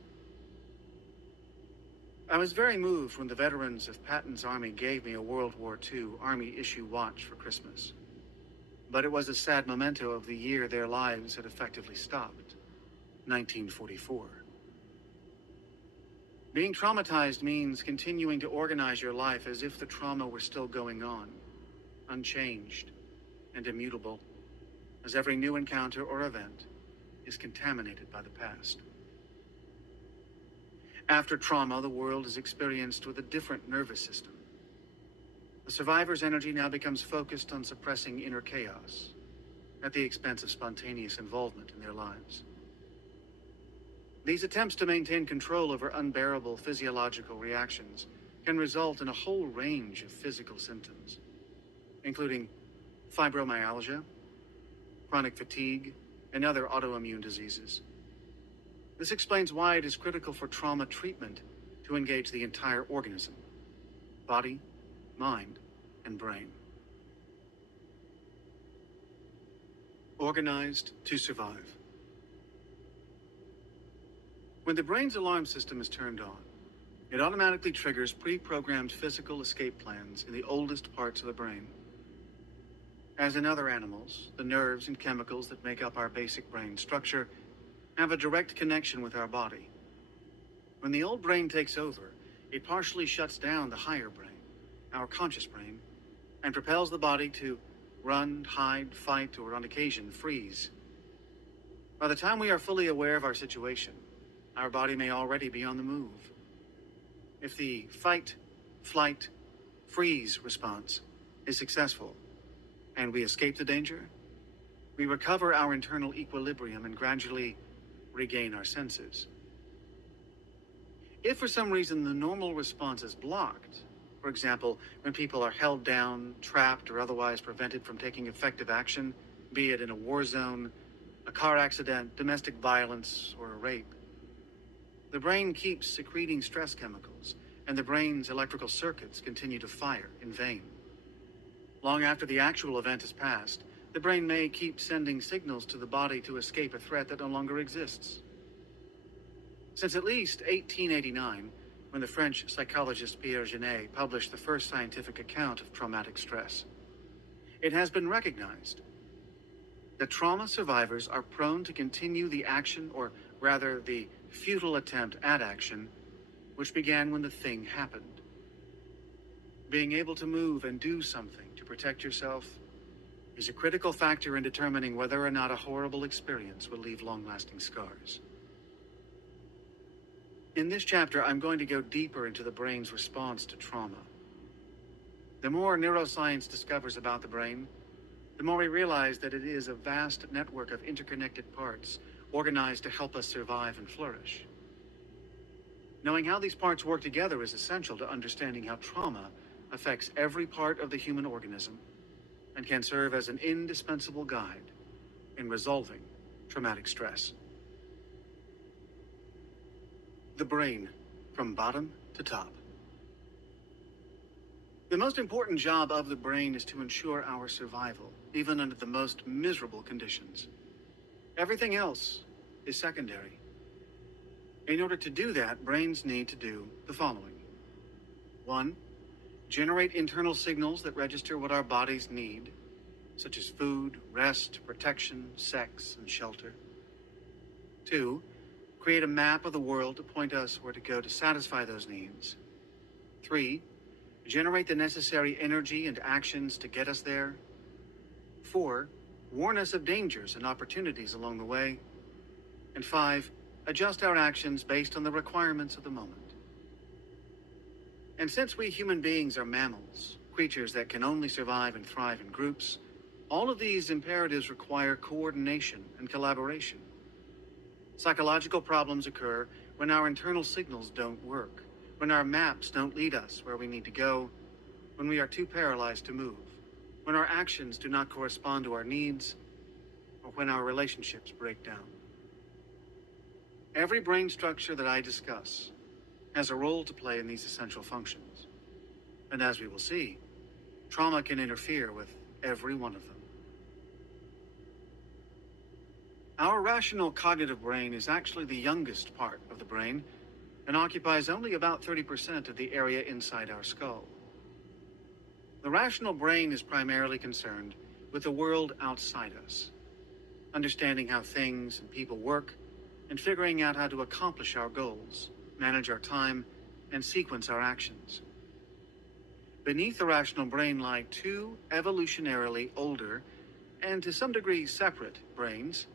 I was very moved when the veterans of Patton's Army gave me a World War II Army issue watch for Christmas. But it was a sad memento of the year their lives had effectively stopped, 1944. Being traumatized means continuing to organize your life as if the trauma were still going on, unchanged and immutable, as every new encounter or event is contaminated by the past. After trauma, the world is experienced with a different nervous system. The survivor's energy now becomes focused on suppressing inner chaos, at the expense of spontaneous involvement in their lives. These attempts to maintain control over unbearable physiological reactions can result in a whole range of physical symptoms, including fibromyalgia, chronic fatigue, and other autoimmune diseases. This explains why it is critical for trauma treatment to engage the entire organism, body, mind, and brain. Organized to survive. When the brain's alarm system is turned on, it automatically triggers pre-programmed physical escape plans in the oldest parts of the brain. As in other animals, the nerves and chemicals that make up our basic brain structure have a direct connection with our body. When the old brain takes over, it partially shuts down the higher brain, our conscious brain, and propels the body to run, hide, fight, or on occasion freeze. By the time we are fully aware of our situation, our body may already be on the move. If the fight, flight, freeze response is successful, and we escape the danger, we recover our internal equilibrium and gradually regain our senses. If for some reason the normal response is blocked, for example, when people are held down, trapped, or otherwise prevented from taking effective action, be it in a war zone, a car accident, domestic violence, or a rape, the brain keeps secreting stress chemicals, and the brain's electrical circuits continue to fire in vain. Long after the actual event has passed, the brain may keep sending signals to the body to escape a threat that no longer exists. Since at least 1889, when the French psychologist Pierre Genet published the first scientific account of traumatic stress, it has been recognized that trauma survivors are prone to continue the action, or rather the futile attempt at action, which began when the thing happened. Being able to move and do something to protect yourself is a critical factor in determining whether or not a horrible experience will leave long-lasting scars. In this chapter, I'm going to go deeper into the brain's response to trauma. The more neuroscience discovers about the brain, the more we realize that it is a vast network of interconnected parts organized to help us survive and flourish. Knowing how these parts work together is essential to understanding how trauma affects every part of the human organism and can serve as an indispensable guide in resolving traumatic stress. The brain, from bottom to top. The most important job of the brain is to ensure our survival, even under the most miserable conditions. Everything else is secondary. In order to do that, brains need to do the following. 1. Generate internal signals that register what our bodies need, such as food, rest, protection, sex, and shelter. 2. Create a map of the world to point us where to go to satisfy those needs. 3. Generate the necessary energy and actions to get us there. 4. Warn us of dangers and opportunities along the way. And 5. Adjust our actions based on the requirements of the moment. And since we human beings are mammals, creatures that can only survive and thrive in groups, all of these imperatives require coordination and collaboration. Psychological problems occur when our internal signals don't work, when our maps don't lead us where we need to go, when we are too paralyzed to move, when our actions do not correspond to our needs, or when our relationships break down. Every brain structure that I discuss has a role to play in these essential functions. And as we will see, trauma can interfere with every one of them. Our rational cognitive brain is actually the youngest part of the brain and occupies only about 30% of the area inside our skull. The rational brain is primarily concerned with the world outside us, understanding how things and people work, and figuring out how to accomplish our goals, manage our time, and sequence our actions. Beneath the rational brain lie two evolutionarily older, and to some degree separate, brains,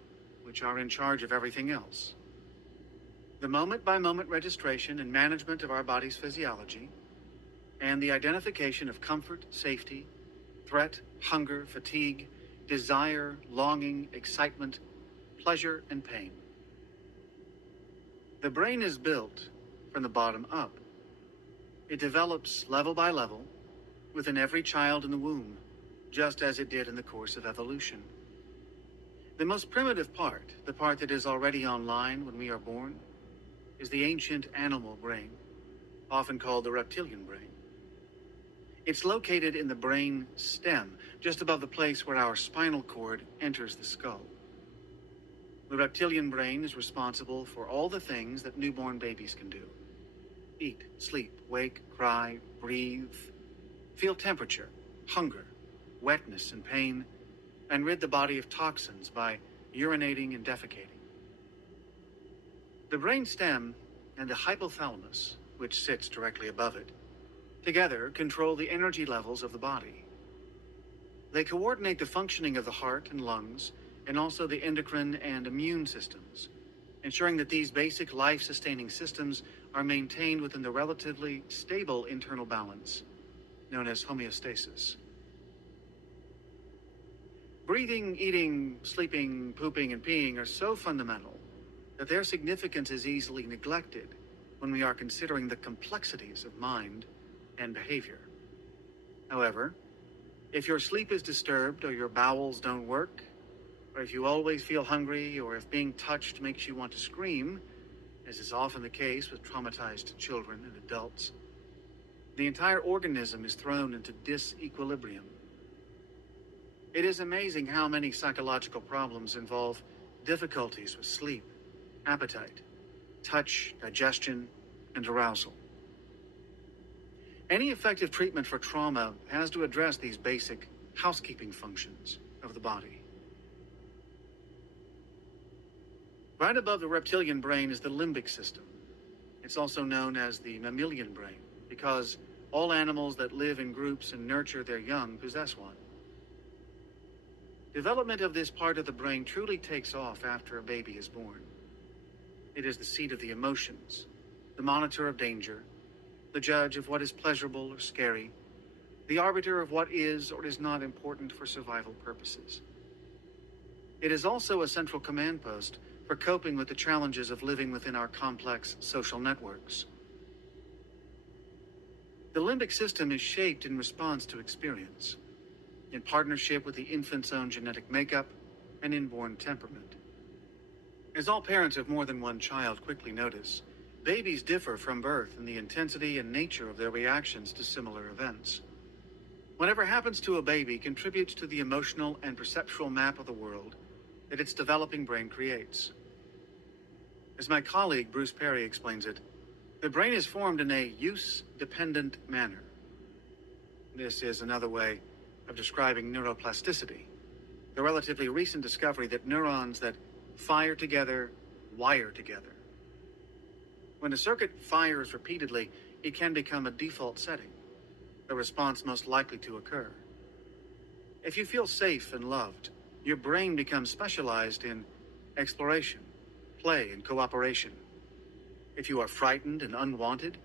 which are in charge of everything else. The moment-by-moment registration and management of our body's physiology, and the identification of comfort, safety, threat, hunger, fatigue, desire, longing, excitement, pleasure, and pain. The brain is built from the bottom up. It develops level by level within every child in the womb, just as it did in the course of evolution. The most primitive part, the part that is already online when we are born, is the ancient animal brain, often called the reptilian brain. It's located in the brain stem, just above the place where our spinal cord enters the skull. The reptilian brain is responsible for all the things that newborn babies can do. Eat, sleep, wake, cry, breathe, feel temperature, hunger, wetness and pain, and rid the body of toxins by urinating and defecating. The brain stem and the hypothalamus, which sits directly above it, together control the energy levels of the body. They coordinate the functioning of the heart and lungs, and also the endocrine and immune systems, ensuring that these basic life-sustaining systems are maintained within the relatively stable internal balance, known as homeostasis. Breathing, eating, sleeping, pooping, and peeing are so fundamental that their significance is easily neglected when we are considering the complexities of mind and behavior. However, if your sleep is disturbed or your bowels don't work, or if you always feel hungry, or if being touched makes you want to scream, as is often the case with traumatized children and adults, the entire organism is thrown into disequilibrium. It is amazing how many psychological problems involve difficulties with sleep, appetite, touch, digestion, and arousal. Any effective treatment for trauma has to address these basic housekeeping functions of the body. Right above the reptilian brain is the limbic system. It's also known as the mammalian brain because all animals that live in groups and nurture their young possess one. Development of this part of the brain truly takes off after a baby is born. It is the seat of the emotions, the monitor of danger, the judge of what is pleasurable or scary, the arbiter of what is or is not important for survival purposes. It is also a central command post for coping with the challenges of living within our complex social networks. The limbic system is shaped in response to experience, in partnership with the infant's own genetic makeup and inborn temperament. As all parents of more than one child quickly notice, babies differ from birth in the intensity and nature of their reactions to similar events. Whatever happens to a baby contributes to the emotional and perceptual map of the world that its developing brain creates. As my colleague Bruce Perry explains it, the brain is formed in a use-dependent manner. This is another way of describing neuroplasticity, the relatively recent discovery that neurons that fire together wire together. When a circuit fires repeatedly, it can become a default setting, the response most likely to occur. If you feel safe and loved, your brain becomes specialized in exploration, play, and cooperation. If you are frightened and unwanted,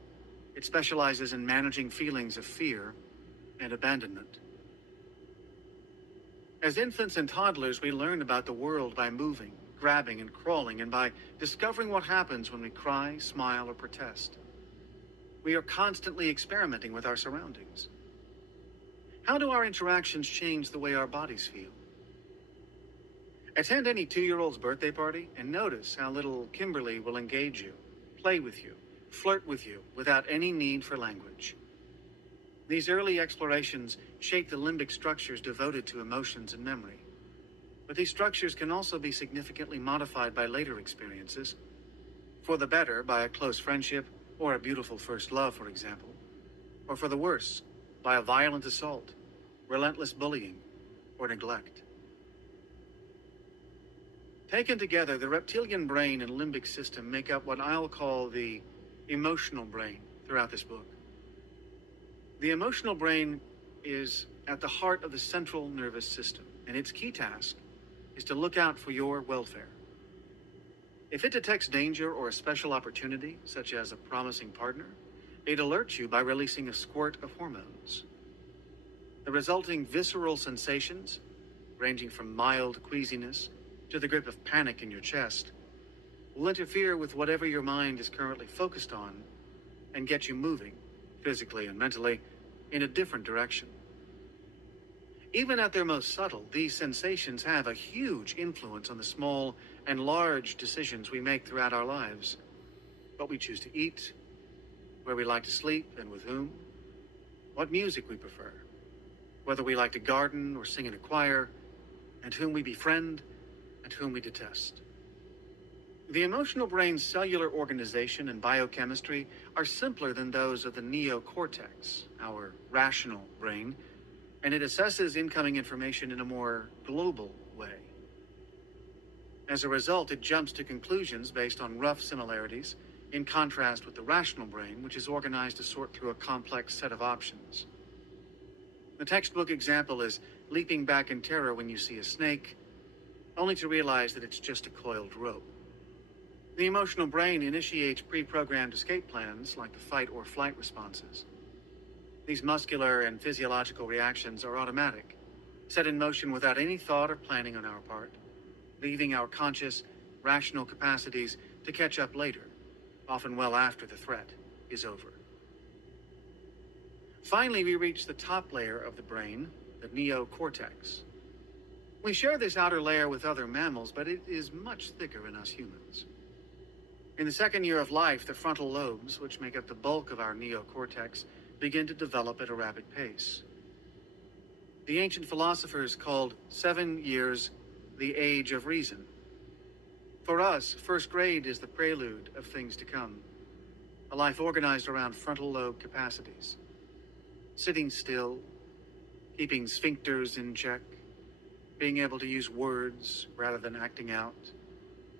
it specializes in managing feelings of fear and abandonment. As infants and toddlers, we learn about the world by moving, grabbing, and crawling, and by discovering what happens when we cry, smile, or protest. We are constantly experimenting with our surroundings. How do our interactions change the way our bodies feel? Attend any 2-year-old's birthday party and notice how little Kimberly will engage you, play with you, flirt with you without any need for language. These early explorations shape the limbic structures devoted to emotions and memory. But these structures can also be significantly modified by later experiences, for the better by a close friendship or a beautiful first love, for example, or for the worse by a violent assault, relentless bullying, or neglect. Taken together, the reptilian brain and limbic system make up what I'll call the emotional brain throughout this book. The emotional brain is at the heart of the central nervous system, and its key task is to look out for your welfare. If it detects danger or a special opportunity, such as a promising partner, it alerts you by releasing a squirt of hormones. The resulting visceral sensations, ranging from mild queasiness to the grip of panic in your chest, will interfere with whatever your mind is currently focused on and get you moving, physically and mentally, in a different direction. Even at their most subtle, these sensations have a huge influence on the small and large decisions we make throughout our lives. What we choose to eat, where we like to sleep and with whom, what music we prefer, whether we like to garden or sing in a choir, and whom we befriend and whom we detest. The emotional brain's cellular organization and biochemistry are simpler than those of the neocortex, our rational brain, and it assesses incoming information in a more global way. As a result, it jumps to conclusions based on rough similarities, in contrast with the rational brain, which is organized to sort through a complex set of options. The textbook example is leaping back in terror when you see a snake, only to realize that it's just a coiled rope. The emotional brain initiates pre-programmed escape plans like the fight or flight responses. These muscular and physiological reactions are automatic, set in motion without any thought or planning on our part, leaving our conscious, rational capacities to catch up later, often well after the threat is over. Finally, we reach the top layer of the brain, the neocortex. We share this outer layer with other mammals, but it is much thicker in us humans. In the second year of life, the frontal lobes, which make up the bulk of our neocortex, begin to develop at a rapid pace. The ancient philosophers called 7 years the age of reason. For us, first grade is the prelude of things to come, a life organized around frontal lobe capacities. Sitting still, keeping sphincters in check, being able to use words rather than acting out,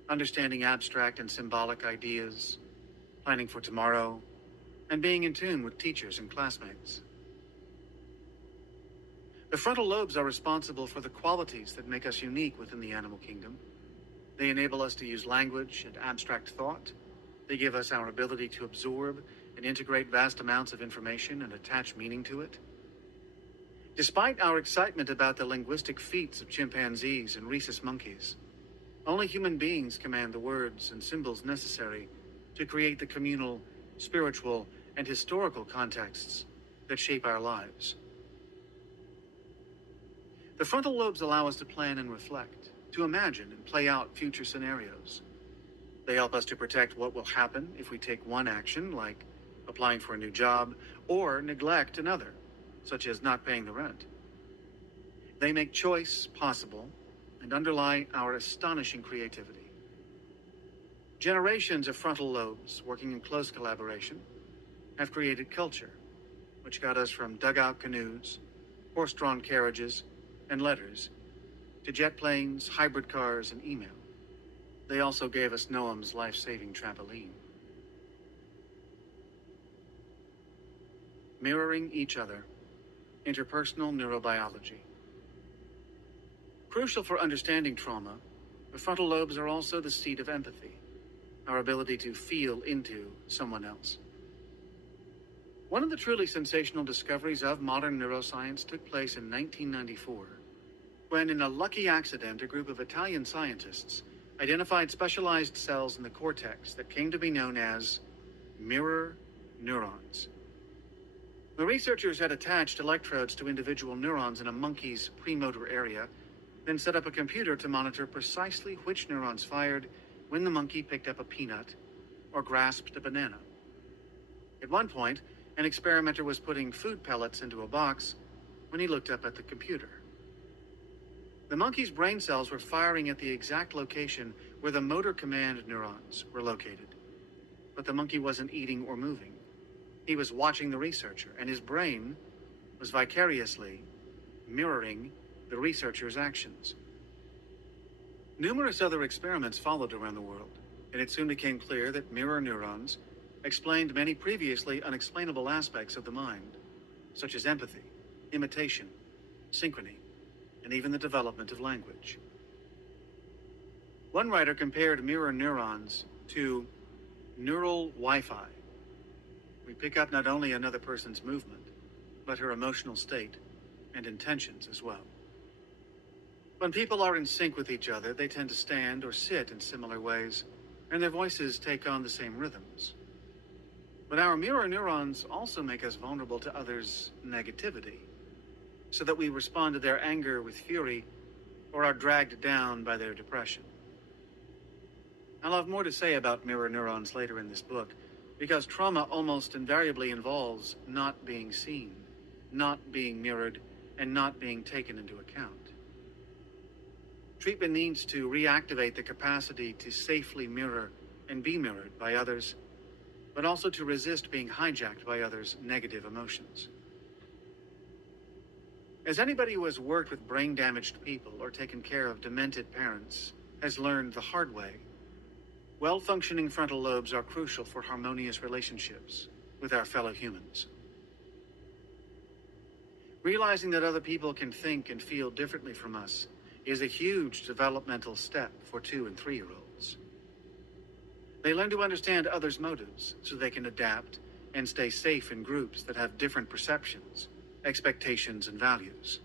understanding abstract and symbolic ideas, planning for tomorrow, and being in tune with teachers and classmates. The frontal lobes are responsible for the qualities that make us unique within the animal kingdom. They enable us to use language and abstract thought. They give us our ability to absorb and integrate vast amounts of information and attach meaning to it. Despite our excitement about the linguistic feats of chimpanzees and rhesus monkeys, only human beings command the words and symbols necessary to create the communal, spiritual, and historical contexts that shape our lives. The frontal lobes allow us to plan and reflect, to imagine and play out future scenarios. They help us to protect what will happen if we take one action, like applying for a new job, or neglect another, such as not paying the rent. They make choice possible and underlie our astonishing creativity. Generations of frontal lobes, working in close collaboration, have created culture, which got us from dugout canoes, horse-drawn carriages, and letters, to jet planes, hybrid cars, and email. They also gave us Noam's life-saving trampoline. Mirroring each other. Interpersonal neurobiology. Crucial for understanding trauma, the frontal lobes are also the seat of empathy, our ability to feel into someone else. One of the truly sensational discoveries of modern neuroscience took place in 1994, when in a lucky accident, a group of Italian scientists identified specialized cells in the cortex that came to be known as mirror neurons. The researchers had attached electrodes to individual neurons in a monkey's premotor area, then set up a computer to monitor precisely which neurons fired when the monkey picked up a peanut or grasped a banana. At one point, an experimenter was putting food pellets into a box when he looked up at the computer. The monkey's brain cells were firing at the exact location where the motor command neurons were located. But the monkey wasn't eating or moving. He was watching the researcher, and his brain was vicariously mirroring the researcher's actions. Numerous other experiments followed around the world, and it soon became clear that mirror neurons explained many previously unexplainable aspects of the mind, such as empathy, imitation, synchrony, and even the development of language. One writer compared mirror neurons to neural Wi-Fi. We pick up not only another person's movement, but her emotional state and intentions as well. When people are in sync with each other, they tend to stand or sit in similar ways, and their voices take on the same rhythms. But our mirror neurons also make us vulnerable to others' negativity, so that we respond to their anger with fury or are dragged down by their depression. I'll have more to say about mirror neurons later in this book, because trauma almost invariably involves not being seen, not being mirrored, and not being taken into account. Treatment needs to reactivate the capacity to safely mirror and be mirrored by others, but also to resist being hijacked by others' negative emotions. As anybody who has worked with brain-damaged people or taken care of demented parents has learned the hard way, well-functioning frontal lobes are crucial for harmonious relationships with our fellow humans. Realizing that other people can think and feel differently from us is a huge developmental step for 2- and 3-year-olds. They learn to understand others' motives so they can adapt and stay safe in groups that have different perceptions, expectations, and values.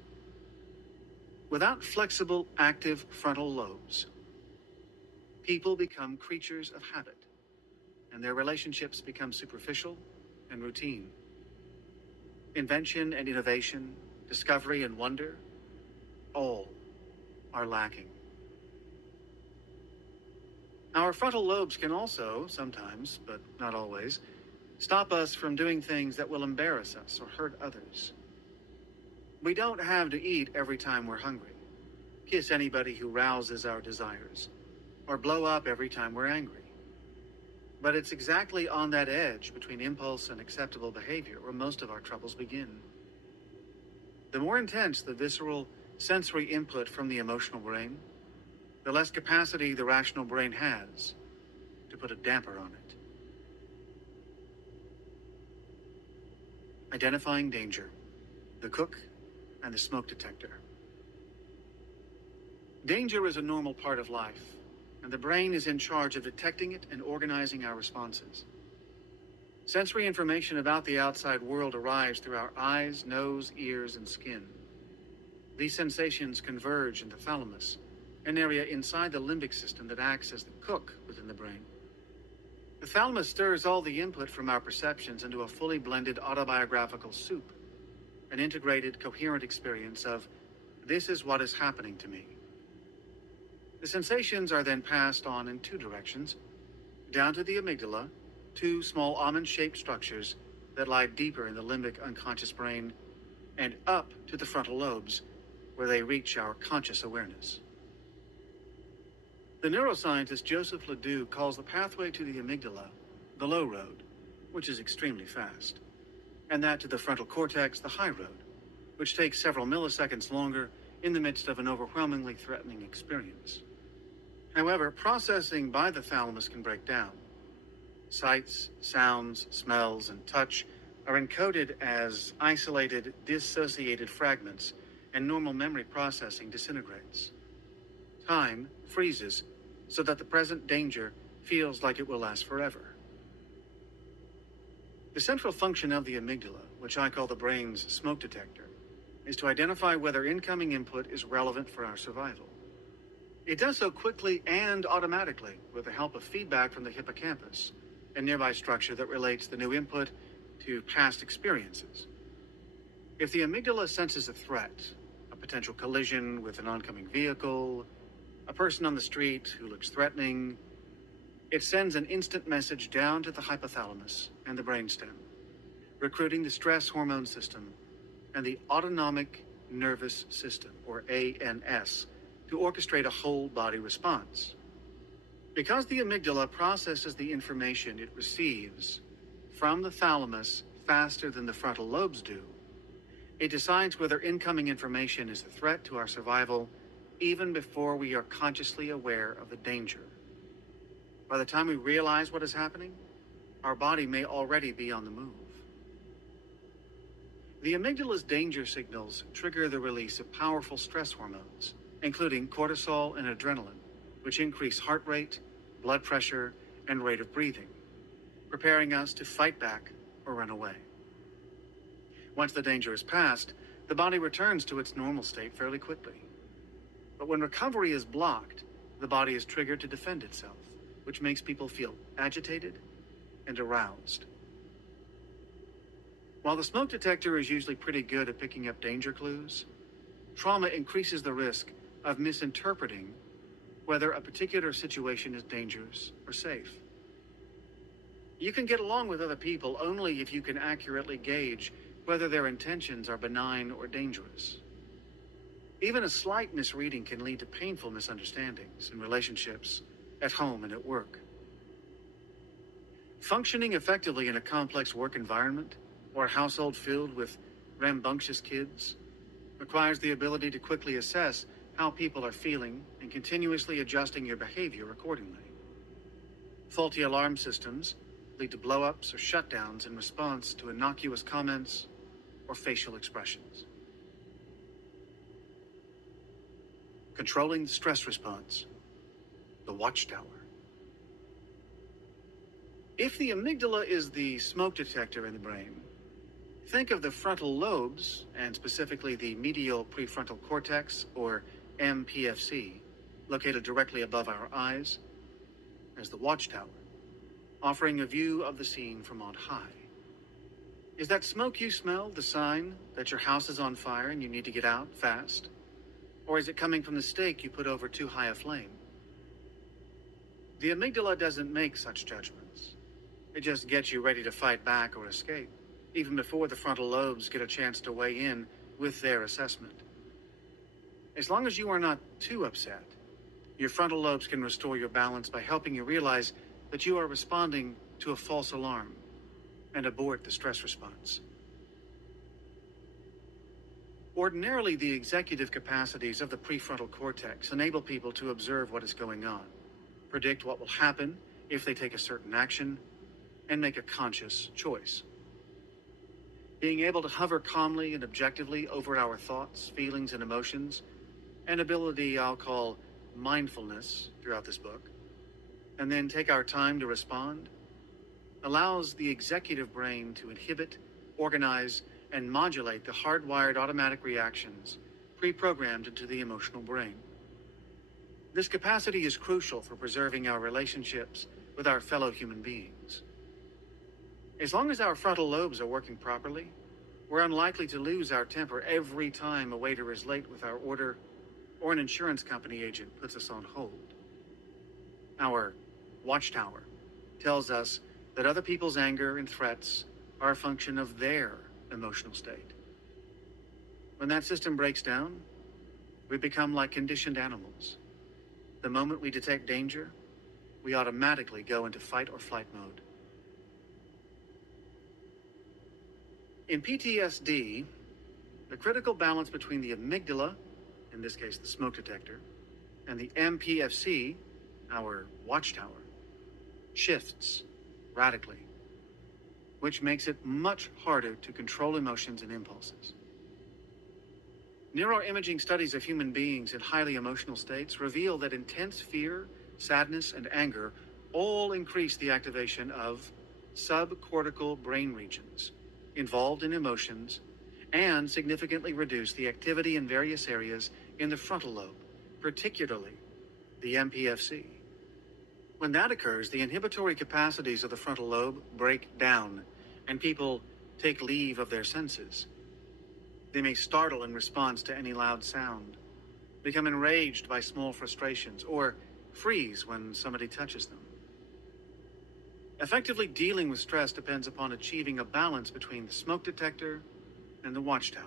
Without flexible, active frontal lobes, people become creatures of habit, and their relationships become superficial and routine. Invention and innovation, discovery and wonder, all are lacking. Our frontal lobes can also, sometimes, but not always, stop us from doing things that will embarrass us or hurt others. We don't have to eat every time we're hungry, kiss anybody who rouses our desires, or blow up every time we're angry. But it's exactly on that edge between impulse and acceptable behavior where most of our troubles begin. The more intense the visceral, sensory input from the emotional brain, the less capacity the rational brain has to put a damper on it. Identifying danger, the cook, and the smoke detector. Danger is a normal part of life, and the brain is in charge of detecting it and organizing our responses. Sensory information about the outside world arrives through our eyes, nose, ears, and skin. These sensations converge in the thalamus, an area inside the limbic system that acts as the cook within the brain. The thalamus stirs all the input from our perceptions into a fully blended autobiographical soup, an integrated, coherent experience of, this is what is happening to me. The sensations are then passed on in 2 directions, down to the amygdala, 2 small almond-shaped structures that lie deeper in the limbic unconscious brain, and up to the frontal lobes, where they reach our conscious awareness. The neuroscientist Joseph Ledoux calls the pathway to the amygdala the low road, which is extremely fast, and that to the frontal cortex the high road, which takes several milliseconds longer in the midst of an overwhelmingly threatening experience. However, processing by the thalamus can break down. Sights, sounds, smells, and touch are encoded as isolated, dissociated fragments, and normal memory processing disintegrates. Time freezes so that the present danger feels like it will last forever. The central function of the amygdala, which I call the brain's smoke detector, is to identify whether incoming input is relevant for our survival. It does so quickly and automatically with the help of feedback from the hippocampus, a nearby structure that relates the new input to past experiences. If the amygdala senses a threat, a potential collision with an oncoming vehicle, a person on the street who looks threatening, it sends an instant message down to the hypothalamus and the brainstem, recruiting the stress hormone system and the autonomic nervous system, or ANS, to orchestrate a whole body response. Because the amygdala processes the information it receives from the thalamus faster than the frontal lobes do, it decides whether incoming information is a threat to our survival even before we are consciously aware of the danger. By the time we realize what is happening, our body may already be on the move. The amygdala's danger signals trigger the release of powerful stress hormones, including cortisol and adrenaline, which increase heart rate, blood pressure, and rate of breathing, preparing us to fight back or run away. Once the danger is past, the body returns to its normal state fairly quickly. But when recovery is blocked, the body is triggered to defend itself, which makes people feel agitated and aroused. While the smoke detector is usually pretty good at picking up danger clues, trauma increases the risk of misinterpreting whether a particular situation is dangerous or safe. You can get along with other people only if you can accurately gauge whether their intentions are benign or dangerous. Even a slight misreading can lead to painful misunderstandings in relationships, at home and at work. Functioning effectively in a complex work environment or a household filled with rambunctious kids requires the ability to quickly assess how people are feeling and continuously adjusting your behavior accordingly. Faulty alarm systems lead to blow-ups or shutdowns in response to innocuous comments or facial expressions. Controlling the stress response, the watchtower. If the amygdala is the smoke detector in the brain, think of the frontal lobes, and specifically the medial prefrontal cortex, or MPFC, located directly above our eyes, as the watchtower, offering a view of the scene from on high. Is that smoke you smell the sign that your house is on fire and you need to get out fast? Or is it coming from the steak you put over too high a flame? The amygdala doesn't make such judgments. It just gets you ready to fight back or escape, even before the frontal lobes get a chance to weigh in with their assessment. As long as you are not too upset, your frontal lobes can restore your balance by helping you realize that you are responding to a false alarm and abort the stress response. Ordinarily, the executive capacities of the prefrontal cortex enable people to observe what is going on, predict what will happen if they take a certain action, and make a conscious choice. Being able to hover calmly and objectively over our thoughts, feelings, and emotions, an ability I'll call mindfulness throughout this book, and then take our time to respond, allows the executive brain to inhibit, organize, and modulate the hardwired automatic reactions pre-programmed into the emotional brain. This capacity is crucial for preserving our relationships with our fellow human beings. As long as our frontal lobes are working properly, we're unlikely to lose our temper every time a waiter is late with our order or an insurance company agent puts us on hold. Our watchtower tells us that other people's anger and threats are a function of their emotional state. When that system breaks down, we become like conditioned animals, The moment we detect danger, we automatically go into fight or flight mode. In PTSD, the critical balance between the amygdala, in this case the smoke detector, and the MPFC, our watchtower, shifts radically, which makes it much harder to control emotions and impulses. Neuroimaging studies of human beings in highly emotional states reveal that intense fear, sadness, and anger all increase the activation of subcortical brain regions involved in emotions and significantly reduce the activity in various areas in the frontal lobe, particularly the MPFC. When that occurs, the inhibitory capacities of the frontal lobe break down, and people take leave of their senses. They may startle in response to any loud sound, become enraged by small frustrations, or freeze when somebody touches them. Effectively dealing with stress depends upon achieving a balance between the smoke detector and the watchtower.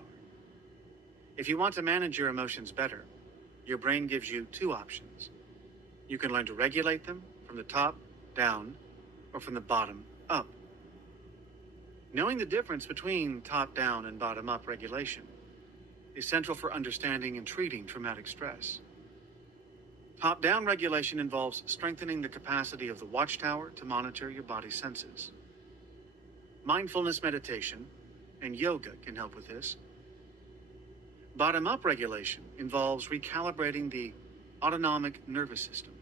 If you want to manage your emotions better, your brain gives you two options. You can learn to regulate them from the top down or from the bottom up. Knowing the difference between top down and bottom up regulation is central for understanding and treating traumatic stress. Top down regulation involves strengthening the capacity of the watchtower to monitor your body's senses. Mindfulness meditation and yoga can help with this. Bottom up regulation involves recalibrating the autonomic nervous system,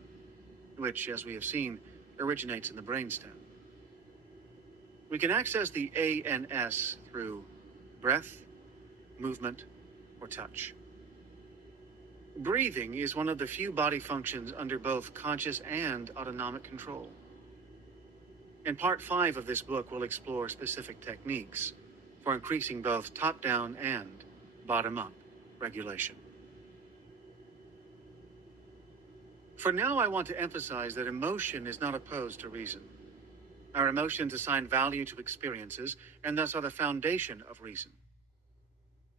which, as we have seen, originates in the brainstem. We can access the ANS through breath, movement, or touch. Breathing is one of the few body functions under both conscious and autonomic control. In part 5 of this book, we'll explore specific techniques for increasing both top-down and bottom-up regulation. For now, I want to emphasize that emotion is not opposed to reason. Our emotions assign value to experiences and thus are the foundation of reason.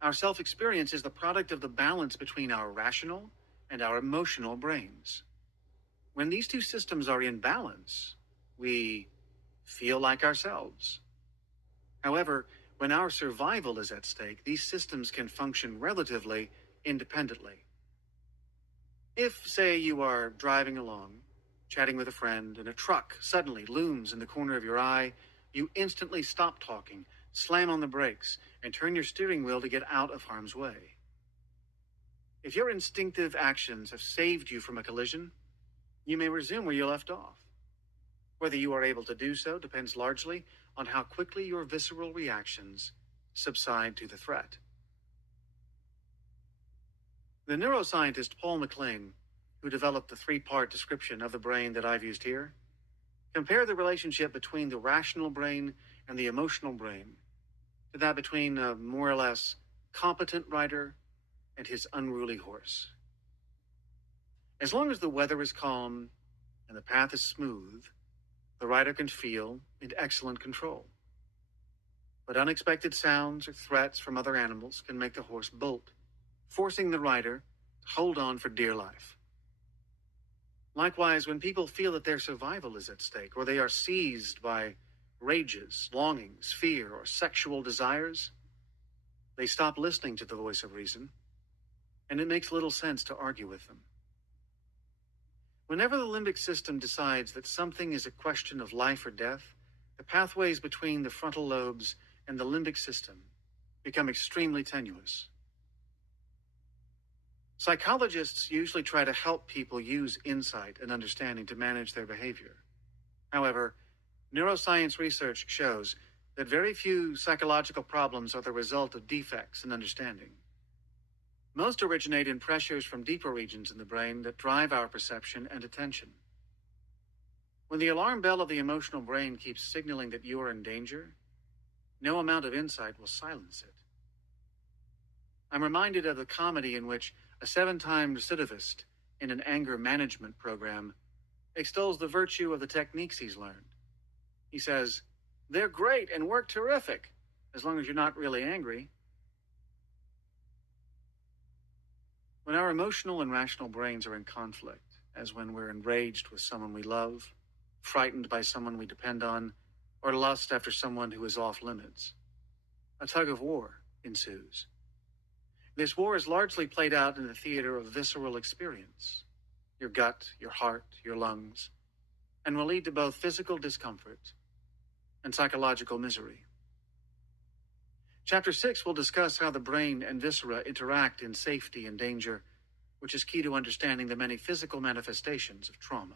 Our self-experience is the product of the balance between our rational and our emotional brains. When these two systems are in balance, we feel like ourselves. However, when our survival is at stake, these systems can function relatively independently. If, say, you are driving along, chatting with a friend, and a truck suddenly looms in the corner of your eye, you instantly stop talking, slam on the brakes, and turn your steering wheel to get out of harm's way. If your instinctive actions have saved you from a collision, you may resume where you left off. Whether you are able to do so depends largely on how quickly your visceral reactions subside to the threat. The neuroscientist Paul MacLean, who developed the three-part description of the brain that I've used here, compared the relationship between the rational brain and the emotional brain to that between a more or less competent rider and his unruly horse. As long as the weather is calm and the path is smooth, the rider can feel in excellent control. But unexpected sounds or threats from other animals can make the horse bolt, forcing the rider to hold on for dear life. Likewise, when people feel that their survival is at stake, or they are seized by rages, longings, fear, or sexual desires, they stop listening to the voice of reason, and it makes little sense to argue with them. Whenever the limbic system decides that something is a question of life or death, the pathways between the frontal lobes and the limbic system become extremely tenuous. Psychologists usually try to help people use insight and understanding to manage their behavior. However, neuroscience research shows that very few psychological problems are the result of defects in understanding. Most originate in pressures from deeper regions in the brain that drive our perception and attention. When the alarm bell of the emotional brain keeps signaling that you are in danger, no amount of insight will silence it. I'm reminded of the comedy in which a 7-time recidivist in an anger management program extols the virtue of the techniques he's learned. He says, "They're great and work terrific, as long as you're not really angry." When our emotional and rational brains are in conflict, as when we're enraged with someone we love, frightened by someone we depend on, or lust after someone who is off limits. A tug of war ensues. This war is largely played out in the theater of visceral experience, your gut, your heart, your lungs, and will lead to both physical discomfort and psychological misery. Chapter 6 will discuss how the brain and viscera interact in safety and danger, which is key to understanding the many physical manifestations of trauma.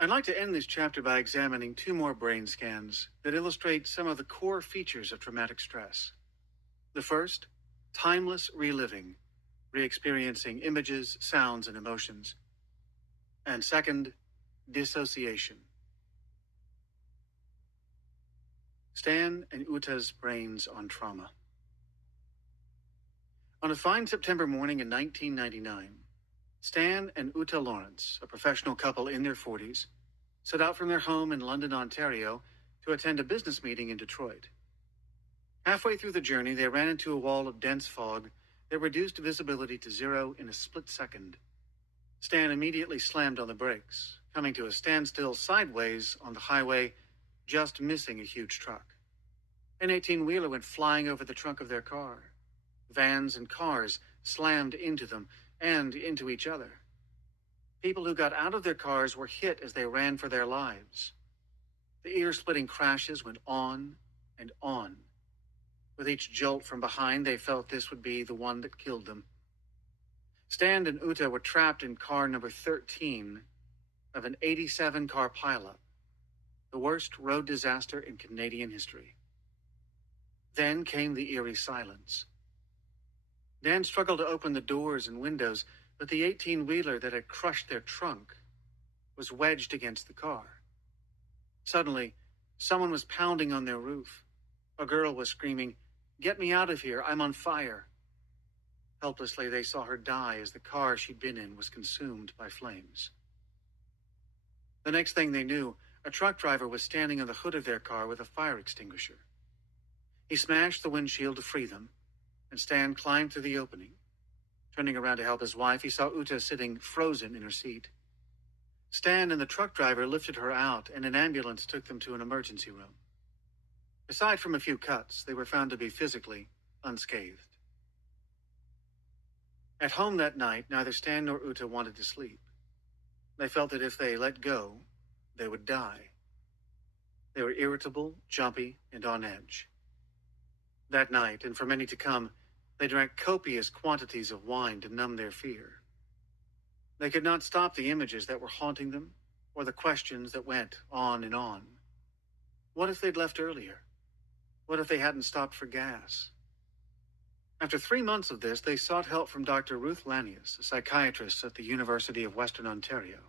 I'd like to end this chapter by examining 2 more brain scans that illustrate some of the core features of traumatic stress. The first, timeless reliving, re-experiencing images, sounds, and emotions. And second, dissociation. Stan and Uta's brains on trauma. On a fine September morning in 1999, Stan and Uta Lawrence, a professional couple in their 40s, set out from their home in London, Ontario, to attend a business meeting in Detroit. Halfway through the journey, they ran into a wall of dense fog that reduced visibility to 0 in a split second. Stan immediately slammed on the brakes, coming to a standstill sideways on the highway, just missing a huge truck. An 18-wheeler went flying over the trunk of their car. Vans and cars slammed into them and into each other. People who got out of their cars were hit as they ran for their lives. The ear-splitting crashes went on and on. With each jolt from behind, they felt this would be the one that killed them. Stan and Uta were trapped in car number 13 of an 87-car pileup, the worst road disaster in Canadian history. Then came the eerie silence. Dan struggled to open the doors and windows, but the 18-wheeler that had crushed their trunk was wedged against the car. Suddenly, someone was pounding on their roof. A girl was screaming, "Get me out of here, I'm on fire." Helplessly, they saw her die as the car she'd been in was consumed by flames. The next thing they knew, a truck driver was standing on the hood of their car with a fire extinguisher. He smashed the windshield to free them, and Stan climbed through the opening. Turning around to help his wife, he saw Uta sitting frozen in her seat. Stan and the truck driver lifted her out, and an ambulance took them to an emergency room. Aside from a few cuts, they were found to be physically unscathed. At home that night, neither Stan nor Uta wanted to sleep. They felt that if they let go, they would die. They were irritable, jumpy, and on edge. That night, and for many to come, they drank copious quantities of wine to numb their fear. They could not stop the images that were haunting them, or the questions that went on and on. What if they'd left earlier? What if they hadn't stopped for gas? After 3 months of this, they sought help from Dr. Ruth Lanius, a psychiatrist at the University of Western Ontario.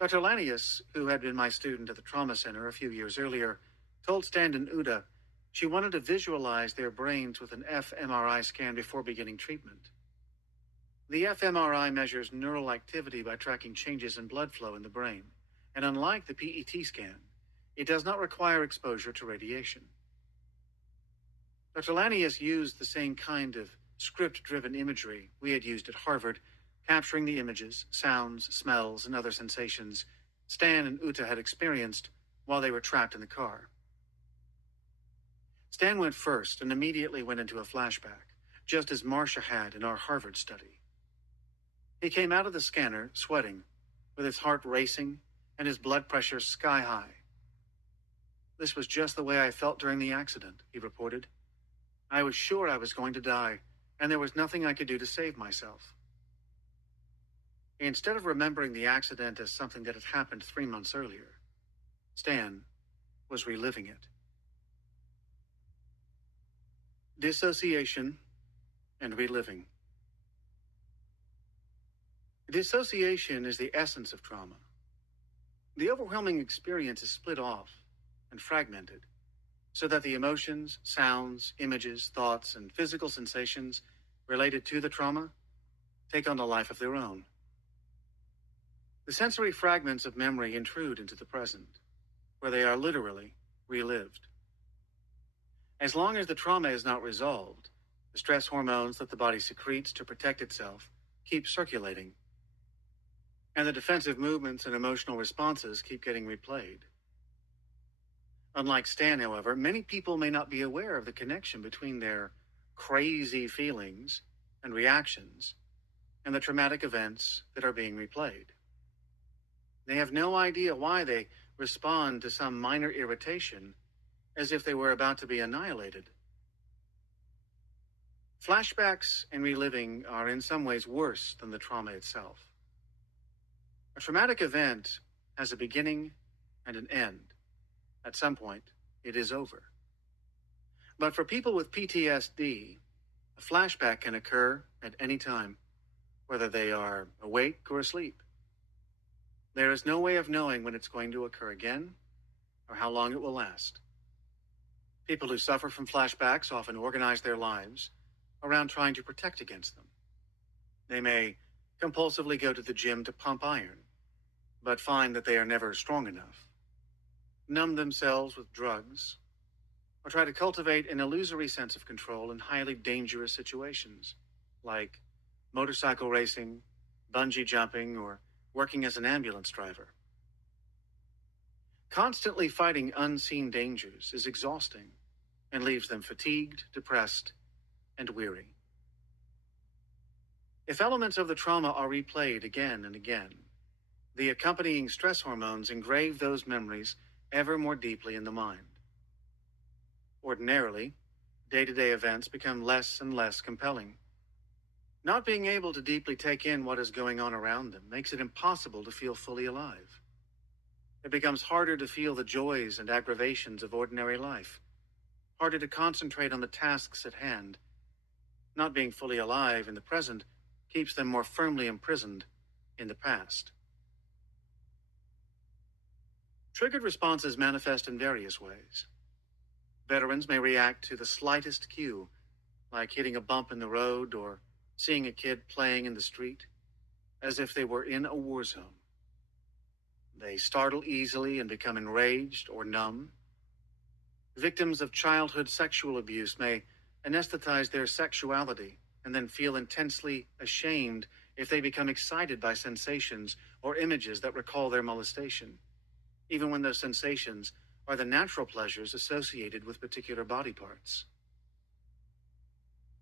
Dr. Lanius, who had been my student at the Trauma Center a few years earlier, told Stan and Uta she wanted to visualize their brains with an fMRI scan before beginning treatment. The fMRI measures neural activity by tracking changes in blood flow in the brain, and unlike the PET scan, it does not require exposure to radiation. Dr. Lanius used the same kind of script-driven imagery we had used at Harvard, capturing the images, sounds, smells, and other sensations Stan and Uta had experienced while they were trapped in the car. Stan went first and immediately went into a flashback, just as Marcia had in our Harvard study. He came out of the scanner, sweating, with his heart racing and his blood pressure sky high. "This was just the way I felt during the accident," he reported. "I was sure I was going to die, and there was nothing I could do to save myself." Instead of remembering the accident as something that had happened 3 months earlier, Stan was reliving it. Dissociation and reliving. Dissociation is the essence of trauma. The overwhelming experience is split off and fragmented, so that the emotions, sounds, images, thoughts, and physical sensations related to the trauma take on a life of their own. The sensory fragments of memory intrude into the present, where they are literally relived. As long as the trauma is not resolved, the stress hormones that the body secretes to protect itself keep circulating, and the defensive movements and emotional responses keep getting replayed. Unlike Stan, however, many people may not be aware of the connection between their crazy feelings and reactions and the traumatic events that are being replayed. They have no idea why they respond to some minor irritation as if they were about to be annihilated. Flashbacks and reliving are in some ways worse than the trauma itself. A traumatic event has a beginning and an end. At some point, it is over. But for people with PTSD, a flashback can occur at any time, whether they are awake or asleep. There is no way of knowing when it's going to occur again or how long it will last. People who suffer from flashbacks often organize their lives around trying to protect against them. They may compulsively go to the gym to pump iron, but find that they are never strong enough, numb themselves with drugs, or try to cultivate an illusory sense of control in highly dangerous situations, like motorcycle racing, bungee jumping, or working as an ambulance driver. Constantly fighting unseen dangers is exhausting and leaves them fatigued, depressed, and weary. If elements of the trauma are replayed again and again, the accompanying stress hormones engrave those memories ever more deeply in the mind. Ordinarily, day-to-day events become less and less compelling. Not being able to deeply take in what is going on around them makes it impossible to feel fully alive. It becomes harder to feel the joys and aggravations of ordinary life, harder to concentrate on the tasks at hand. Not being fully alive in the present keeps them more firmly imprisoned in the past. Triggered responses manifest in various ways. Veterans may react to the slightest cue, like hitting a bump in the road or seeing a kid playing in the street, as if they were in a war zone. They startle easily and become enraged or numb. Victims of childhood sexual abuse may anesthetize their sexuality and then feel intensely ashamed if they become excited by sensations or images that recall their molestation, even when those sensations are the natural pleasures associated with particular body parts.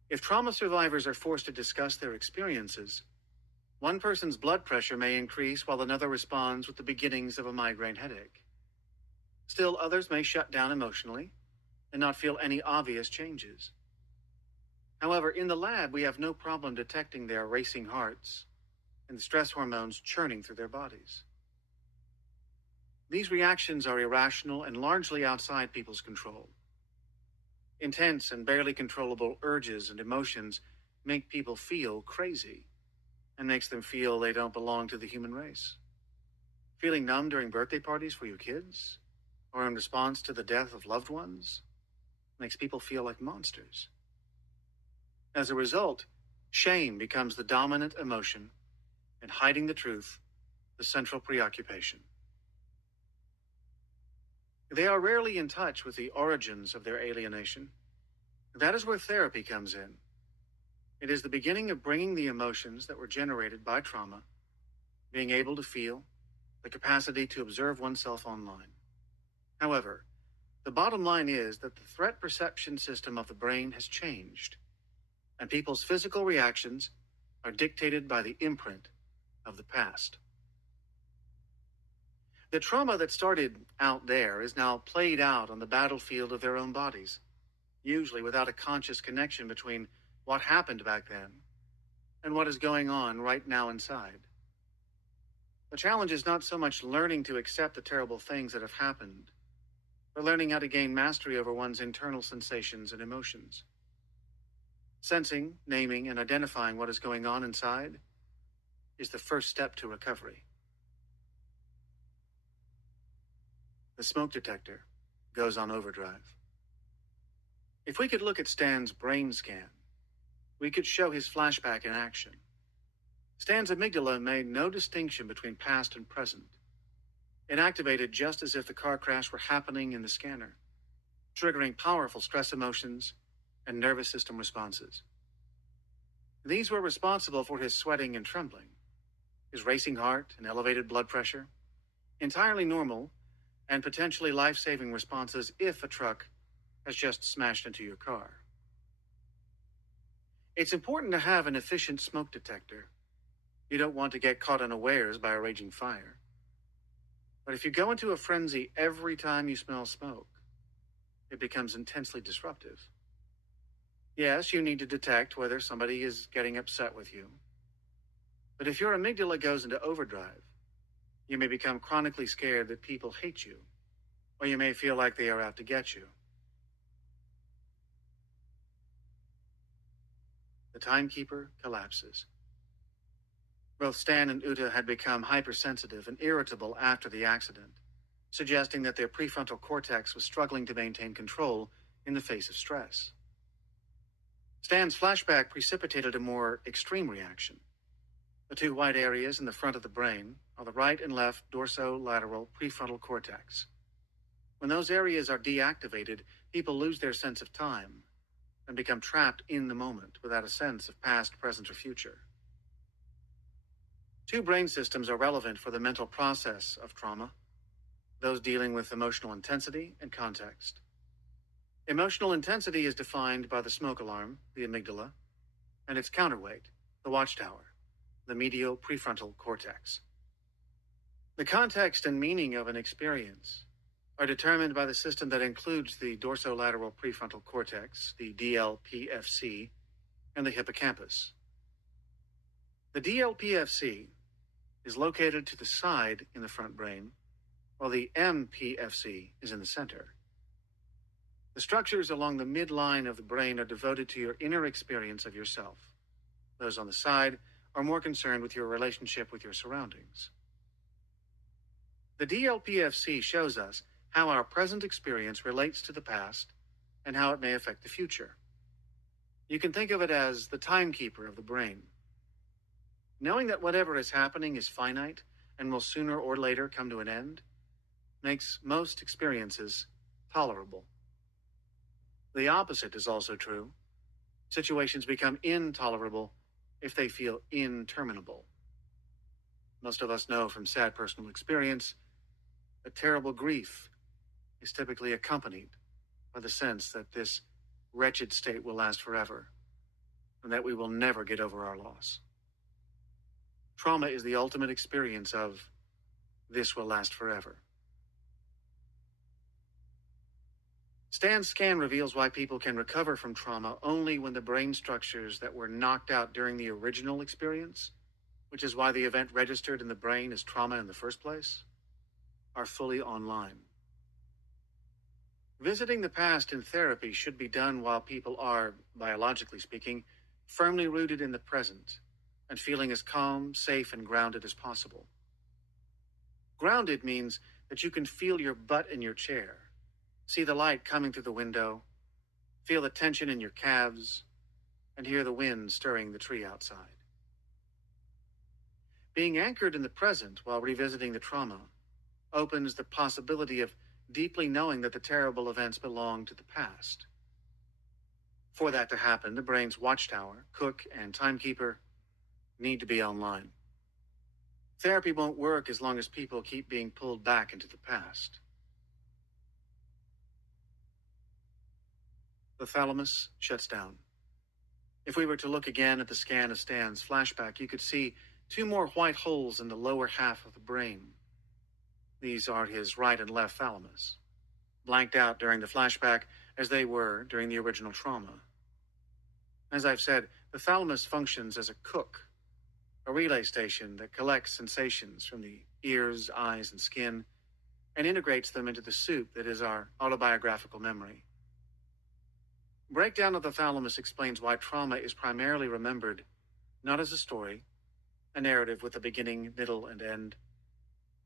If trauma survivors are forced to discuss their experiences, one person's blood pressure may increase while another responds with the beginnings of a migraine headache. Still, others may shut down emotionally and not feel any obvious changes. However, in the lab, we have no problem detecting their racing hearts and the stress hormones churning through their bodies. These reactions are irrational and largely outside people's control. Intense and barely controllable urges and emotions make people feel crazy and makes them feel they don't belong to the human race. Feeling numb during birthday parties for your kids or in response to the death of loved ones makes people feel like monsters. As a result, shame becomes the dominant emotion and hiding the truth, the central preoccupation. They are rarely in touch with the origins of their alienation. That is where therapy comes in. It is the beginning of bringing the emotions that were generated by trauma, being able to feel, the capacity to observe oneself online. However, the bottom line is that the threat perception system of the brain has changed, and people's physical reactions are dictated by the imprint of the past. The trauma that started out there is now played out on the battlefield of their own bodies, usually without a conscious connection between what happened back then and what is going on right now inside. The challenge is not so much learning to accept the terrible things that have happened, but learning how to gain mastery over one's internal sensations and emotions. Sensing, naming, and identifying what is going on inside is the first step to recovery. The smoke detector goes on overdrive. If we could look at Stan's brain scan, we could show his flashback in action. Stan's amygdala made no distinction between past and present. It activated just as if the car crash were happening in the scanner, triggering powerful stress emotions and nervous system responses. These were responsible for his sweating and trembling, his racing heart and elevated blood pressure, entirely normal and potentially life-saving responses if a truck has just smashed into your car. It's important to have an efficient smoke detector. You don't want to get caught unawares by a raging fire. But if you go into a frenzy every time you smell smoke, it becomes intensely disruptive. Yes, you need to detect whether somebody is getting upset with you. But if your amygdala goes into overdrive, you may become chronically scared that people hate you, or you may feel like they are out to get you. The timekeeper collapses. Both Stan and Uta had become hypersensitive and irritable after the accident, suggesting that their prefrontal cortex was struggling to maintain control in the face of stress. Stan's flashback precipitated a more extreme reaction. The two white areas in the front of the brain are the right and left dorsolateral prefrontal cortex. When those areas are deactivated, people lose their sense of time and become trapped in the moment without a sense of past, present, or future. Two brain systems are relevant for the mental process of trauma: those dealing with emotional intensity and context. Emotional intensity is defined by the smoke alarm, the amygdala, and its counterweight, the watchtower, the medial prefrontal cortex. The context and meaning of an experience are determined by the system that includes the dorsolateral prefrontal cortex, the DLPFC, and the hippocampus. The DLPFC is located to the side in the front brain, while the MPFC is in the center. The structures along the midline of the brain are devoted to your inner experience of yourself. Those on the side are more concerned with your relationship with your surroundings. The DLPFC shows us how our present experience relates to the past and how it may affect the future. You can think of it as the timekeeper of the brain. Knowing that whatever is happening is finite and will sooner or later come to an end makes most experiences tolerable. The opposite is also true. Situations become intolerable if they feel interminable. Most of us know from sad personal experience that terrible grief is typically accompanied by the sense that this wretched state will last forever and that we will never get over our loss. Trauma is the ultimate experience of this will last forever. Stan's scan reveals why people can recover from trauma only when the brain structures that were knocked out during the original experience, which is why the event registered in the brain as trauma in the first place, are fully online. Visiting the past in therapy should be done while people are, biologically speaking, firmly rooted in the present and feeling as calm, safe, and grounded as possible. Grounded means that you can feel your butt in your chair, see the light coming through the window, feel the tension in your calves, and hear the wind stirring the tree outside. Being anchored in the present while revisiting the trauma opens the possibility of deeply knowing that the terrible events belong to the past. For that to happen, the brain's watchtower, cook, and timekeeper need to be online. Therapy won't work as long as people keep being pulled back into the past. The thalamus shuts down. If we were to look again at the scan of Stan's flashback, you could see two more white holes in the lower half of the brain. These are his right and left thalamus, blanked out during the flashback as they were during the original trauma. As I've said, the thalamus functions as a cook, a relay station that collects sensations from the ears, eyes, and skin and integrates them into the soup that is our autobiographical memory. Breakdown of the thalamus explains why trauma is primarily remembered not as a story, a narrative with a beginning, middle, and end,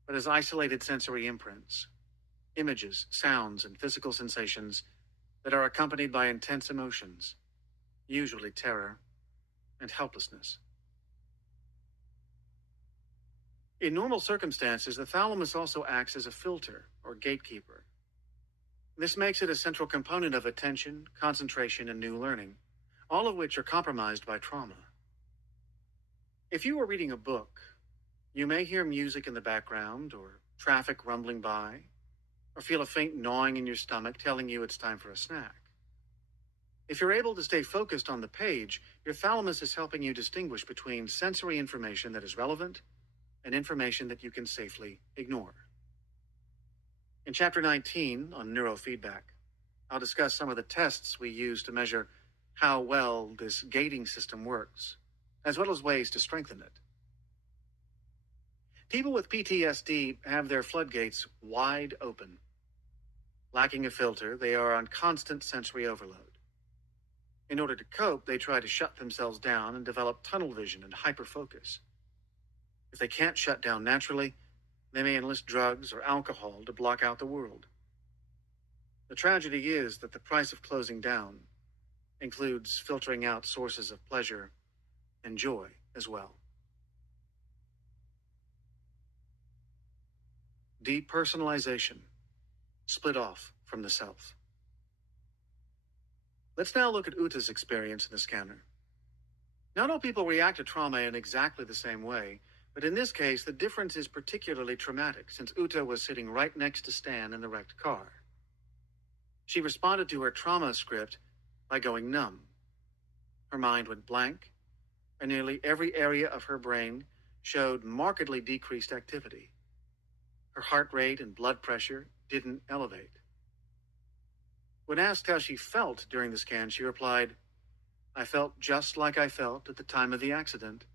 but as isolated sensory imprints, images, sounds, and physical sensations that are accompanied by intense emotions, usually terror and helplessness. In normal circumstances, the thalamus also acts as a filter or gatekeeper. This makes it a central component of attention, concentration, and new learning, all of which are compromised by trauma. If you were reading a book, you may hear music in the background or traffic rumbling by, or feel a faint gnawing in your stomach telling you it's time for a snack. If you're able to stay focused on the page, your thalamus is helping you distinguish between sensory information that is relevant and information that you can safely ignore. In Chapter 19 on neurofeedback, I'll discuss some of the tests we use to measure how well this gating system works, as well as ways to strengthen it. People with PTSD have their floodgates wide open. Lacking a filter, they are on constant sensory overload. In order to cope, they try to shut themselves down and develop tunnel vision and hyperfocus. If they can't shut down naturally, they may enlist drugs or alcohol to block out the world. The tragedy is that the price of closing down includes filtering out sources of pleasure and joy as well. Depersonalization, split off from the self. Let's now look at Uta's experience in the scanner. Not all people react to trauma in exactly the same way, but in this case, the difference is particularly traumatic since Uta was sitting right next to Stan in the wrecked car. She responded to her trauma script by going numb. Her mind went blank, and nearly every area of her brain showed markedly decreased activity. Her heart rate and blood pressure didn't elevate. When asked how she felt during the scan, she replied, "I felt just like I felt at the time of the accident.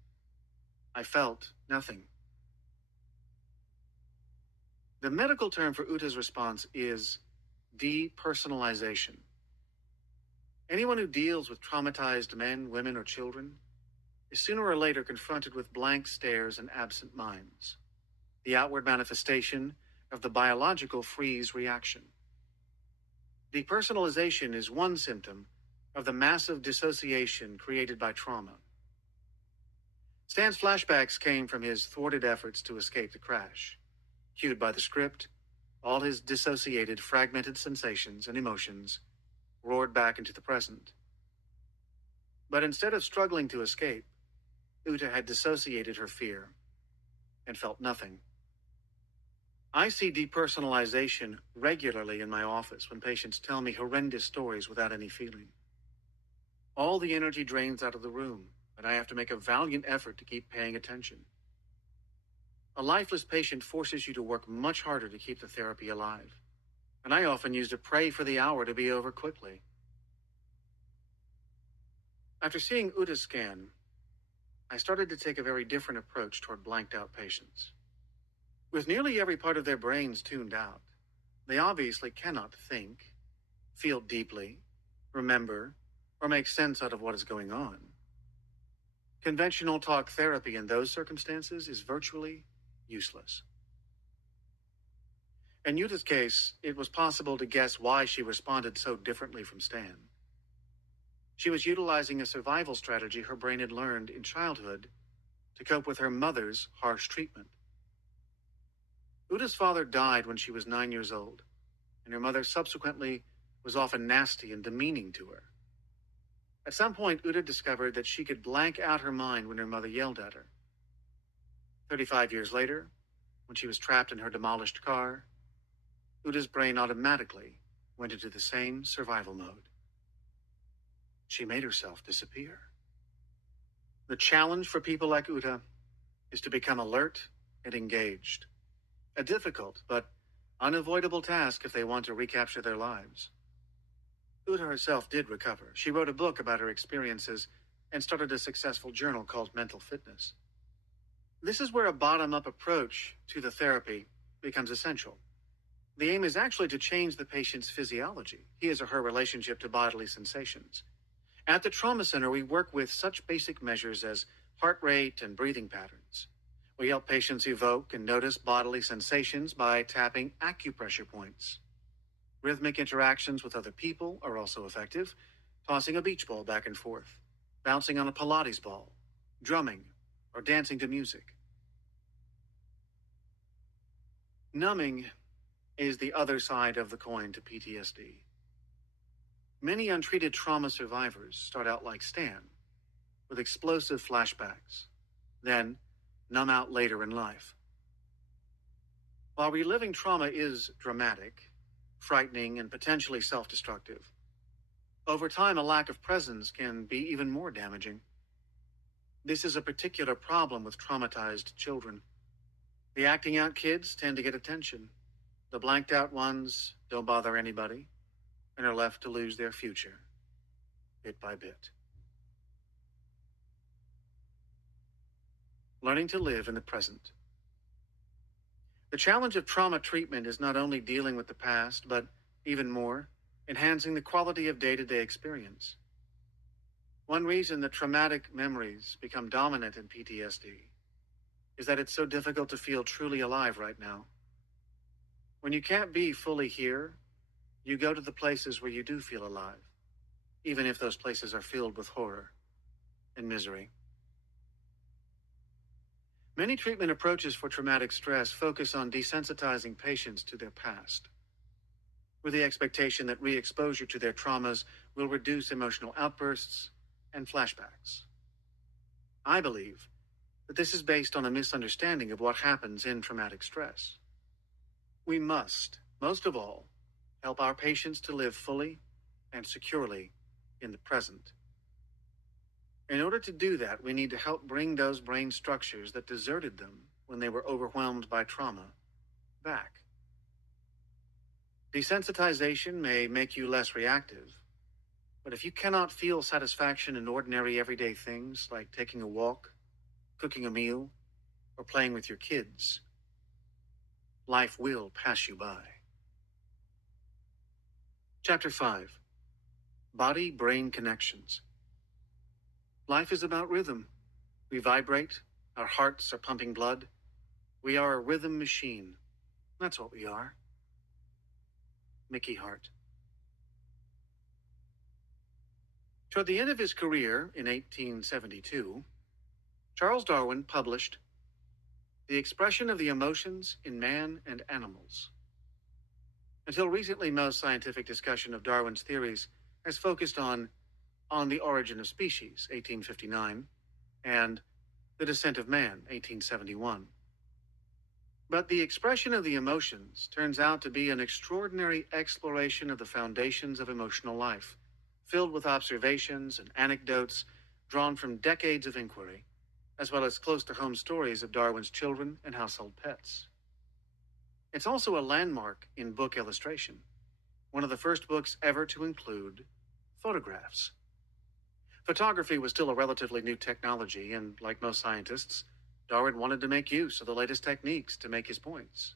I felt nothing." The medical term for Uta's response is depersonalization. Anyone who deals with traumatized men, women, or children is sooner or later confronted with blank stares and absent minds, the outward manifestation of the biological freeze reaction. Depersonalization is one symptom of the massive dissociation created by trauma. Stan's flashbacks came from his thwarted efforts to escape the crash. Cued by the script, all his dissociated, fragmented sensations and emotions roared back into the present. But instead of struggling to escape, Uta had dissociated her fear and felt nothing. I see depersonalization regularly in my office when patients tell me horrendous stories without any feeling. All the energy drains out of the room, and I have to make a valiant effort to keep paying attention. A lifeless patient forces you to work much harder to keep the therapy alive, and I often use to pray for the hour to be over quickly. After seeing Uta's scan, I started to take a very different approach toward blanked out patients. With nearly every part of their brains tuned out, they obviously cannot think, feel deeply, remember, or make sense out of what is going on. Conventional talk therapy in those circumstances is virtually useless. In Uta's case, it was possible to guess why she responded so differently from Stan. She was utilizing a survival strategy her brain had learned in childhood to cope with her mother's harsh treatment. Uta's father died when she was 9 years old, and her mother subsequently was often nasty and demeaning to her. At some point, Uta discovered that she could blank out her mind when her mother yelled at her. 35 years later, when she was trapped in her demolished car, Uta's brain automatically went into the same survival mode. She made herself disappear. The challenge for people like Uta is to become alert and engaged. A difficult but unavoidable task if they want to recapture their lives. Uta herself did recover. She wrote a book about her experiences and started a successful journal called Mental Fitness. This is where a bottom-up approach to the therapy becomes essential. The aim is actually to change the patient's physiology, his or her relationship to bodily sensations. At the trauma center, we work with such basic measures as heart rate and breathing patterns. We help patients evoke and notice bodily sensations by tapping acupressure points. Rhythmic interactions with other people are also effective, tossing a beach ball back and forth, bouncing on a Pilates ball, drumming, or dancing to music. Numbing is the other side of the coin to PTSD. Many untreated trauma survivors start out like Stan, with explosive flashbacks, then numb out later in life. While reliving trauma is dramatic, frightening, and potentially self destructive, over time a lack of presence can be even more damaging. This is a particular problem with traumatized children. The acting out kids tend to get attention. The blanked out ones don't bother anybody and are left to lose their future, bit by bit. Learning to live in the present. The challenge of trauma treatment is not only dealing with the past, but even more, enhancing the quality of day to day experience. One reason that traumatic memories become dominant in PTSD is that it's so difficult to feel truly alive right now. When you can't be fully here, you go to the places where you do feel alive, even if those places are filled with horror and misery. Many treatment approaches for traumatic stress focus on desensitizing patients to their past, with the expectation that re exposure to their traumas will reduce emotional outbursts and flashbacks. I believe that this is based on a misunderstanding of what happens in traumatic stress. We must, most of all, help our patients to live fully and securely in the present. In order to do that, we need to help bring those brain structures that deserted them when they were overwhelmed by trauma back. Desensitization may make you less reactive, but if you cannot feel satisfaction in ordinary everyday things like taking a walk, cooking a meal, or playing with your kids, life will pass you by. Chapter 5. Body-Brain Connections. Life is about rhythm. We vibrate, our hearts are pumping blood. We are a rhythm machine. That's what we are. Mickey Hart. Toward the end of his career in 1872, Charles Darwin published The Expression of the Emotions in Man and Animals. Until recently, most scientific discussion of Darwin's theories has focused on the Origin of Species, 1859, and The Descent of Man, 1871. But The Expression of the Emotions turns out to be an extraordinary exploration of the foundations of emotional life, filled with observations and anecdotes drawn from decades of inquiry, as well as close-to-home stories of Darwin's children and household pets. It's also a landmark in book illustration, one of the first books ever to include photographs. Photography was still a relatively new technology, and like most scientists, Darwin wanted to make use of the latest techniques to make his points.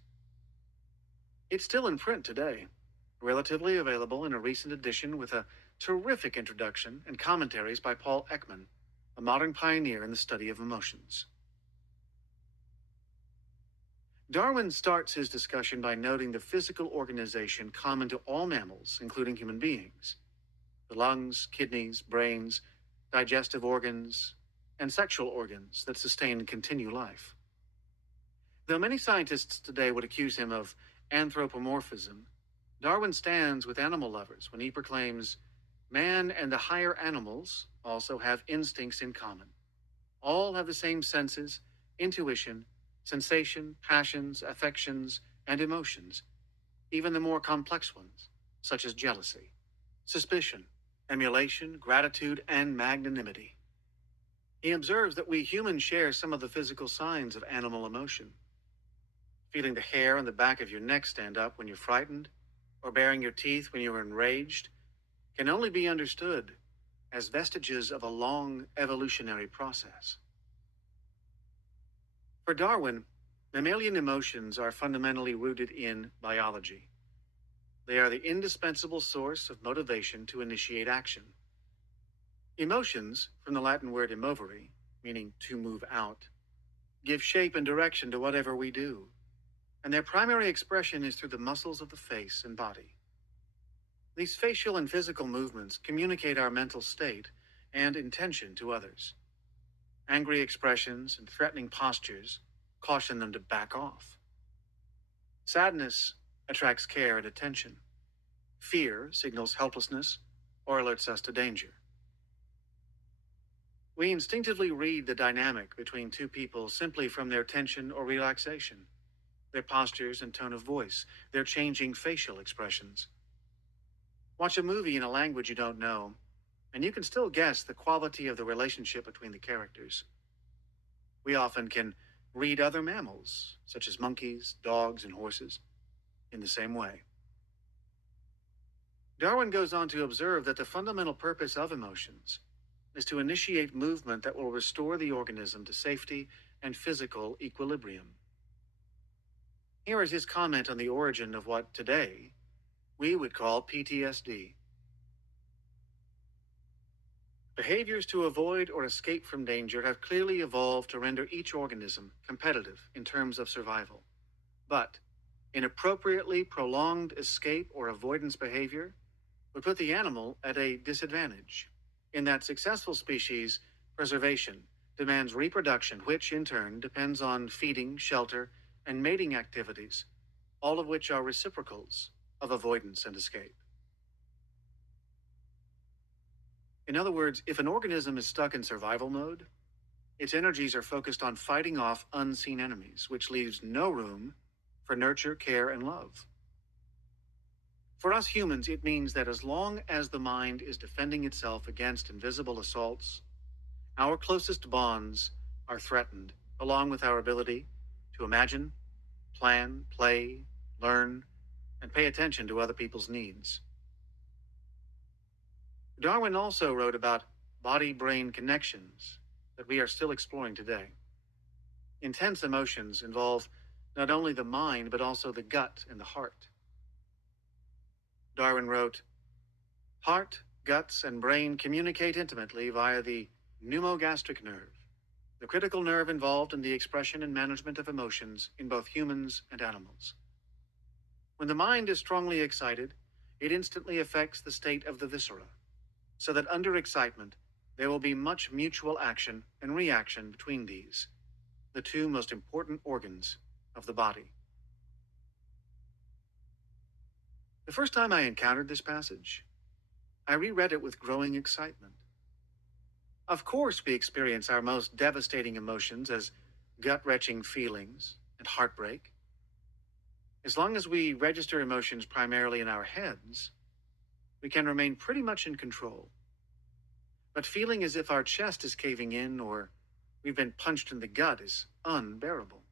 It's still in print today, relatively available in a recent edition with a terrific introduction and commentaries by Paul Ekman, a modern pioneer in the study of emotions. Darwin starts his discussion by noting the physical organization common to all mammals, including human beings: the lungs, kidneys, brains, digestive organs, and sexual organs that sustain and continue life. Though many scientists today would accuse him of anthropomorphism, Darwin stands with animal lovers when he proclaims, "Man and the higher animals also have instincts in common. All have the same senses, intuition, sensation, passions, affections, and emotions, even the more complex ones, such as jealousy, suspicion, emulation, gratitude, and magnanimity." He observes that we humans share some of the physical signs of animal emotion. Feeling the hair on the back of your neck stand up when you're frightened, or baring your teeth when you're enraged, can only be understood as vestiges of a long evolutionary process. For Darwin, mammalian emotions are fundamentally rooted in biology. They are the indispensable source of motivation to initiate action. Emotions, from the Latin word emovere, meaning to move out, give shape and direction to whatever we do, and their primary expression is through the muscles of the face and body. These facial and physical movements communicate our mental state and intention to others. Angry expressions and threatening postures caution them to back off. Sadness attracts care and attention. Fear signals helplessness or alerts us to danger. We instinctively read the dynamic between two people simply from their tension or relaxation, their postures and tone of voice, their changing facial expressions. Watch a movie in a language you don't know, and you can still guess the quality of the relationship between the characters. We often can read other mammals, such as monkeys, dogs, and horses, in the same way. Darwin goes on to observe that the fundamental purpose of emotions is to initiate movement that will restore the organism to safety and physical equilibrium. Here is his comment on the origin of what today we would call PTSD. Behaviors to avoid or escape from danger have clearly evolved to render each organism competitive in terms of survival. But inappropriately prolonged escape or avoidance behavior would put the animal at a disadvantage. In that successful species, preservation demands reproduction, which in turn depends on feeding, shelter, and mating activities, all of which are reciprocals of avoidance and escape. In other words, if an organism is stuck in survival mode, its energies are focused on fighting off unseen enemies, which leaves no room for nurture, care, and love. For us humans, it means that as long as the mind is defending itself against invisible assaults, our closest bonds are threatened, along with our ability to imagine, plan, play, learn, and pay attention to other people's needs. Darwin also wrote about body-brain connections that we are still exploring today. Intense emotions involve not only the mind, but also the gut and the heart. Darwin wrote, "Heart, guts, and brain communicate intimately via the pneumogastric nerve, the critical nerve involved in the expression and management of emotions in both humans and animals. When the mind is strongly excited, it instantly affects the state of the viscera, so that under excitement, there will be much mutual action and reaction between these, the two most important organs of the body." The first time I encountered this passage, I reread it with growing excitement. Of course, we experience our most devastating emotions as gut-wrenching feelings and heartbreak. As long as we register emotions primarily in our heads, we can remain pretty much in control. But feeling as if our chest is caving in or we've been punched in the gut is unbearable.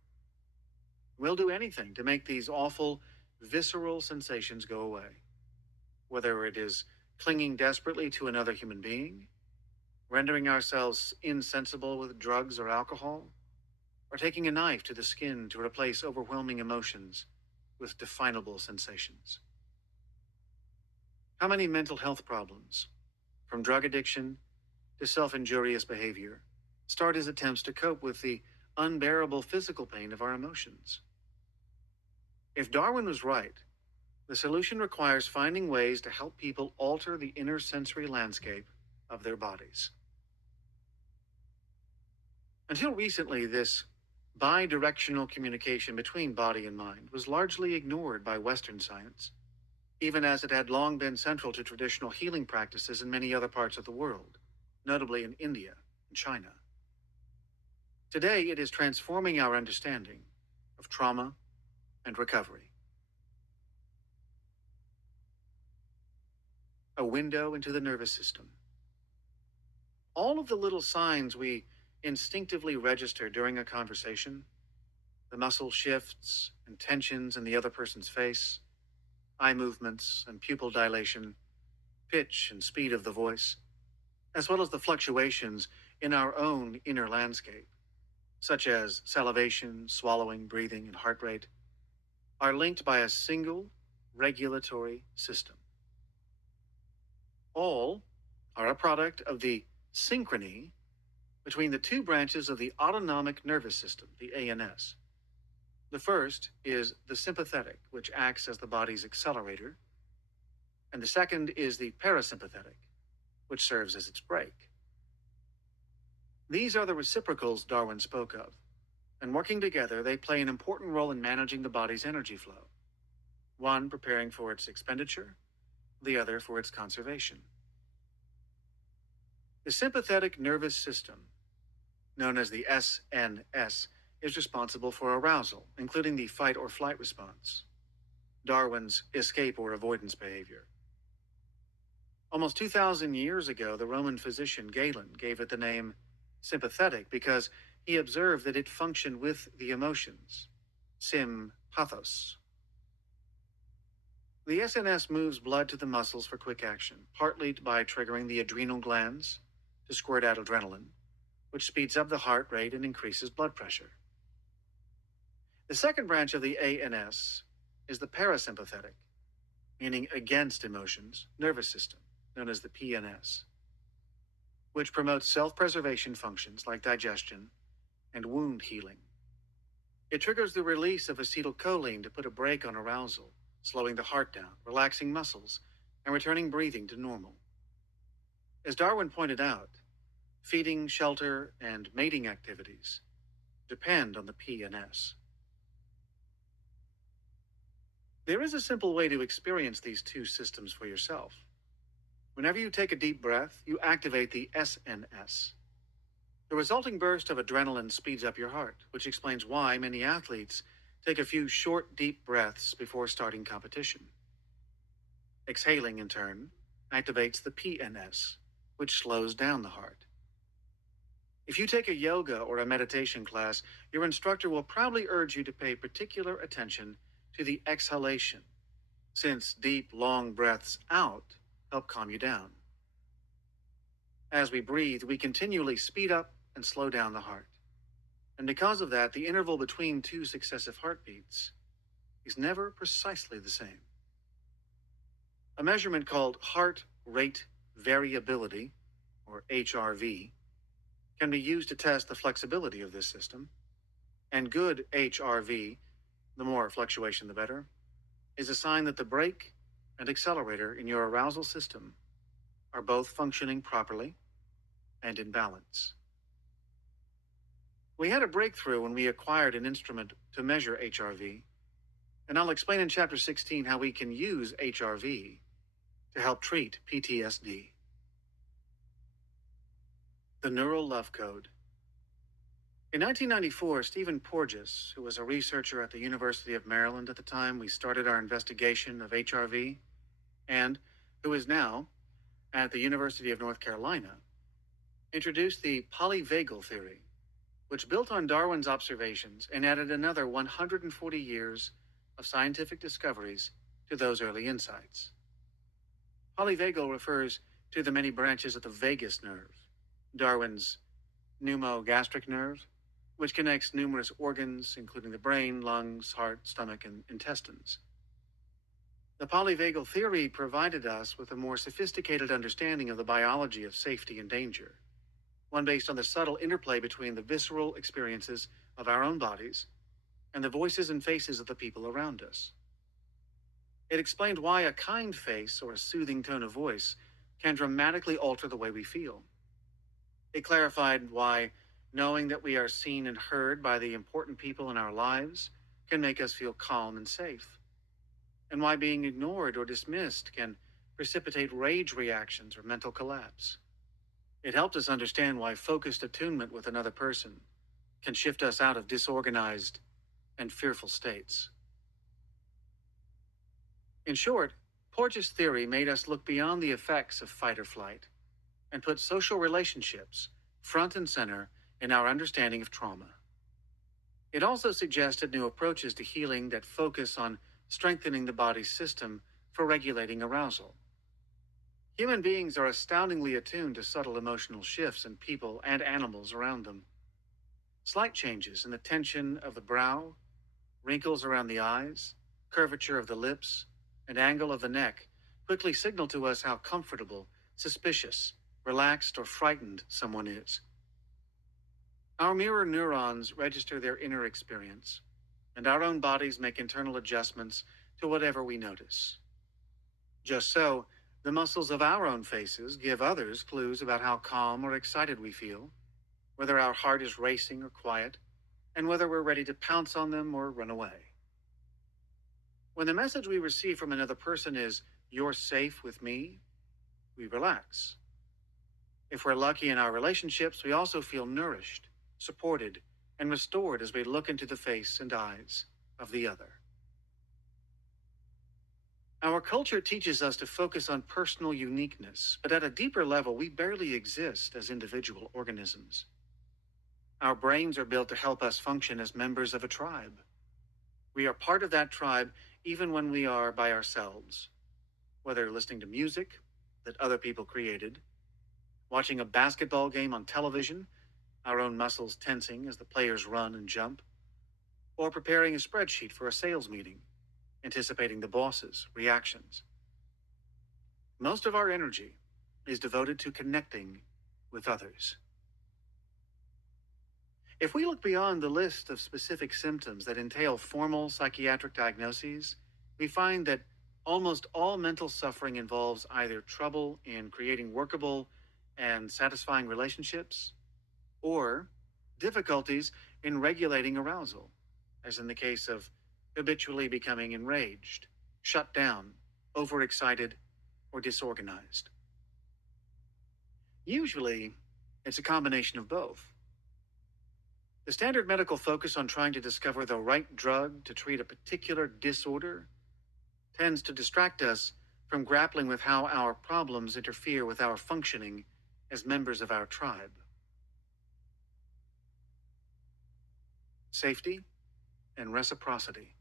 We'll do anything to make these awful, visceral sensations go away, whether it is clinging desperately to another human being, rendering ourselves insensible with drugs or alcohol, or taking a knife to the skin to replace overwhelming emotions with definable sensations. How many mental health problems, from drug addiction to self-injurious behavior, start as attempts to cope with the unbearable physical pain of our emotions? If Darwin was right, the solution requires finding ways to help people alter the inner sensory landscape of their bodies. Until recently, this bi-directional communication between body and mind was largely ignored by Western science, even as it had long been central to traditional healing practices in many other parts of the world, notably in India and China. Today, it is transforming our understanding of trauma and recovery. A window into the nervous system. All of the little signs we instinctively register during a conversation, the muscle shifts and tensions in the other person's face, eye movements and pupil dilation, pitch and speed of the voice, as well as the fluctuations in our own inner landscape, such as salivation, swallowing, breathing, and heart rate, are linked by a single regulatory system. All are a product of the synchrony between the two branches of the autonomic nervous system, the ANS. The first is the sympathetic, which acts as the body's accelerator, and the second is the parasympathetic, which serves as its brake. These are the reciprocals Darwin spoke of, and working together, they play an important role in managing the body's energy flow, one preparing for its expenditure, the other for its conservation. The sympathetic nervous system, known as the SNS, is responsible for arousal, including the fight or flight response, Darwin's escape or avoidance behavior. Almost 2,000 years ago, the Roman physician Galen gave it the name sympathetic because he observed that it functioned with the emotions, sympathos. The SNS moves blood to the muscles for quick action, partly by triggering the adrenal glands to squirt out adrenaline, which speeds up the heart rate and increases blood pressure. The second branch of the ANS is the parasympathetic, meaning against emotions, nervous system, known as the PNS, which promotes self-preservation functions like digestion and wound healing. It triggers the release of acetylcholine to put a brake on arousal, slowing the heart down, relaxing muscles, and returning breathing to normal. As Darwin pointed out, feeding, shelter, and mating activities depend on the PNS. There is a simple way to experience these two systems for yourself. Whenever you take a deep breath, you activate the SNS. The resulting burst of adrenaline speeds up your heart, which explains why many athletes take a few short, deep breaths before starting competition. Exhaling, in turn, activates the PNS, which slows down the heart. If you take a yoga or a meditation class, your instructor will probably urge you to pay particular attention to the exhalation, since deep, long breaths out help calm you down. As we breathe, we continually speed up and slow down the heart. And because of that, the interval between two successive heartbeats is never precisely the same. A measurement called heart rate variability, or HRV, can be used to test the flexibility of this system. And good HRV, the more fluctuation the better, is a sign that the brake and accelerator in your arousal system are both functioning properly and in balance. We had a breakthrough when we acquired an instrument to measure HRV, and I'll explain in Chapter 16 how we can use HRV to help treat PTSD. The Neural Love Code. In 1994, Stephen Porges, who was a researcher at the University of Maryland at the time we started our investigation of HRV, and who is now at the University of North Carolina, introduced the polyvagal theory, which built on Darwin's observations and added another 140 years of scientific discoveries to those early insights. Polyvagal refers to the many branches of the vagus nerve, Darwin's pneumogastric nerve, which connects numerous organs, including the brain, lungs, heart, stomach, and intestines. The polyvagal theory provided us with a more sophisticated understanding of the biology of safety and danger, one based on the subtle interplay between the visceral experiences of our own bodies and the voices and faces of the people around us. It explained why a kind face or a soothing tone of voice can dramatically alter the way we feel. It clarified why knowing that we are seen and heard by the important people in our lives can make us feel calm and safe, and why being ignored or dismissed can precipitate rage reactions or mental collapse. It helped us understand why focused attunement with another person can shift us out of disorganized and fearful states. In short, Porges' theory made us look beyond the effects of fight or flight and put social relationships front and center in our understanding of trauma. It also suggested new approaches to healing that focus on strengthening the body's system for regulating arousal. Human beings are astoundingly attuned to subtle emotional shifts in people and animals around them. Slight changes in the tension of the brow, wrinkles around the eyes, curvature of the lips, and angle of the neck quickly signal to us how comfortable, suspicious, relaxed, or frightened someone is. Our mirror neurons register their inner experience, and our own bodies make internal adjustments to whatever we notice. Just so, the muscles of our own faces give others clues about how calm or excited we feel, whether our heart is racing or quiet, and whether we're ready to pounce on them or run away. When the message we receive from another person is, "You're safe with me," we relax. If we're lucky in our relationships, we also feel nourished, supported, and restored as we look into the face and eyes of the other. Our culture teaches us to focus on personal uniqueness, but at a deeper level, we barely exist as individual organisms. Our brains are built to help us function as members of a tribe. We are part of that tribe even when we are by ourselves, whether listening to music that other people created, watching a basketball game on television, our own muscles tensing as the players run and jump, or preparing a spreadsheet for a sales meeting, anticipating the boss's reactions. Most of our energy is devoted to connecting with others. If we look beyond the list of specific symptoms that entail formal psychiatric diagnoses, we find that almost all mental suffering involves either trouble in creating workable and satisfying relationships or difficulties in regulating arousal, as in the case of habitually becoming enraged, shut down, overexcited, or disorganized. Usually, it's a combination of both. The standard medical focus on trying to discover the right drug to treat a particular disorder tends to distract us from grappling with how our problems interfere with our functioning as members of our tribe. Safety and reciprocity.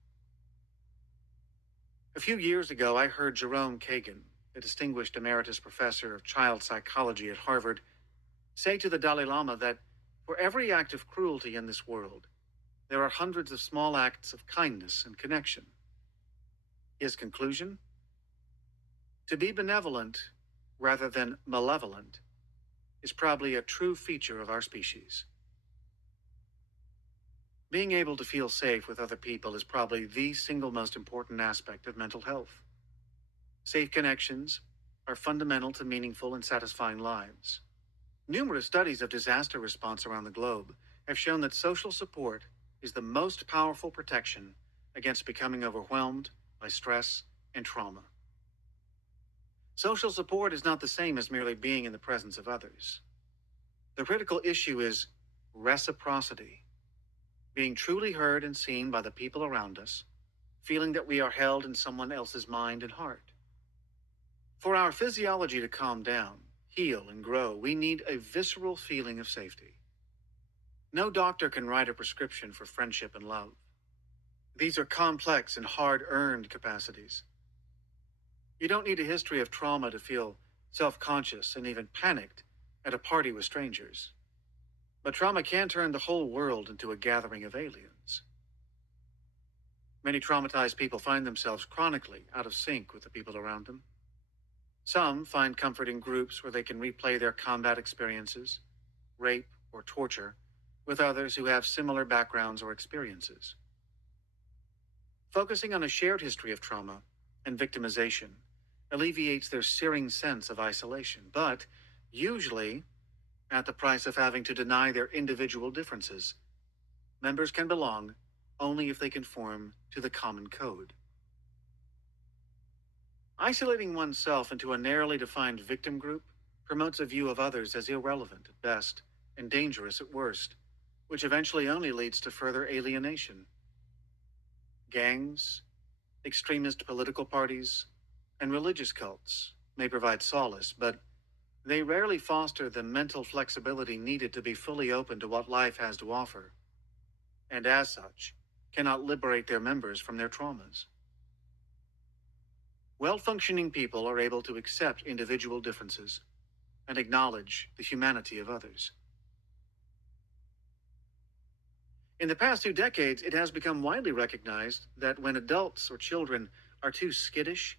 A few years ago, I heard Jerome Kagan, a distinguished emeritus professor of child psychology at Harvard, say to the Dalai Lama that for every act of cruelty in this world, there are hundreds of small acts of kindness and connection. His conclusion? To be benevolent rather than malevolent is probably a true feature of our species. Being able to feel safe with other people is probably the single most important aspect of mental health. Safe connections are fundamental to meaningful and satisfying lives. Numerous studies of disaster response around the globe have shown that social support is the most powerful protection against becoming overwhelmed by stress and trauma. Social support is not the same as merely being in the presence of others. The critical issue is reciprocity, being truly heard and seen by the people around us, feeling that we are held in someone else's mind and heart. For our physiology to calm down, heal, and grow, we need a visceral feeling of safety. No doctor can write a prescription for friendship and love. These are complex and hard-earned capacities. You don't need a history of trauma to feel self-conscious and even panicked at a party with strangers. But trauma can turn the whole world into a gathering of aliens. Many traumatized people find themselves chronically out of sync with the people around them. Some find comfort in groups where they can replay their combat experiences, rape, or torture with others who have similar backgrounds or experiences. Focusing on a shared history of trauma and victimization alleviates their searing sense of isolation, but usually at the price of having to deny their individual differences. Members can belong only if they conform to the common code. Isolating oneself into a narrowly defined victim group promotes a view of others as irrelevant at best and dangerous at worst, which eventually only leads to further alienation. Gangs, extremist political parties, and religious cults may provide solace, but they rarely foster the mental flexibility needed to be fully open to what life has to offer, and as such, cannot liberate their members from their traumas. Well-functioning people are able to accept individual differences and acknowledge the humanity of others. In the past 2 decades, it has become widely recognized that when adults or children are too skittish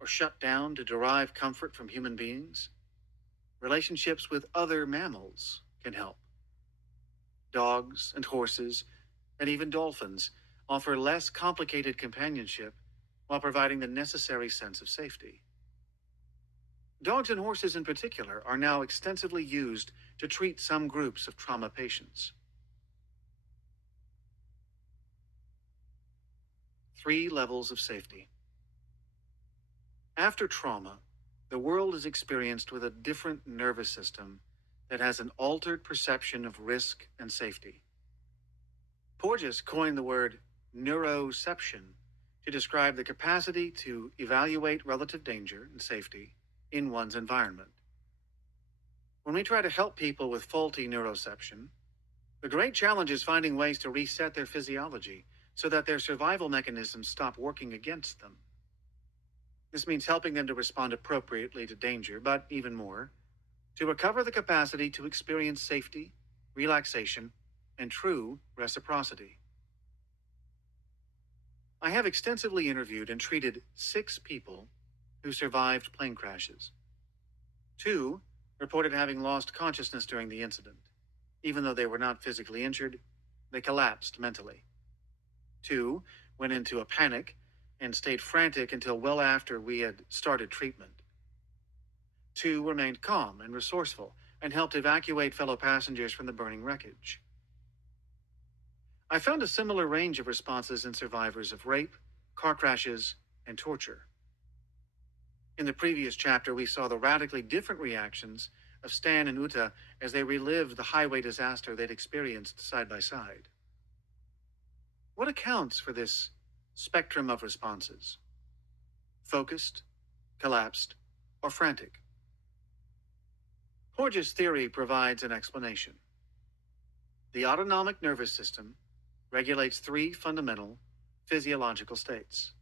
or shut down to derive comfort from human beings, relationships with other mammals can help. Dogs and horses, and even dolphins, offer less complicated companionship while providing the necessary sense of safety. Dogs and horses in particular are now extensively used to treat some groups of trauma patients. 3 levels of safety. After trauma, the world is experienced with a different nervous system that has an altered perception of risk and safety. Porges coined the word neuroception to describe the capacity to evaluate relative danger and safety in one's environment. When we try to help people with faulty neuroception, the great challenge is finding ways to reset their physiology so that their survival mechanisms stop working against them. This means helping them to respond appropriately to danger, but even more, to recover the capacity to experience safety, relaxation, and true reciprocity. I have extensively interviewed and treated 6 people who survived plane crashes. 2 reported having lost consciousness during the incident. Even though they were not physically injured, they collapsed mentally. 2 went into a panic and stayed frantic until well after we had started treatment. 2 remained calm and resourceful and helped evacuate fellow passengers from the burning wreckage. I found a similar range of responses in survivors of rape, car crashes, and torture. In the previous chapter, we saw the radically different reactions of Stan and Uta as they relived the highway disaster they'd experienced side by side. What accounts for this spectrum of responses? Focused, collapsed, or frantic? Porges' theory provides an explanation. The autonomic nervous system regulates 3 fundamental physiological states.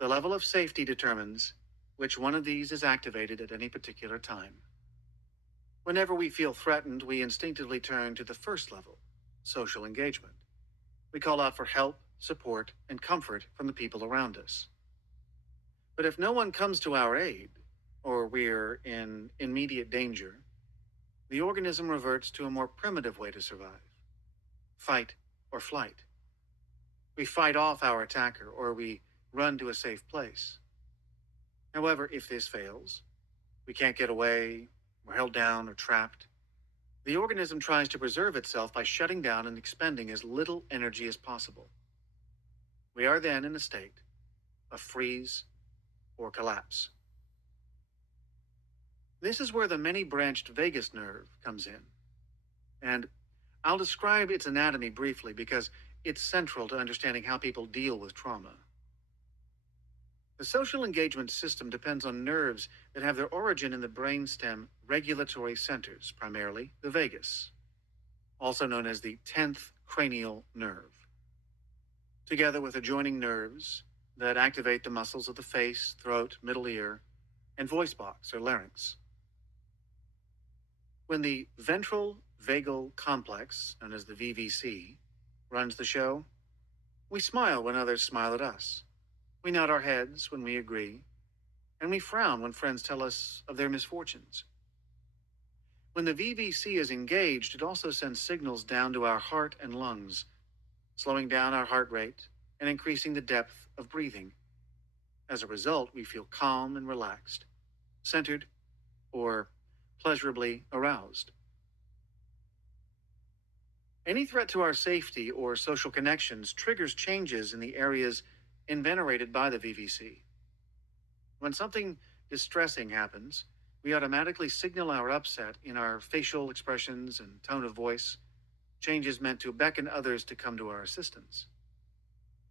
The level of safety determines which one of these is activated at any particular time. Whenever we feel threatened, we instinctively turn to the first level, social engagement. We call out for help, support, and comfort from the people around us. But if no one comes to our aid, or we're in immediate danger, the organism reverts to a more primitive way to survive: fight or flight. We fight off our attacker, or we run to a safe place. However, if this fails, we can't get away, we're held down or trapped, the organism tries to preserve itself by shutting down and expending as little energy as possible. We are then in a state of freeze or collapse. This is where the many-branched vagus nerve comes in, and I'll describe its anatomy briefly because it's central to understanding how people deal with trauma. The social engagement system depends on nerves that have their origin in the brainstem regulatory centers, primarily the vagus, also known as the 10th cranial nerve, together with adjoining nerves that activate the muscles of the face, throat, middle ear, and voice box or larynx. When the ventral vagal complex, known as the VVC, runs the show, we smile when others smile at us. We nod our heads when we agree, and we frown when friends tell us of their misfortunes. When the VVC is engaged, it also sends signals down to our heart and lungs, slowing down our heart rate and increasing the depth of breathing. As a result, we feel calm and relaxed, centered, or pleasurably aroused. Any threat to our safety or social connections triggers changes in the areas inventorated by the VVC. When something distressing happens, we automatically signal our upset in our facial expressions and tone of voice, changes meant to beckon others to come to our assistance.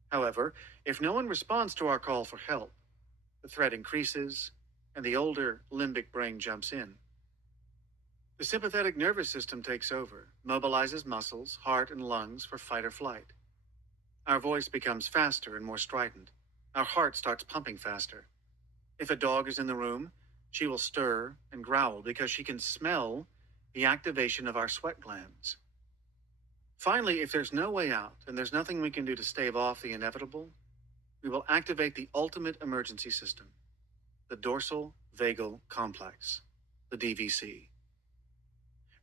However, if no one responds to our call for help, the threat increases and the older limbic brain jumps in. The sympathetic nervous system takes over, mobilizes muscles, heart, and lungs for fight or flight. Our voice becomes faster and more strident. Our heart starts pumping faster. If a dog is in the room, she will stir and growl because she can smell the activation of our sweat glands. Finally, if there's no way out and there's nothing we can do to stave off the inevitable, we will activate the ultimate emergency system, the dorsal vagal complex, the DVC.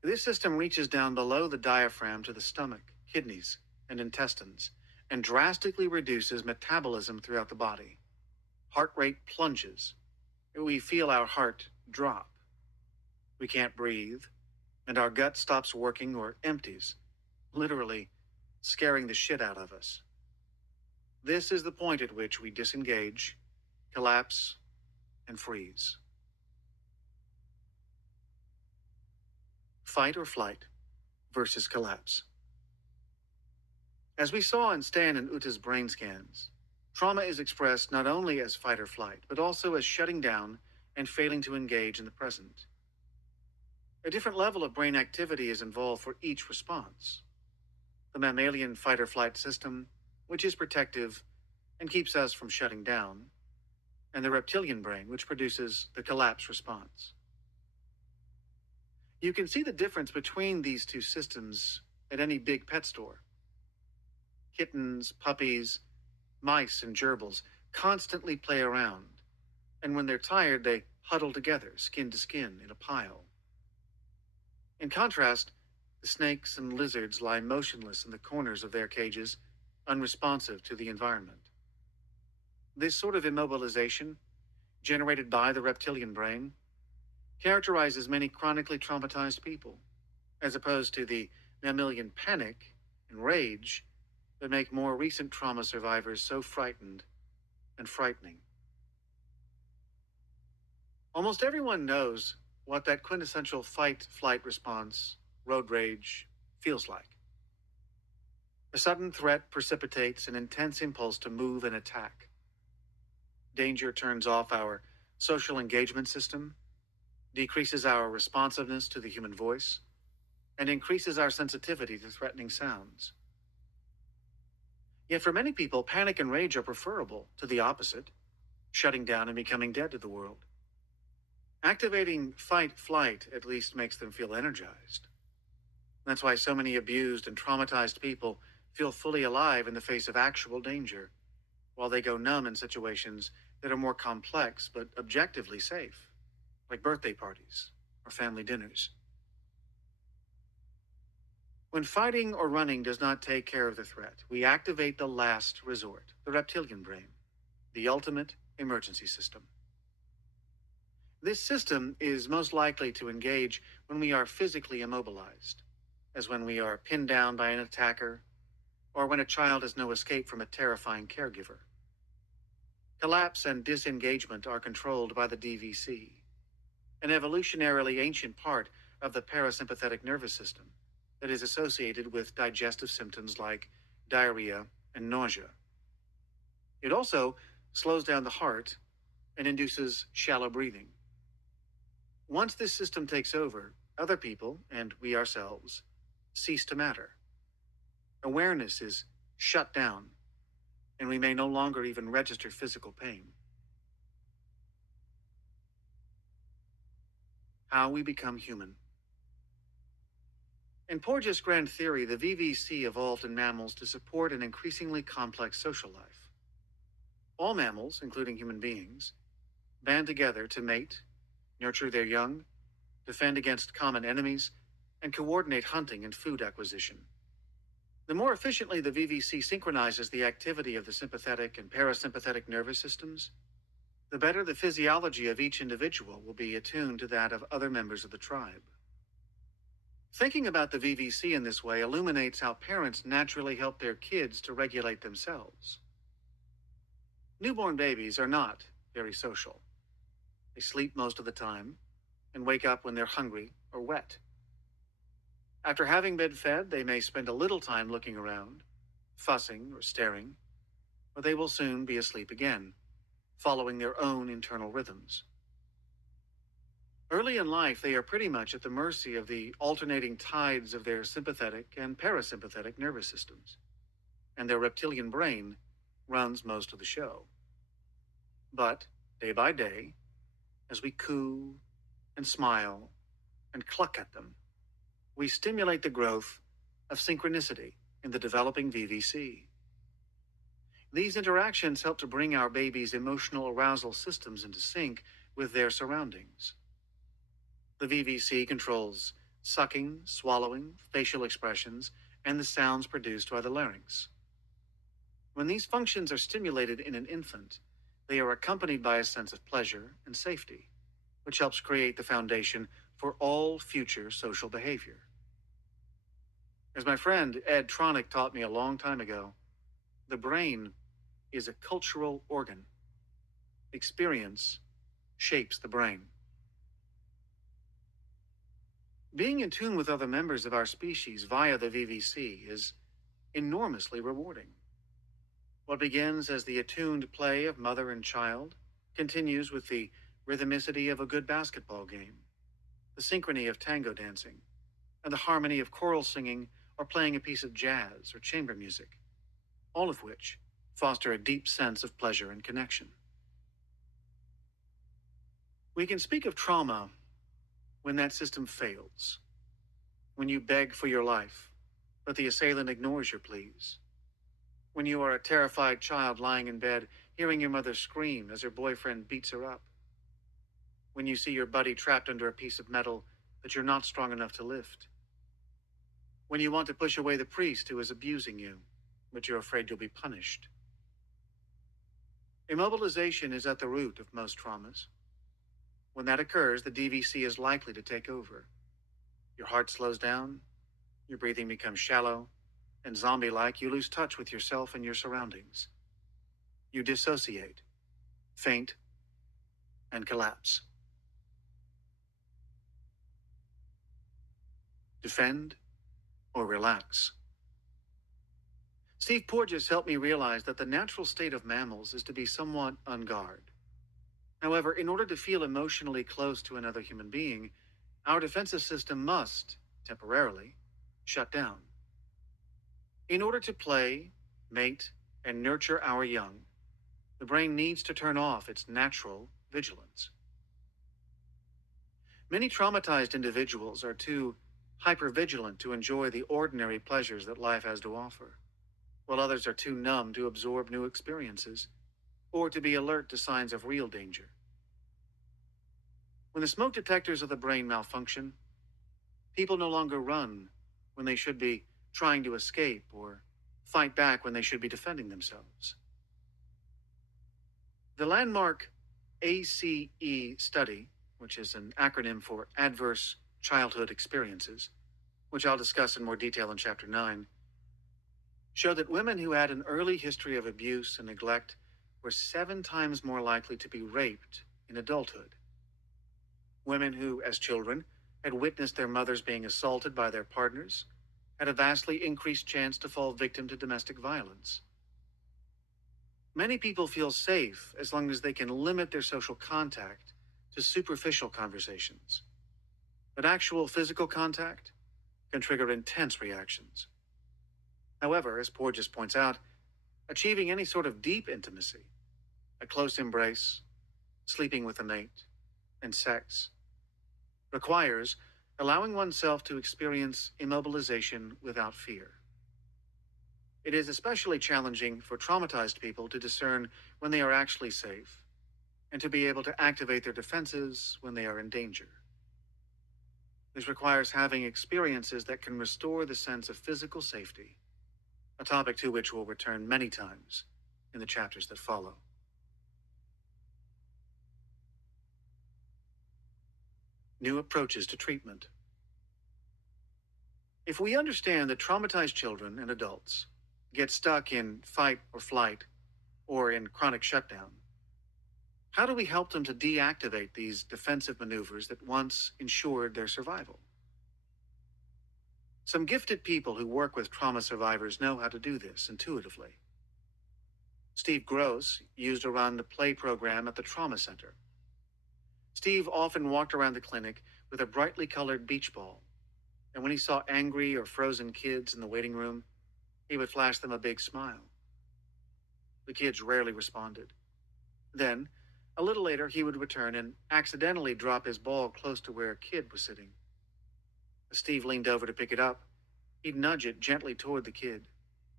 This system reaches down below the diaphragm to the stomach, kidneys, and intestines, and drastically reduces metabolism throughout the body. Heart rate plunges. We feel our heart drop. We can't breathe, and our gut stops working or empties, literally scaring the shit out of us. This is the point at which we disengage, collapse, and freeze. fight or flight versus collapse. As we saw in Stan and Uta's brain scans, trauma is expressed not only as fight or flight, but also as shutting down and failing to engage in the present. A different level of brain activity is involved for each response. The mammalian fight or flight system, which is protective and keeps us from shutting down, and the reptilian brain, which produces the collapse response. You can see the difference between these two systems at any big pet store. Kittens, puppies, mice, and gerbils constantly play around, and when they're tired, they huddle together, skin to skin, in a pile. In contrast, the snakes and lizards lie motionless in the corners of their cages, unresponsive to the environment. This sort of immobilization, generated by the reptilian brain, characterizes many chronically traumatized people, as opposed to the mammalian panic and rage that make more recent trauma survivors so frightened and frightening. Almost everyone knows what that quintessential fight-flight response, road rage, feels like. A sudden threat precipitates an intense impulse to move and attack. Danger turns off our social engagement system, decreases our responsiveness to the human voice, and increases our sensitivity to threatening sounds. Yet for many people, panic and rage are preferable to the opposite, shutting down and becoming dead to the world. Activating fight-flight at least makes them feel energized. That's why so many abused and traumatized people feel fully alive in the face of actual danger, while they go numb in situations that are more complex but objectively safe, like birthday parties or family dinners. When fighting or running does not take care of the threat, we activate the last resort, the reptilian brain, the ultimate emergency system. This system is most likely to engage when we are physically immobilized, as when we are pinned down by an attacker, or when a child has no escape from a terrifying caregiver. Collapse and disengagement are controlled by the DVC, an evolutionarily ancient part of the parasympathetic nervous system that is associated with digestive symptoms like diarrhea and nausea. It also slows down the heart and induces shallow breathing. Once this system takes over, other people, and we ourselves, cease to matter. Awareness is shut down, and we may no longer even register physical pain. How we become human. In Porges' grand theory, the VVC evolved in mammals to support an increasingly complex social life. All mammals, including human beings, band together to mate, nurture their young, defend against common enemies, and coordinate hunting and food acquisition. The more efficiently the VVC synchronizes the activity of the sympathetic and parasympathetic nervous systems, the better the physiology of each individual will be attuned to that of other members of the tribe. Thinking about the VVC in this way illuminates how parents naturally help their kids to regulate themselves. Newborn babies are not very social. They sleep most of the time and wake up when they're hungry or wet. After having been fed, they may spend a little time looking around, fussing or staring, or they will soon be asleep again, following their own internal rhythms. Early in life, they are pretty much at the mercy of the alternating tides of their sympathetic and parasympathetic nervous systems, and their reptilian brain runs most of the show. But, day by day, as we coo and smile and cluck at them, we stimulate the growth of synchronicity in the developing VVC. These interactions help to bring our baby's emotional arousal systems into sync with their surroundings. The VVC controls sucking, swallowing, facial expressions, and the sounds produced by the larynx. When these functions are stimulated in an infant, they are accompanied by a sense of pleasure and safety, which helps create the foundation for all future social behavior. As my friend Ed Tronick taught me a long time ago, the brain is a cultural organ. Experience shapes the brain. Being in tune with other members of our species via the VVC is enormously rewarding. What begins as the attuned play of mother and child continues with the rhythmicity of a good basketball game, the synchrony of tango dancing, and the harmony of choral singing or playing a piece of jazz or chamber music, all of which foster a deep sense of pleasure and connection. We can speak of trauma when that system fails, when you beg for your life, but the assailant ignores your pleas, when you are a terrified child lying in bed, hearing your mother scream as her boyfriend beats her up, when you see your buddy trapped under a piece of metal that you're not strong enough to lift, when you want to push away the priest who is abusing you, but you're afraid you'll be punished. Immobilization is at the root of most traumas. When that occurs, the DVC is likely to take over. Your heart slows down, your breathing becomes shallow, and zombie-like, you lose touch with yourself and your surroundings. You dissociate, faint, and collapse. Defend or relax. Steve Porges helped me realize that the natural state of mammals is to be somewhat on guard. However, in order to feel emotionally close to another human being, our defensive system must, temporarily, shut down. In order to play, mate, and nurture our young, the brain needs to turn off its natural vigilance. Many traumatized individuals are too hypervigilant to enjoy the ordinary pleasures that life has to offer, while others are too numb to absorb new experiences or to be alert to signs of real danger. When the smoke detectors of the brain malfunction, people no longer run when they should be trying to escape or fight back when they should be defending themselves. The landmark ACE study, which is an acronym for Adverse Childhood Experiences, which I'll discuss in more detail in Chapter 9, showed that women who had an early history of abuse and neglect were 7 times more likely to be raped in adulthood. Women who, as children, had witnessed their mothers being assaulted by their partners had a vastly increased chance to fall victim to domestic violence. Many people feel safe as long as they can limit their social contact to superficial conversations. But actual physical contact can trigger intense reactions. However, as Porges points out, achieving any sort of deep intimacy, a close embrace, sleeping with a mate, and sex, requires allowing oneself to experience immobilization without fear. It is especially challenging for traumatized people to discern when they are actually safe and to be able to activate their defenses when they are in danger. This requires having experiences that can restore the sense of physical safety, a topic to which we'll return many times in the chapters that follow. New approaches to treatment. If we understand that traumatized children and adults get stuck in fight or flight or in chronic shutdown, how do we help them to deactivate these defensive maneuvers that once ensured their survival? Some gifted people who work with trauma survivors know how to do this intuitively. Steve Gross used to run the play program at the Trauma Center. Steve often walked around the clinic with a brightly colored beach ball, and when he saw angry or frozen kids in the waiting room, he would flash them a big smile. The kids rarely responded. Then, a little later, he would return and accidentally drop his ball close to where a kid was sitting. As Steve leaned over to pick it up, he'd nudge it gently toward the kid.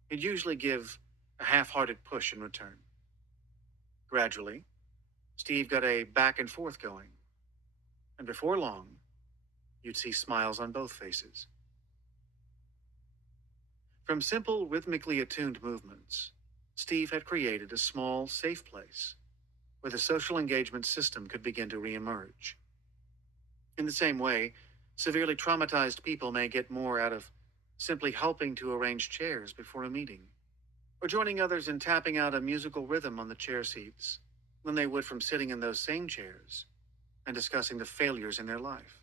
He'd usually give a half-hearted push in return. Gradually, Steve got a back and forth going, and before long, you'd see smiles on both faces. From simple, rhythmically attuned movements, Steve had created a small, safe place where the social engagement system could begin to reemerge. In the same way, severely traumatized people may get more out of simply helping to arrange chairs before a meeting, or joining others in tapping out a musical rhythm on the chair seats than they would from sitting in those same chairs and discussing the failures in their life.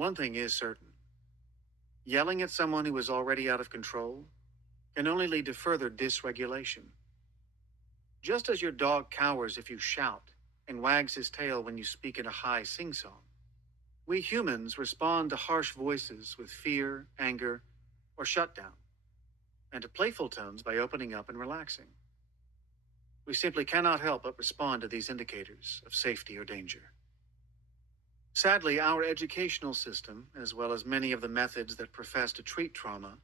One thing is certain. Yelling at someone who is already out of control can only lead to further dysregulation. Just as your dog cowers if you shout and wags his tail when you speak in a high sing-song, we humans respond to harsh voices with fear, anger, or shutdown, and to playful tones by opening up and relaxing. We simply cannot help but respond to these indicators of safety or danger. Sadly, our educational system, as well as many of the methods that profess to treat trauma,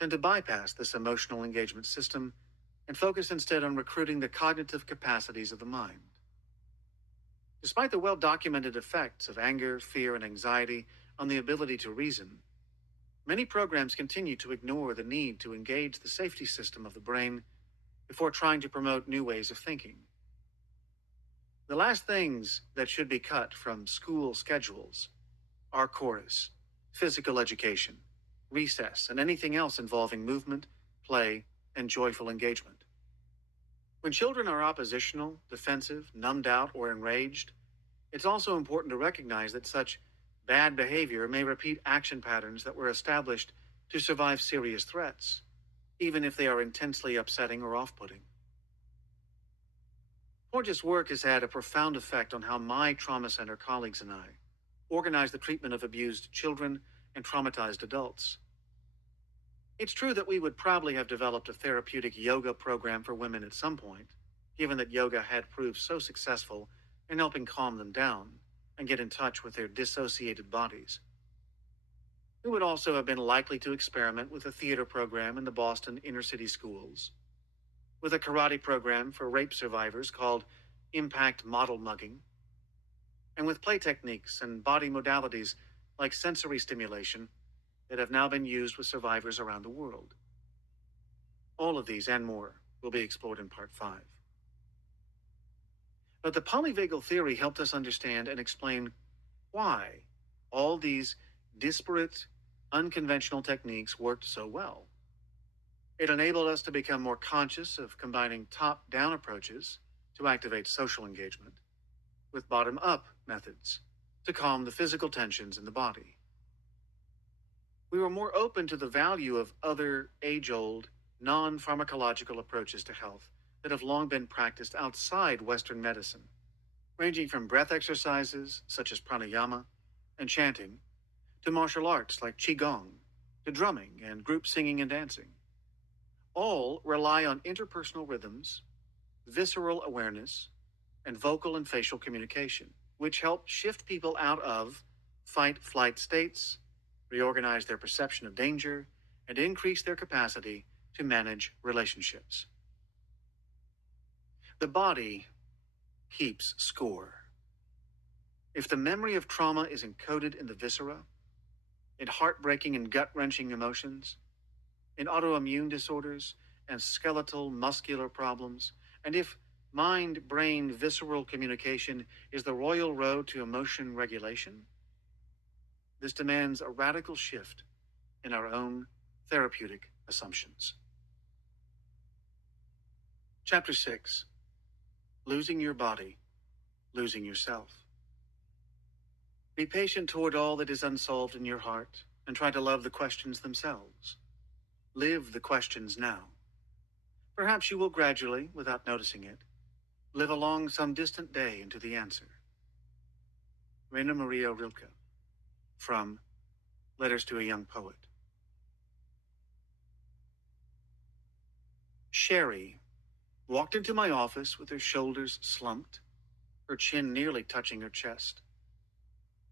tend to bypass this emotional engagement system and focus instead on recruiting the cognitive capacities of the mind. Despite the well-documented effects of anger, fear, and anxiety on the ability to reason, many programs continue to ignore the need to engage the safety system of the brain before trying to promote new ways of thinking. The last things that should be cut from school schedules are chorus, physical education, recess, and anything else involving movement, play, and joyful engagement. When children are oppositional, defensive, numbed out, or enraged, it's also important to recognize that such bad behavior may repeat action patterns that were established to survive serious threats, even if they are intensely upsetting or off-putting. Porges' work has had a profound effect on how my trauma center colleagues and I organize the treatment of abused children and traumatized adults. It's true that we would probably have developed a therapeutic yoga program for women at some point, given that yoga had proved so successful in helping calm them down and get in touch with their dissociated bodies. We would also have been likely to experiment with a theater program in the Boston inner-city schools, with a karate program for rape survivors called Impact Model Mugging, and with play techniques and body modalities like sensory stimulation that have now been used with survivors around the world. All of these and more will be explored in Part 5. But the polyvagal theory helped us understand and explain why all these disparate, unconventional techniques worked so well. It enabled us to become more conscious of combining top-down approaches to activate social engagement with bottom-up methods to calm the physical tensions in the body. We were more open to the value of other age-old, non-pharmacological approaches to health that have long been practiced outside Western medicine, ranging from breath exercises such as pranayama and chanting, to martial arts like qigong, to drumming and group singing and dancing. All rely on interpersonal rhythms, visceral awareness, and vocal and facial communication, which help shift people out of fight-flight states, reorganize their perception of danger, and increase their capacity to manage relationships. The body keeps score. If the memory of trauma is encoded in the viscera, in heartbreaking and gut-wrenching emotions, in autoimmune disorders and skeletal muscular problems, and if mind-brain visceral communication is the royal road to emotion regulation, this demands a radical shift in our own therapeutic assumptions. Chapter 6. Losing your body, losing yourself. Be patient toward all that is unsolved in your heart, and try to love the questions themselves. Live the questions now. Perhaps you will gradually, without noticing it, live along some distant day into the answer. Rainer Maria Rilke, from Letters to a Young Poet. Sherry walked into my office with her shoulders slumped, her chin nearly touching her chest.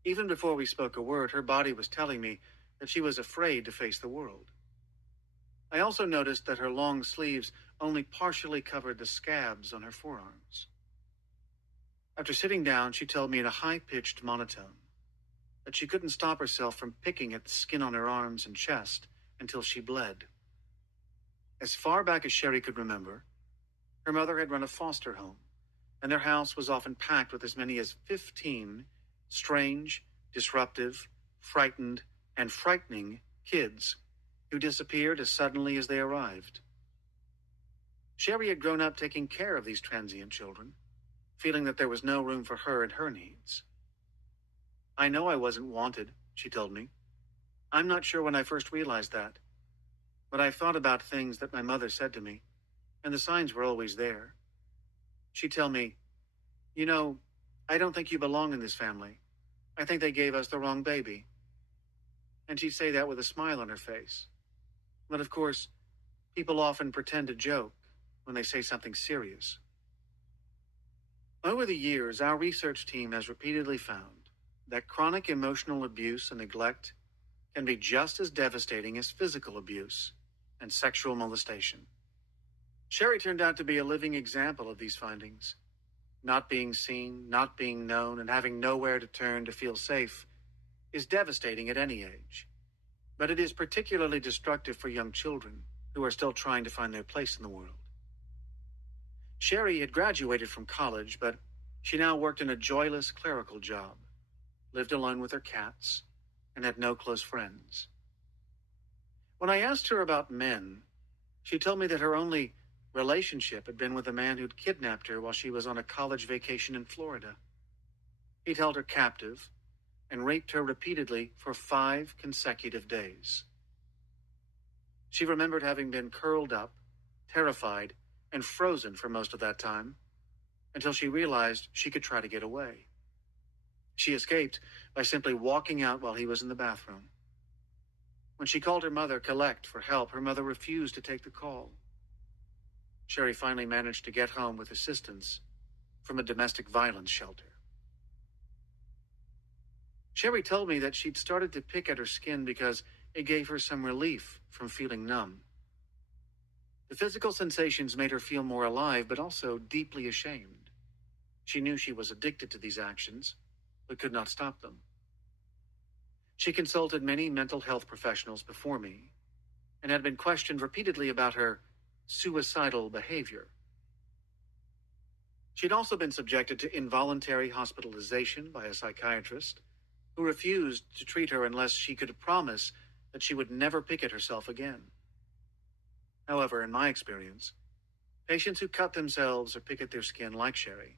Even before we spoke a word, her body was telling me that she was afraid to face the world. I also noticed that her long sleeves only partially covered the scabs on her forearms. After sitting down, she told me in a high-pitched monotone that she couldn't stop herself from picking at the skin on her arms and chest until she bled. As far back as Sherry could remember, her mother had run a foster home, and their house was often packed with as many as 15 strange, disruptive, frightened, and frightening kids who disappeared as suddenly as they arrived. Sherry had grown up taking care of these transient children, feeling that there was no room for her and her needs. I know I wasn't wanted, she told me. I'm not sure when I first realized that, but I've thought about things that my mother said to me, and the signs were always there. She'd tell me, you know, I don't think you belong in this family. I think they gave us the wrong baby. And she'd say that with a smile on her face. But of course, people often pretend to joke when they say something serious. Over the years, our research team has repeatedly found that chronic emotional abuse and neglect can be just as devastating as physical abuse and sexual molestation. Sherry turned out to be a living example of these findings. Not being seen, not being known, and having nowhere to turn to feel safe is devastating at any age. But it is particularly destructive for young children who are still trying to find their place in the world. Sherry had graduated from college, but she now worked in a joyless clerical job, lived alone with her cats, and had no close friends. When I asked her about men, she told me that her only relationship had been with a man who'd kidnapped her while she was on a college vacation in Florida. He'd held her captive and raped her repeatedly for 5 consecutive days. She remembered having been curled up, terrified, and frozen for most of that time, until she realized she could try to get away. She escaped by simply walking out while he was in the bathroom. When she called her mother, Colette, for help, her mother refused to take the call. Sherry finally managed to get home with assistance from a domestic violence shelter. Sherry told me that she'd started to pick at her skin because it gave her some relief from feeling numb. The physical sensations made her feel more alive, but also deeply ashamed. She knew she was addicted to these actions, but could not stop them. She consulted many mental health professionals before me and had been questioned repeatedly about her suicidal behavior. She'd also been subjected to involuntary hospitalization by a psychiatrist who refused to treat her unless she could promise that she would never pick at herself again. However, in my experience, patients who cut themselves or pick at their skin like Sherry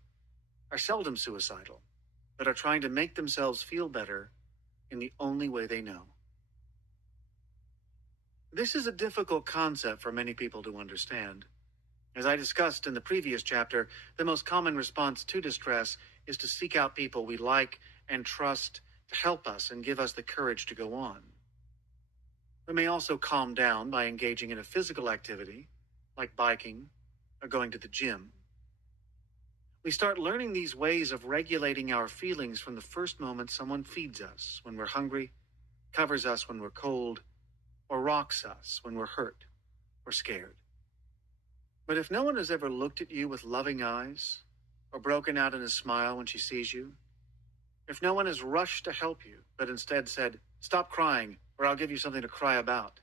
are seldom suicidal, but are trying to make themselves feel better in the only way they know. This is a difficult concept for many people to understand. As I discussed in the previous chapter, the most common response to distress is to seek out people we like and trust to help us and give us the courage to go on. We may also calm down by engaging in a physical activity, like biking or going to the gym. We start learning these ways of regulating our feelings from the first moment someone feeds us when we're hungry, covers us when we're cold, or rocks us when we're hurt or scared. But if no one has ever looked at you with loving eyes or broken out in a smile when she sees you, if no one has rushed to help you, but instead said, "Stop crying, or I'll give you something to cry about,"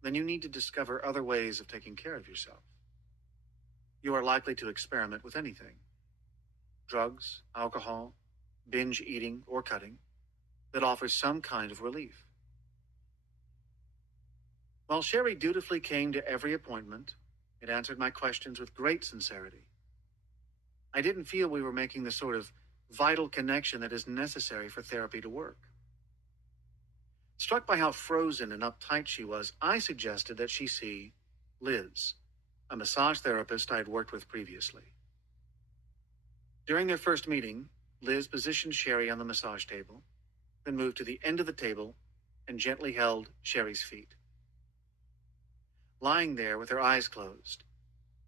then you need to discover other ways of taking care of yourself. You are likely to experiment with anything: drugs, alcohol, binge eating, or cutting that offers some kind of relief. While Sherry dutifully came to every appointment and answered my questions with great sincerity, I didn't feel we were making the sort of vital connection that is necessary for therapy to work. Struck by how frozen and uptight she was, I suggested that she see Liz, a massage therapist I had worked with previously. During their first meeting, Liz positioned Sherry on the massage table, then moved to the end of the table and gently held Sherry's feet. Lying there with her eyes closed,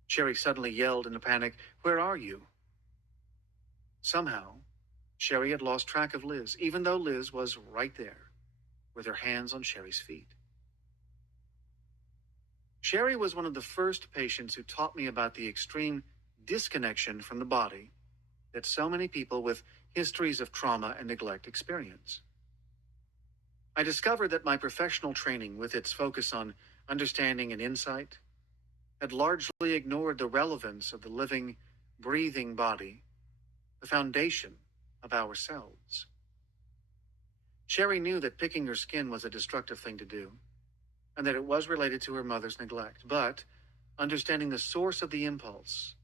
Sherry suddenly yelled in a panic, "Where are you?" Somehow, Sherry had lost track of Liz, even though Liz was right there, with her hands on Sherry's feet. Sherry was one of the first patients who taught me about the extreme disconnection from the body that so many people with histories of trauma and neglect experience. I discovered that my professional training, with its focus on understanding and insight, had largely ignored the relevance of the living, breathing body, the foundation of ourselves. Sherry knew that picking her skin was a destructive thing to do, and that it was related to her mother's neglect, but understanding the source of the impulse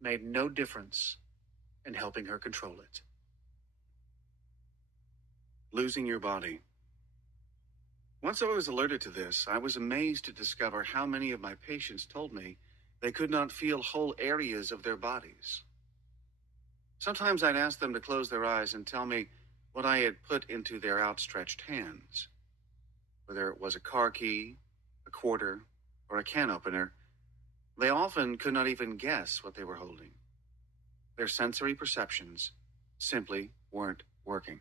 made no difference in helping her control it. Losing your body. Once I was alerted to this, I was amazed to discover how many of my patients told me they could not feel whole areas of their bodies. Sometimes I'd ask them to close their eyes and tell me what I had put into their outstretched hands. Whether it was a car key, a quarter, or a can opener, they often could not even guess what they were holding. Their sensory perceptions simply weren't working.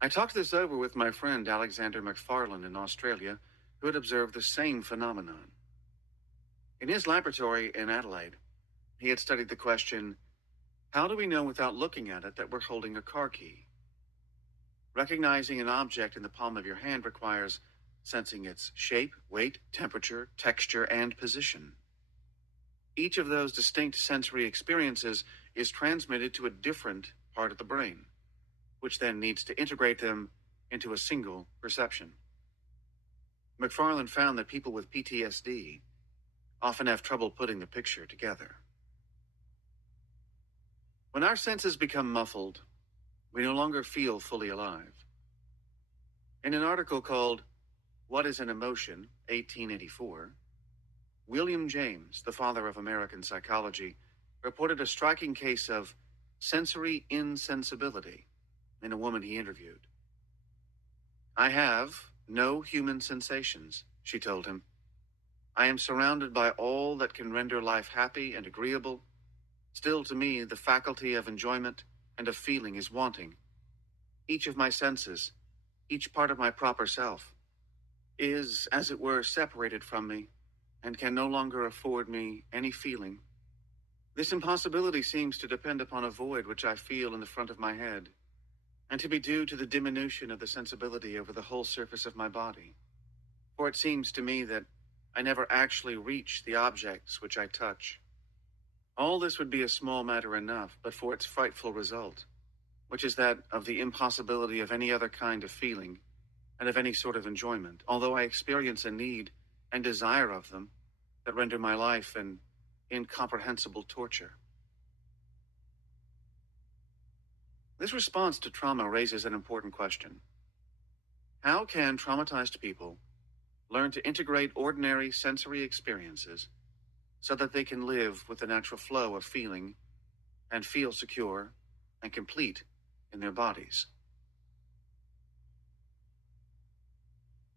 I talked this over with my friend Alexander McFarlane in Australia, who had observed the same phenomenon. In his laboratory in Adelaide, he had studied the question, how do we know without looking at it that we're holding a car key? Recognizing an object in the palm of your hand requires sensing its shape, weight, temperature, texture, and position. Each of those distinct sensory experiences is transmitted to a different part of the brain, which then needs to integrate them into a single perception. McFarlane found that people with PTSD often have trouble putting the picture together. When our senses become muffled, we no longer feel fully alive. In an article called What is an Emotion, 1884, William James, the father of American psychology, reported a striking case of sensory insensibility in a woman he interviewed. I have no human sensations, she told him. I am surrounded by all that can render life happy and agreeable. Still, to me, the faculty of enjoyment and of feeling is wanting. Each of my senses, each part of my proper self, is, as it were, separated from me and can no longer afford me any feeling. This impossibility seems to depend upon a void which I feel in the front of my head, and to be due to the diminution of the sensibility over the whole surface of my body. For it seems to me that I never actually reach the objects which I touch. All this would be a small matter enough, but for its frightful result, which is that of the impossibility of any other kind of feeling and of any sort of enjoyment, although I experience a need and desire of them that render my life an incomprehensible torture. This response to trauma raises an important question. How can traumatized people learn to integrate ordinary sensory experiences so that they can live with the natural flow of feeling and feel secure and complete in their bodies?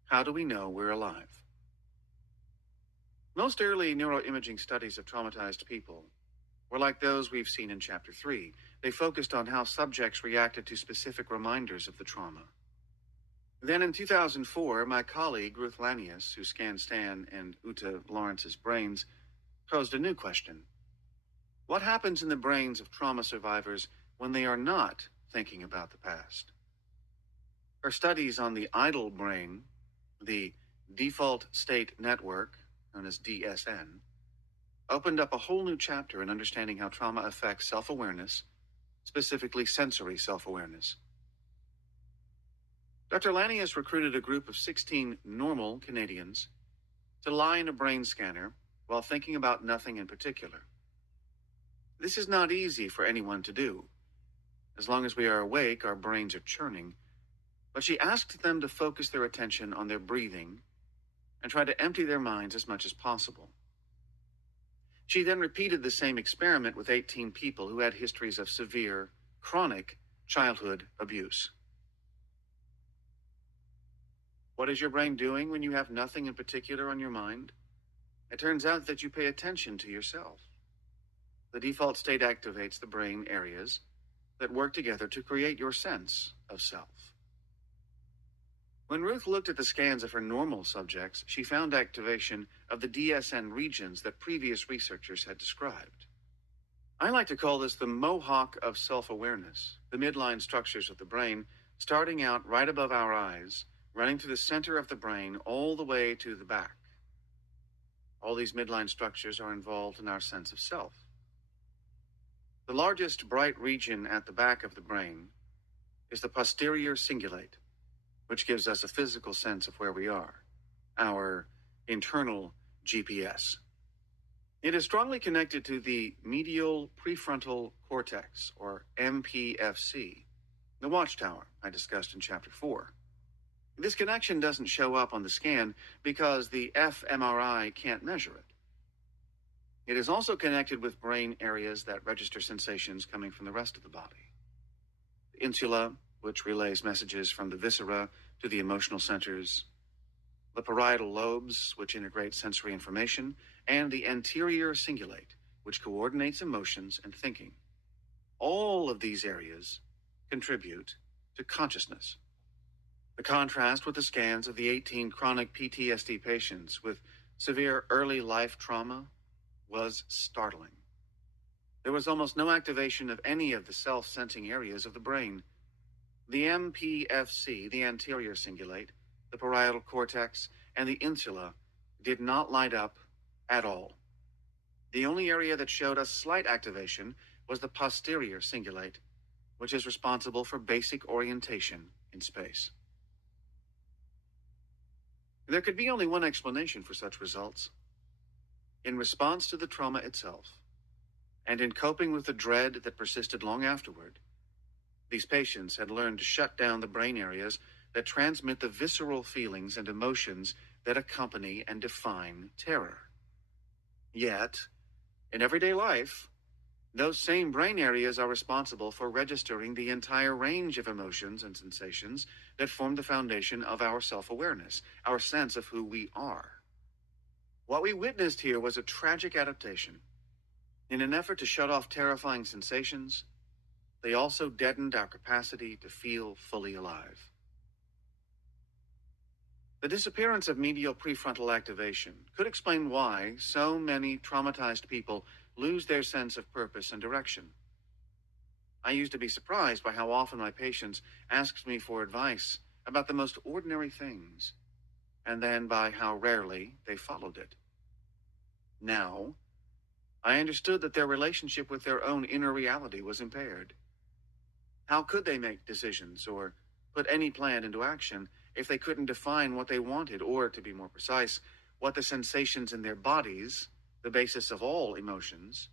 How do we know we're alive? Most early neuroimaging studies of traumatized people were like those we've seen in Chapter 3. They focused on how subjects reacted to specific reminders of the trauma. Then in 2004, my colleague Ruth Lanius, who scanned Stan and Uta Lawrence's brains, posed a new question. What happens in the brains of trauma survivors when they are not thinking about the past? Her studies on the idle brain, the default state network, known as DSN, opened up a whole new chapter in understanding how trauma affects self-awareness, specifically sensory self-awareness. Dr. Lanius recruited a group of 16 normal Canadians to lie in a brain scanner while thinking about nothing in particular. This is not easy for anyone to do. As long as we are awake, our brains are churning. But she asked them to focus their attention on their breathing and try to empty their minds as much as possible. She then repeated the same experiment with 18 people who had histories of severe, chronic childhood abuse. What is your brain doing when you have nothing in particular on your mind? It turns out that you pay attention to yourself. The default state activates the brain areas that work together to create your sense of self. When Ruth looked at the scans of her normal subjects, she found activation of the DSN regions that previous researchers had described. I like to call this the mohawk of self-awareness, the midline structures of the brain starting out right above our eyes, running through the center of the brain all the way to the back. All these midline structures are involved in our sense of self. The largest bright region at the back of the brain is the posterior cingulate, which gives us a physical sense of where we are, our internal GPS. It is strongly connected to the medial prefrontal cortex, or MPFC, The watchtower I discussed in Chapter 4. This connection doesn't show up on the scan because the fMRI can't measure it. It is also connected with brain areas that register sensations coming from the rest of the body. The insula, which relays messages from the viscera to the emotional centers, the parietal lobes, which integrate sensory information, and the anterior cingulate, which coordinates emotions and thinking. All of these areas contribute to consciousness. The contrast with the scans of the 18 chronic PTSD patients with severe early life trauma was startling. There was almost no activation of any of the self-sensing areas of the brain. The MPFC, the anterior cingulate, the parietal cortex, and the insula did not light up at all. The only area that showed a slight activation was the posterior cingulate, which is responsible for basic orientation in space. There could be only one explanation for such results. In response to the trauma itself, and in coping with the dread that persisted long afterward, these patients had learned to shut down the brain areas that transmit the visceral feelings and emotions that accompany and define terror. Yet, in everyday life, those same brain areas are responsible for registering the entire range of emotions and sensations that form the foundation of our self-awareness, our sense of who we are. What we witnessed here was a tragic adaptation. In an effort to shut off terrifying sensations, they also deadened our capacity to feel fully alive. The disappearance of medial prefrontal activation could explain why so many traumatized people lose their sense of purpose and direction. I used to be surprised by how often my patients asked me for advice about the most ordinary things, and then by how rarely they followed it. Now, I understood that their relationship with their own inner reality was impaired. How could they make decisions or put any plan into action if they couldn't define what they wanted, or, to be more precise, what the sensations in their bodies, the basis of all emotions,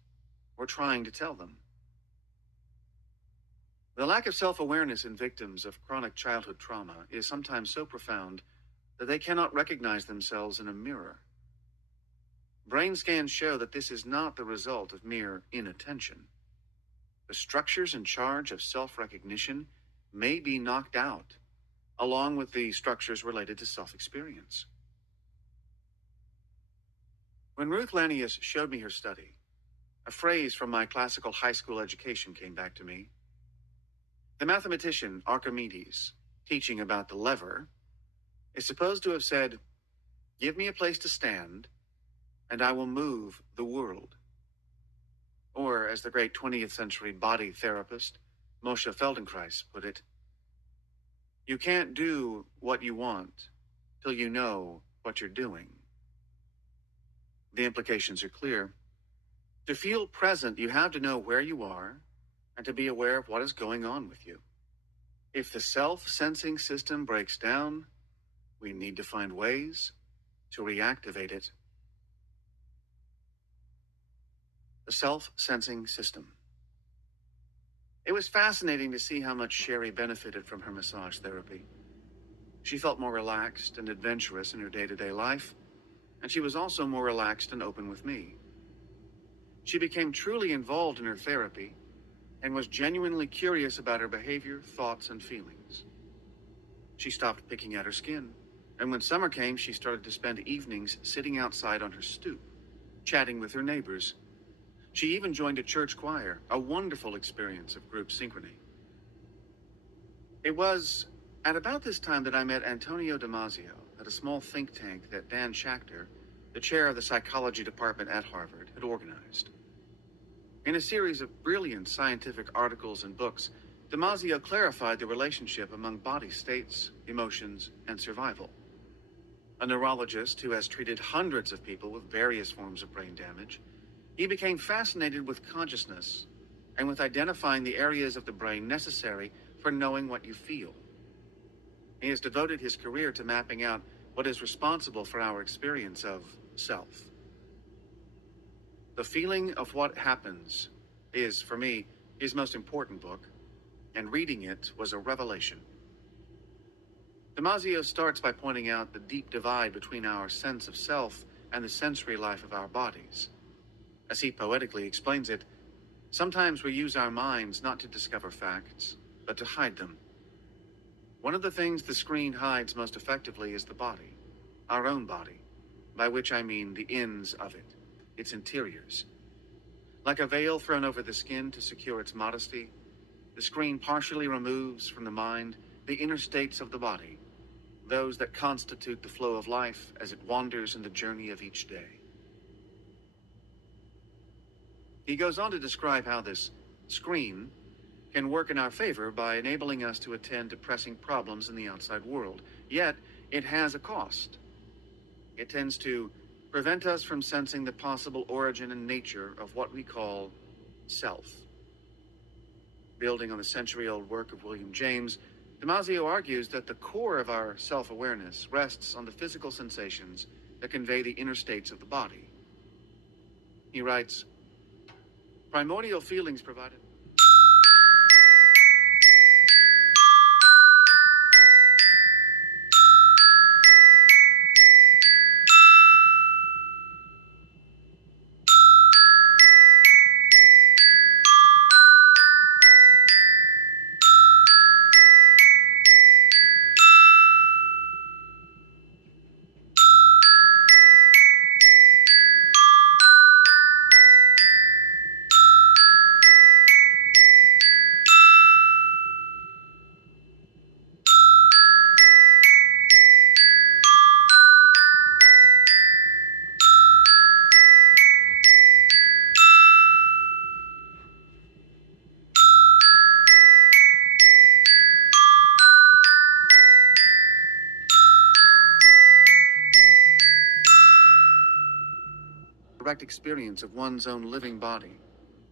were trying to tell them? The lack of self-awareness in victims of chronic childhood trauma is sometimes so profound that they cannot recognize themselves in a mirror. Brain scans show that this is not the result of mere inattention. The structures in charge of self-recognition may be knocked out, along with the structures related to self-experience. When Ruth Lanius showed me her study, a phrase from my classical high school education came back to me. The mathematician Archimedes, teaching about the lever, is supposed to have said, "Give me a place to stand, and I will move the world." Or, as the great 20th century body therapist Moshe Feldenkrais put it, "You can't do what you want till you know what you're doing." The implications are clear. To feel present, you have to know where you are and to be aware of what is going on with you. If the self-sensing system breaks down, we need to find ways to reactivate it. The self-sensing system. It was fascinating to see how much Sherry benefited from her massage therapy. She felt more relaxed and adventurous in her day-to-day life, and she was also more relaxed and open with me. She became truly involved in her therapy and was genuinely curious about her behavior, thoughts, and feelings. She stopped picking at her skin, and when summer came, she started to spend evenings sitting outside on her stoop, chatting with her neighbors. She even joined a church choir, a wonderful experience of group synchrony. It was at about this time that I met Antonio Damasio at a small think tank that Dan Schachter, the chair of the psychology department at Harvard, had organized. In a series of brilliant scientific articles and books, Damasio clarified the relationship among body states, emotions, and survival. A neurologist who has treated hundreds of people with various forms of brain damage, he became fascinated with consciousness and with identifying the areas of the brain necessary for knowing what you feel. He has devoted his career to mapping out what is responsible for our experience of self. The Feeling of What Happens is, for me, his most important book, and reading it was a revelation. Damasio starts by pointing out the deep divide between our sense of self and the sensory life of our bodies. As he poetically explains it, sometimes we use our minds not to discover facts, but to hide them. One of the things the screen hides most effectively is the body, our own body, by which I mean the ins of it, its interiors. Like a veil thrown over the skin to secure its modesty, the screen partially removes from the mind the inner states of the body, those that constitute the flow of life as it wanders in the journey of each day. He goes on to describe how this screen can work in our favor by enabling us to attend to pressing problems in the outside world. Yet, it has a cost. It tends to prevent us from sensing the possible origin and nature of what we call self. Building on the century-old work of William James, Damasio argues that the core of our self-awareness rests on the physical sensations that convey the inner states of the body. He writes, primordial feelings provided direct experience of one's own living body,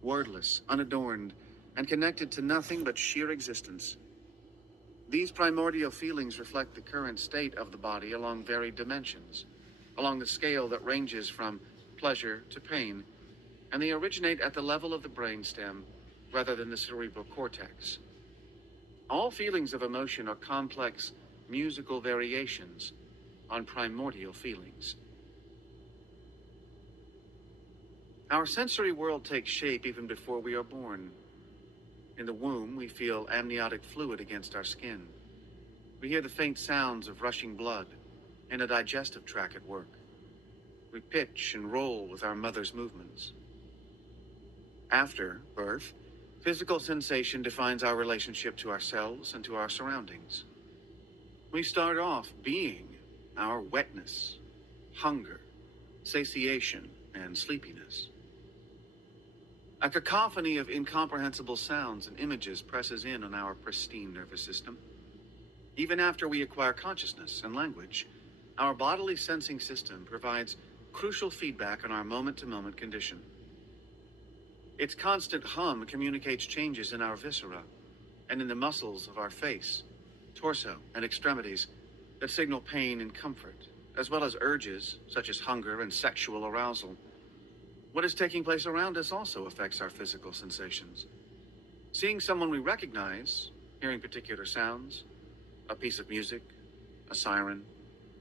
wordless, unadorned, and connected to nothing but sheer existence. These primordial feelings reflect the current state of the body along varied dimensions, along the scale that ranges from pleasure to pain, and they originate at the level of the brainstem rather than the cerebral cortex. All feelings of emotion are complex musical variations on primordial feelings. Our sensory world takes shape even before we are born. In the womb, we feel amniotic fluid against our skin. We hear the faint sounds of rushing blood and a digestive tract at work. We pitch and roll with our mother's movements. After birth, physical sensation defines our relationship to ourselves and to our surroundings. We start off being our wetness, hunger, satiation, and sleepiness. A cacophony of incomprehensible sounds and images presses in on our pristine nervous system. Even after we acquire consciousness and language, our bodily sensing system provides crucial feedback on our moment-to-moment condition. Its constant hum communicates changes in our viscera and in the muscles of our face, torso, and extremities that signal pain and comfort, as well as urges such as hunger and sexual arousal. What is taking place around us also affects our physical sensations. Seeing someone we recognize, hearing particular sounds, a piece of music, a siren,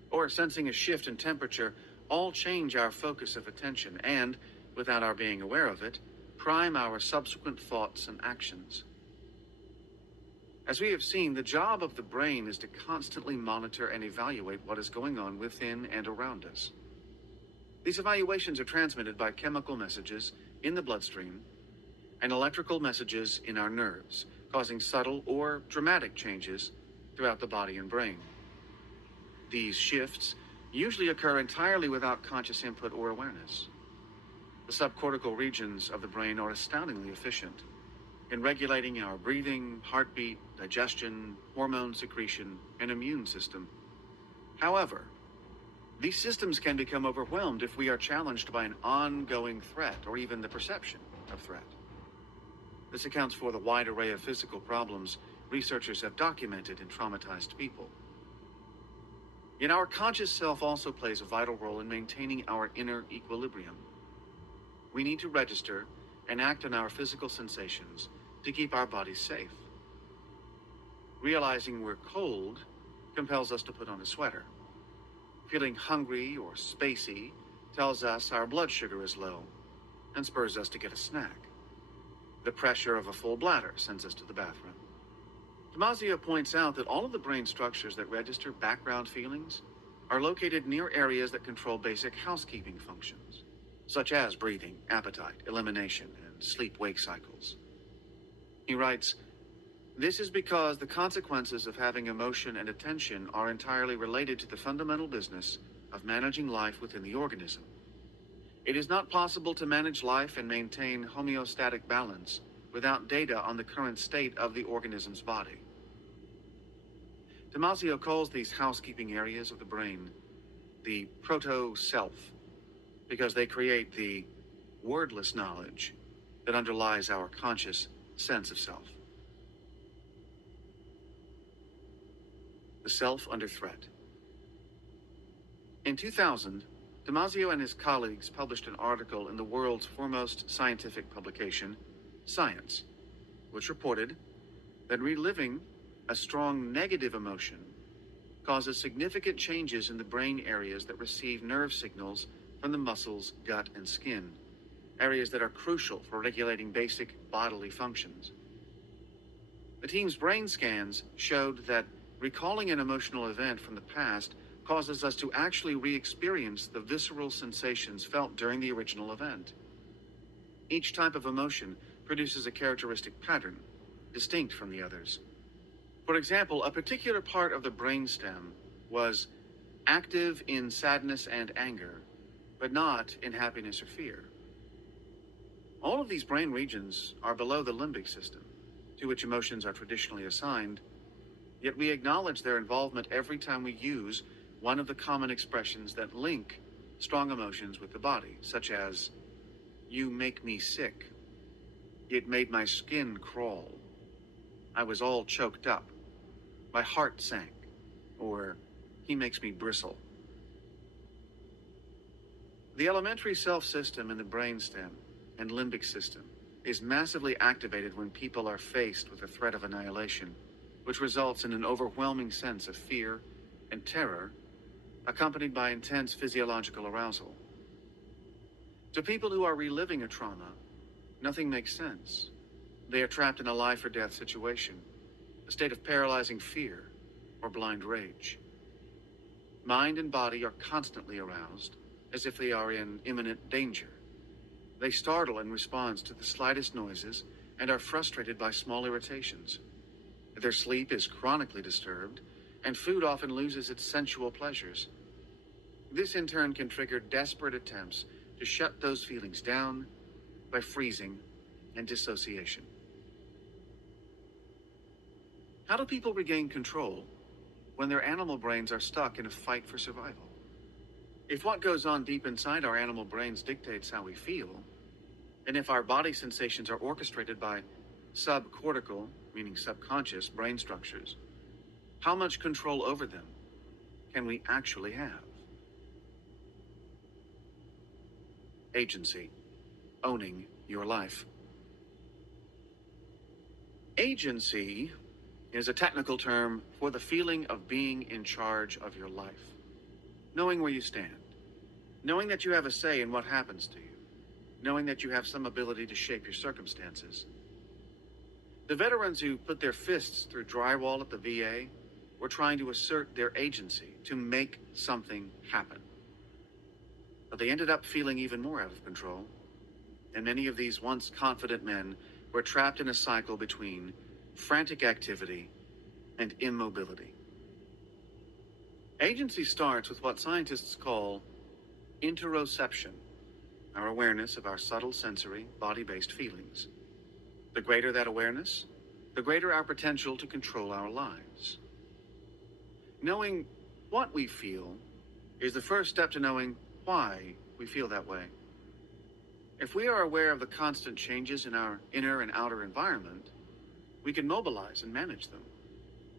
or sensing a shift in temperature all change our focus of attention and, without our being aware of it, prime our subsequent thoughts and actions. As we have seen, the job of the brain is to constantly monitor and evaluate what is going on within and around us. These evaluations are transmitted by chemical messages in the bloodstream and electrical messages in our nerves, causing subtle or dramatic changes throughout the body and brain. These shifts usually occur entirely without conscious input or awareness. The subcortical regions of the brain are astoundingly efficient in regulating our breathing, heartbeat, digestion, hormone secretion, and immune system. However, these systems can become overwhelmed if we are challenged by an ongoing threat or even the perception of threat. This accounts for the wide array of physical problems researchers have documented in traumatized people. Yet our conscious self also plays a vital role in maintaining our inner equilibrium. We need to register and act on our physical sensations to keep our bodies safe. Realizing we're cold compels us to put on a sweater. Feeling hungry or spacey tells us our blood sugar is low and spurs us to get a snack. The pressure of a full bladder sends us to the bathroom. Damasio points out that all of the brain structures that register background feelings are located near areas that control basic housekeeping functions, such as breathing, appetite, elimination, and sleep-wake cycles. He writes, "This is because the consequences of having emotion and attention are entirely related to the fundamental business of managing life within the organism. It is not possible to manage life and maintain homeostatic balance without data on the current state of the organism's body." Damasio calls these housekeeping areas of the brain the proto-self because they create the wordless knowledge that underlies our conscious sense of self. The self under threat. In 2000, Damasio and his colleagues published an article in the world's foremost scientific publication, Science, which reported that reliving a strong negative emotion causes significant changes in the brain areas that receive nerve signals from the muscles, gut, and skin, areas that are crucial for regulating basic bodily functions. The team's brain scans showed that recalling an emotional event from the past causes us to actually re-experience the visceral sensations felt during the original event. Each type of emotion produces a characteristic pattern, distinct from the others. For example, a particular part of the brainstem was active in sadness and anger, but not in happiness or fear. All of these brain regions are below the limbic system, to which emotions are traditionally assigned, yet we acknowledge their involvement every time we use one of the common expressions that link strong emotions with the body, such as, "You make me sick," "It made my skin crawl," "I was all choked up," "My heart sank," or "He makes me bristle." The elementary self system in the brainstem and limbic system is massively activated when people are faced with the threat of annihilation, which results in an overwhelming sense of fear and terror, accompanied by intense physiological arousal. To people who are reliving a trauma, nothing makes sense. They are trapped in a life or death situation, a state of paralyzing fear or blind rage. Mind and body are constantly aroused, as if they are in imminent danger. They startle in response to the slightest noises and are frustrated by small irritations. Their sleep is chronically disturbed, and food often loses its sensual pleasures. This in turn can trigger desperate attempts to shut those feelings down by freezing and dissociation. How do people regain control when their animal brains are stuck in a fight for survival? If what goes on deep inside our animal brains dictates how we feel, and if our body sensations are orchestrated by subcortical, meaning subconscious, brain structures, how much control over them can we actually have? Agency. Owning your life. Agency is a technical term for the feeling of being in charge of your life. Knowing where you stand. Knowing that you have a say in what happens to you. Knowing that you have some ability to shape your circumstances. The veterans who put their fists through drywall at the VA were trying to assert their agency to make something happen. But they ended up feeling even more out of control. And many of these once confident men were trapped in a cycle between frantic activity and immobility. Agency starts with what scientists call interoception, our awareness of our subtle sensory, body-based feelings. The greater that awareness, the greater our potential to control our lives. Knowing what we feel is the first step to knowing why we feel that way. If we are aware of the constant changes in our inner and outer environment, we can mobilize and manage them.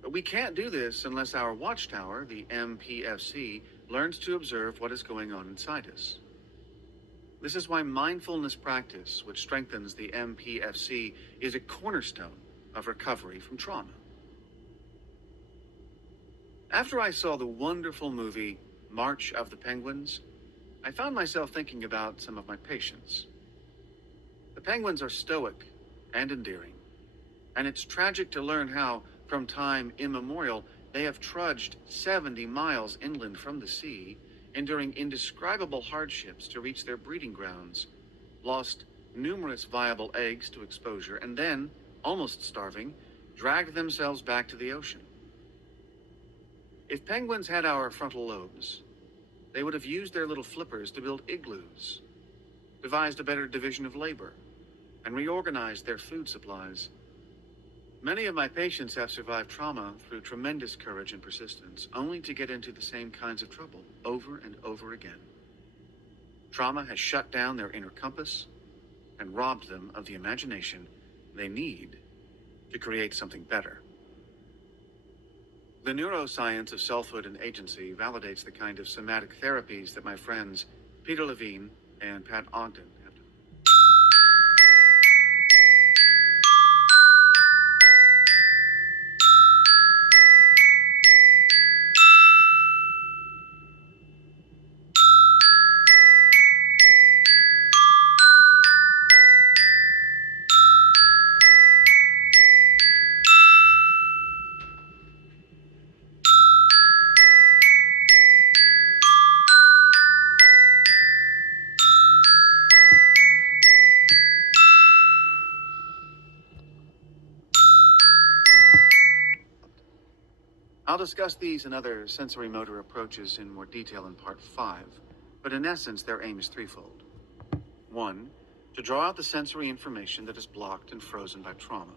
But we can't do this unless our watchtower, the MPFC, learns to observe what is going on inside us. This is why mindfulness practice, which strengthens the MPFC, is a cornerstone of recovery from trauma. After I saw the wonderful movie March of the Penguins, I found myself thinking about some of my patients. The penguins are stoic and endearing, and it's tragic to learn how, from time immemorial, they have trudged 70 miles inland from the sea, enduring indescribable hardships to reach their breeding grounds, lost numerous viable eggs to exposure, and then, almost starving, dragged themselves back to the ocean. If penguins had our frontal lobes, they would have used their little flippers to build igloos, devised a better division of labor, and reorganized their food supplies. Many of my patients have survived trauma through tremendous courage and persistence, only to get into the same kinds of trouble over and over again. Trauma has shut down their inner compass and robbed them of the imagination they need to create something better. The neuroscience of selfhood and agency validates the kind of somatic therapies that my friends Peter Levine and Pat Ogden have done. I'll discuss these and other sensory motor approaches in more detail in part 5, but in essence, their aim is threefold. 1. To draw out the sensory information that is blocked and frozen by trauma.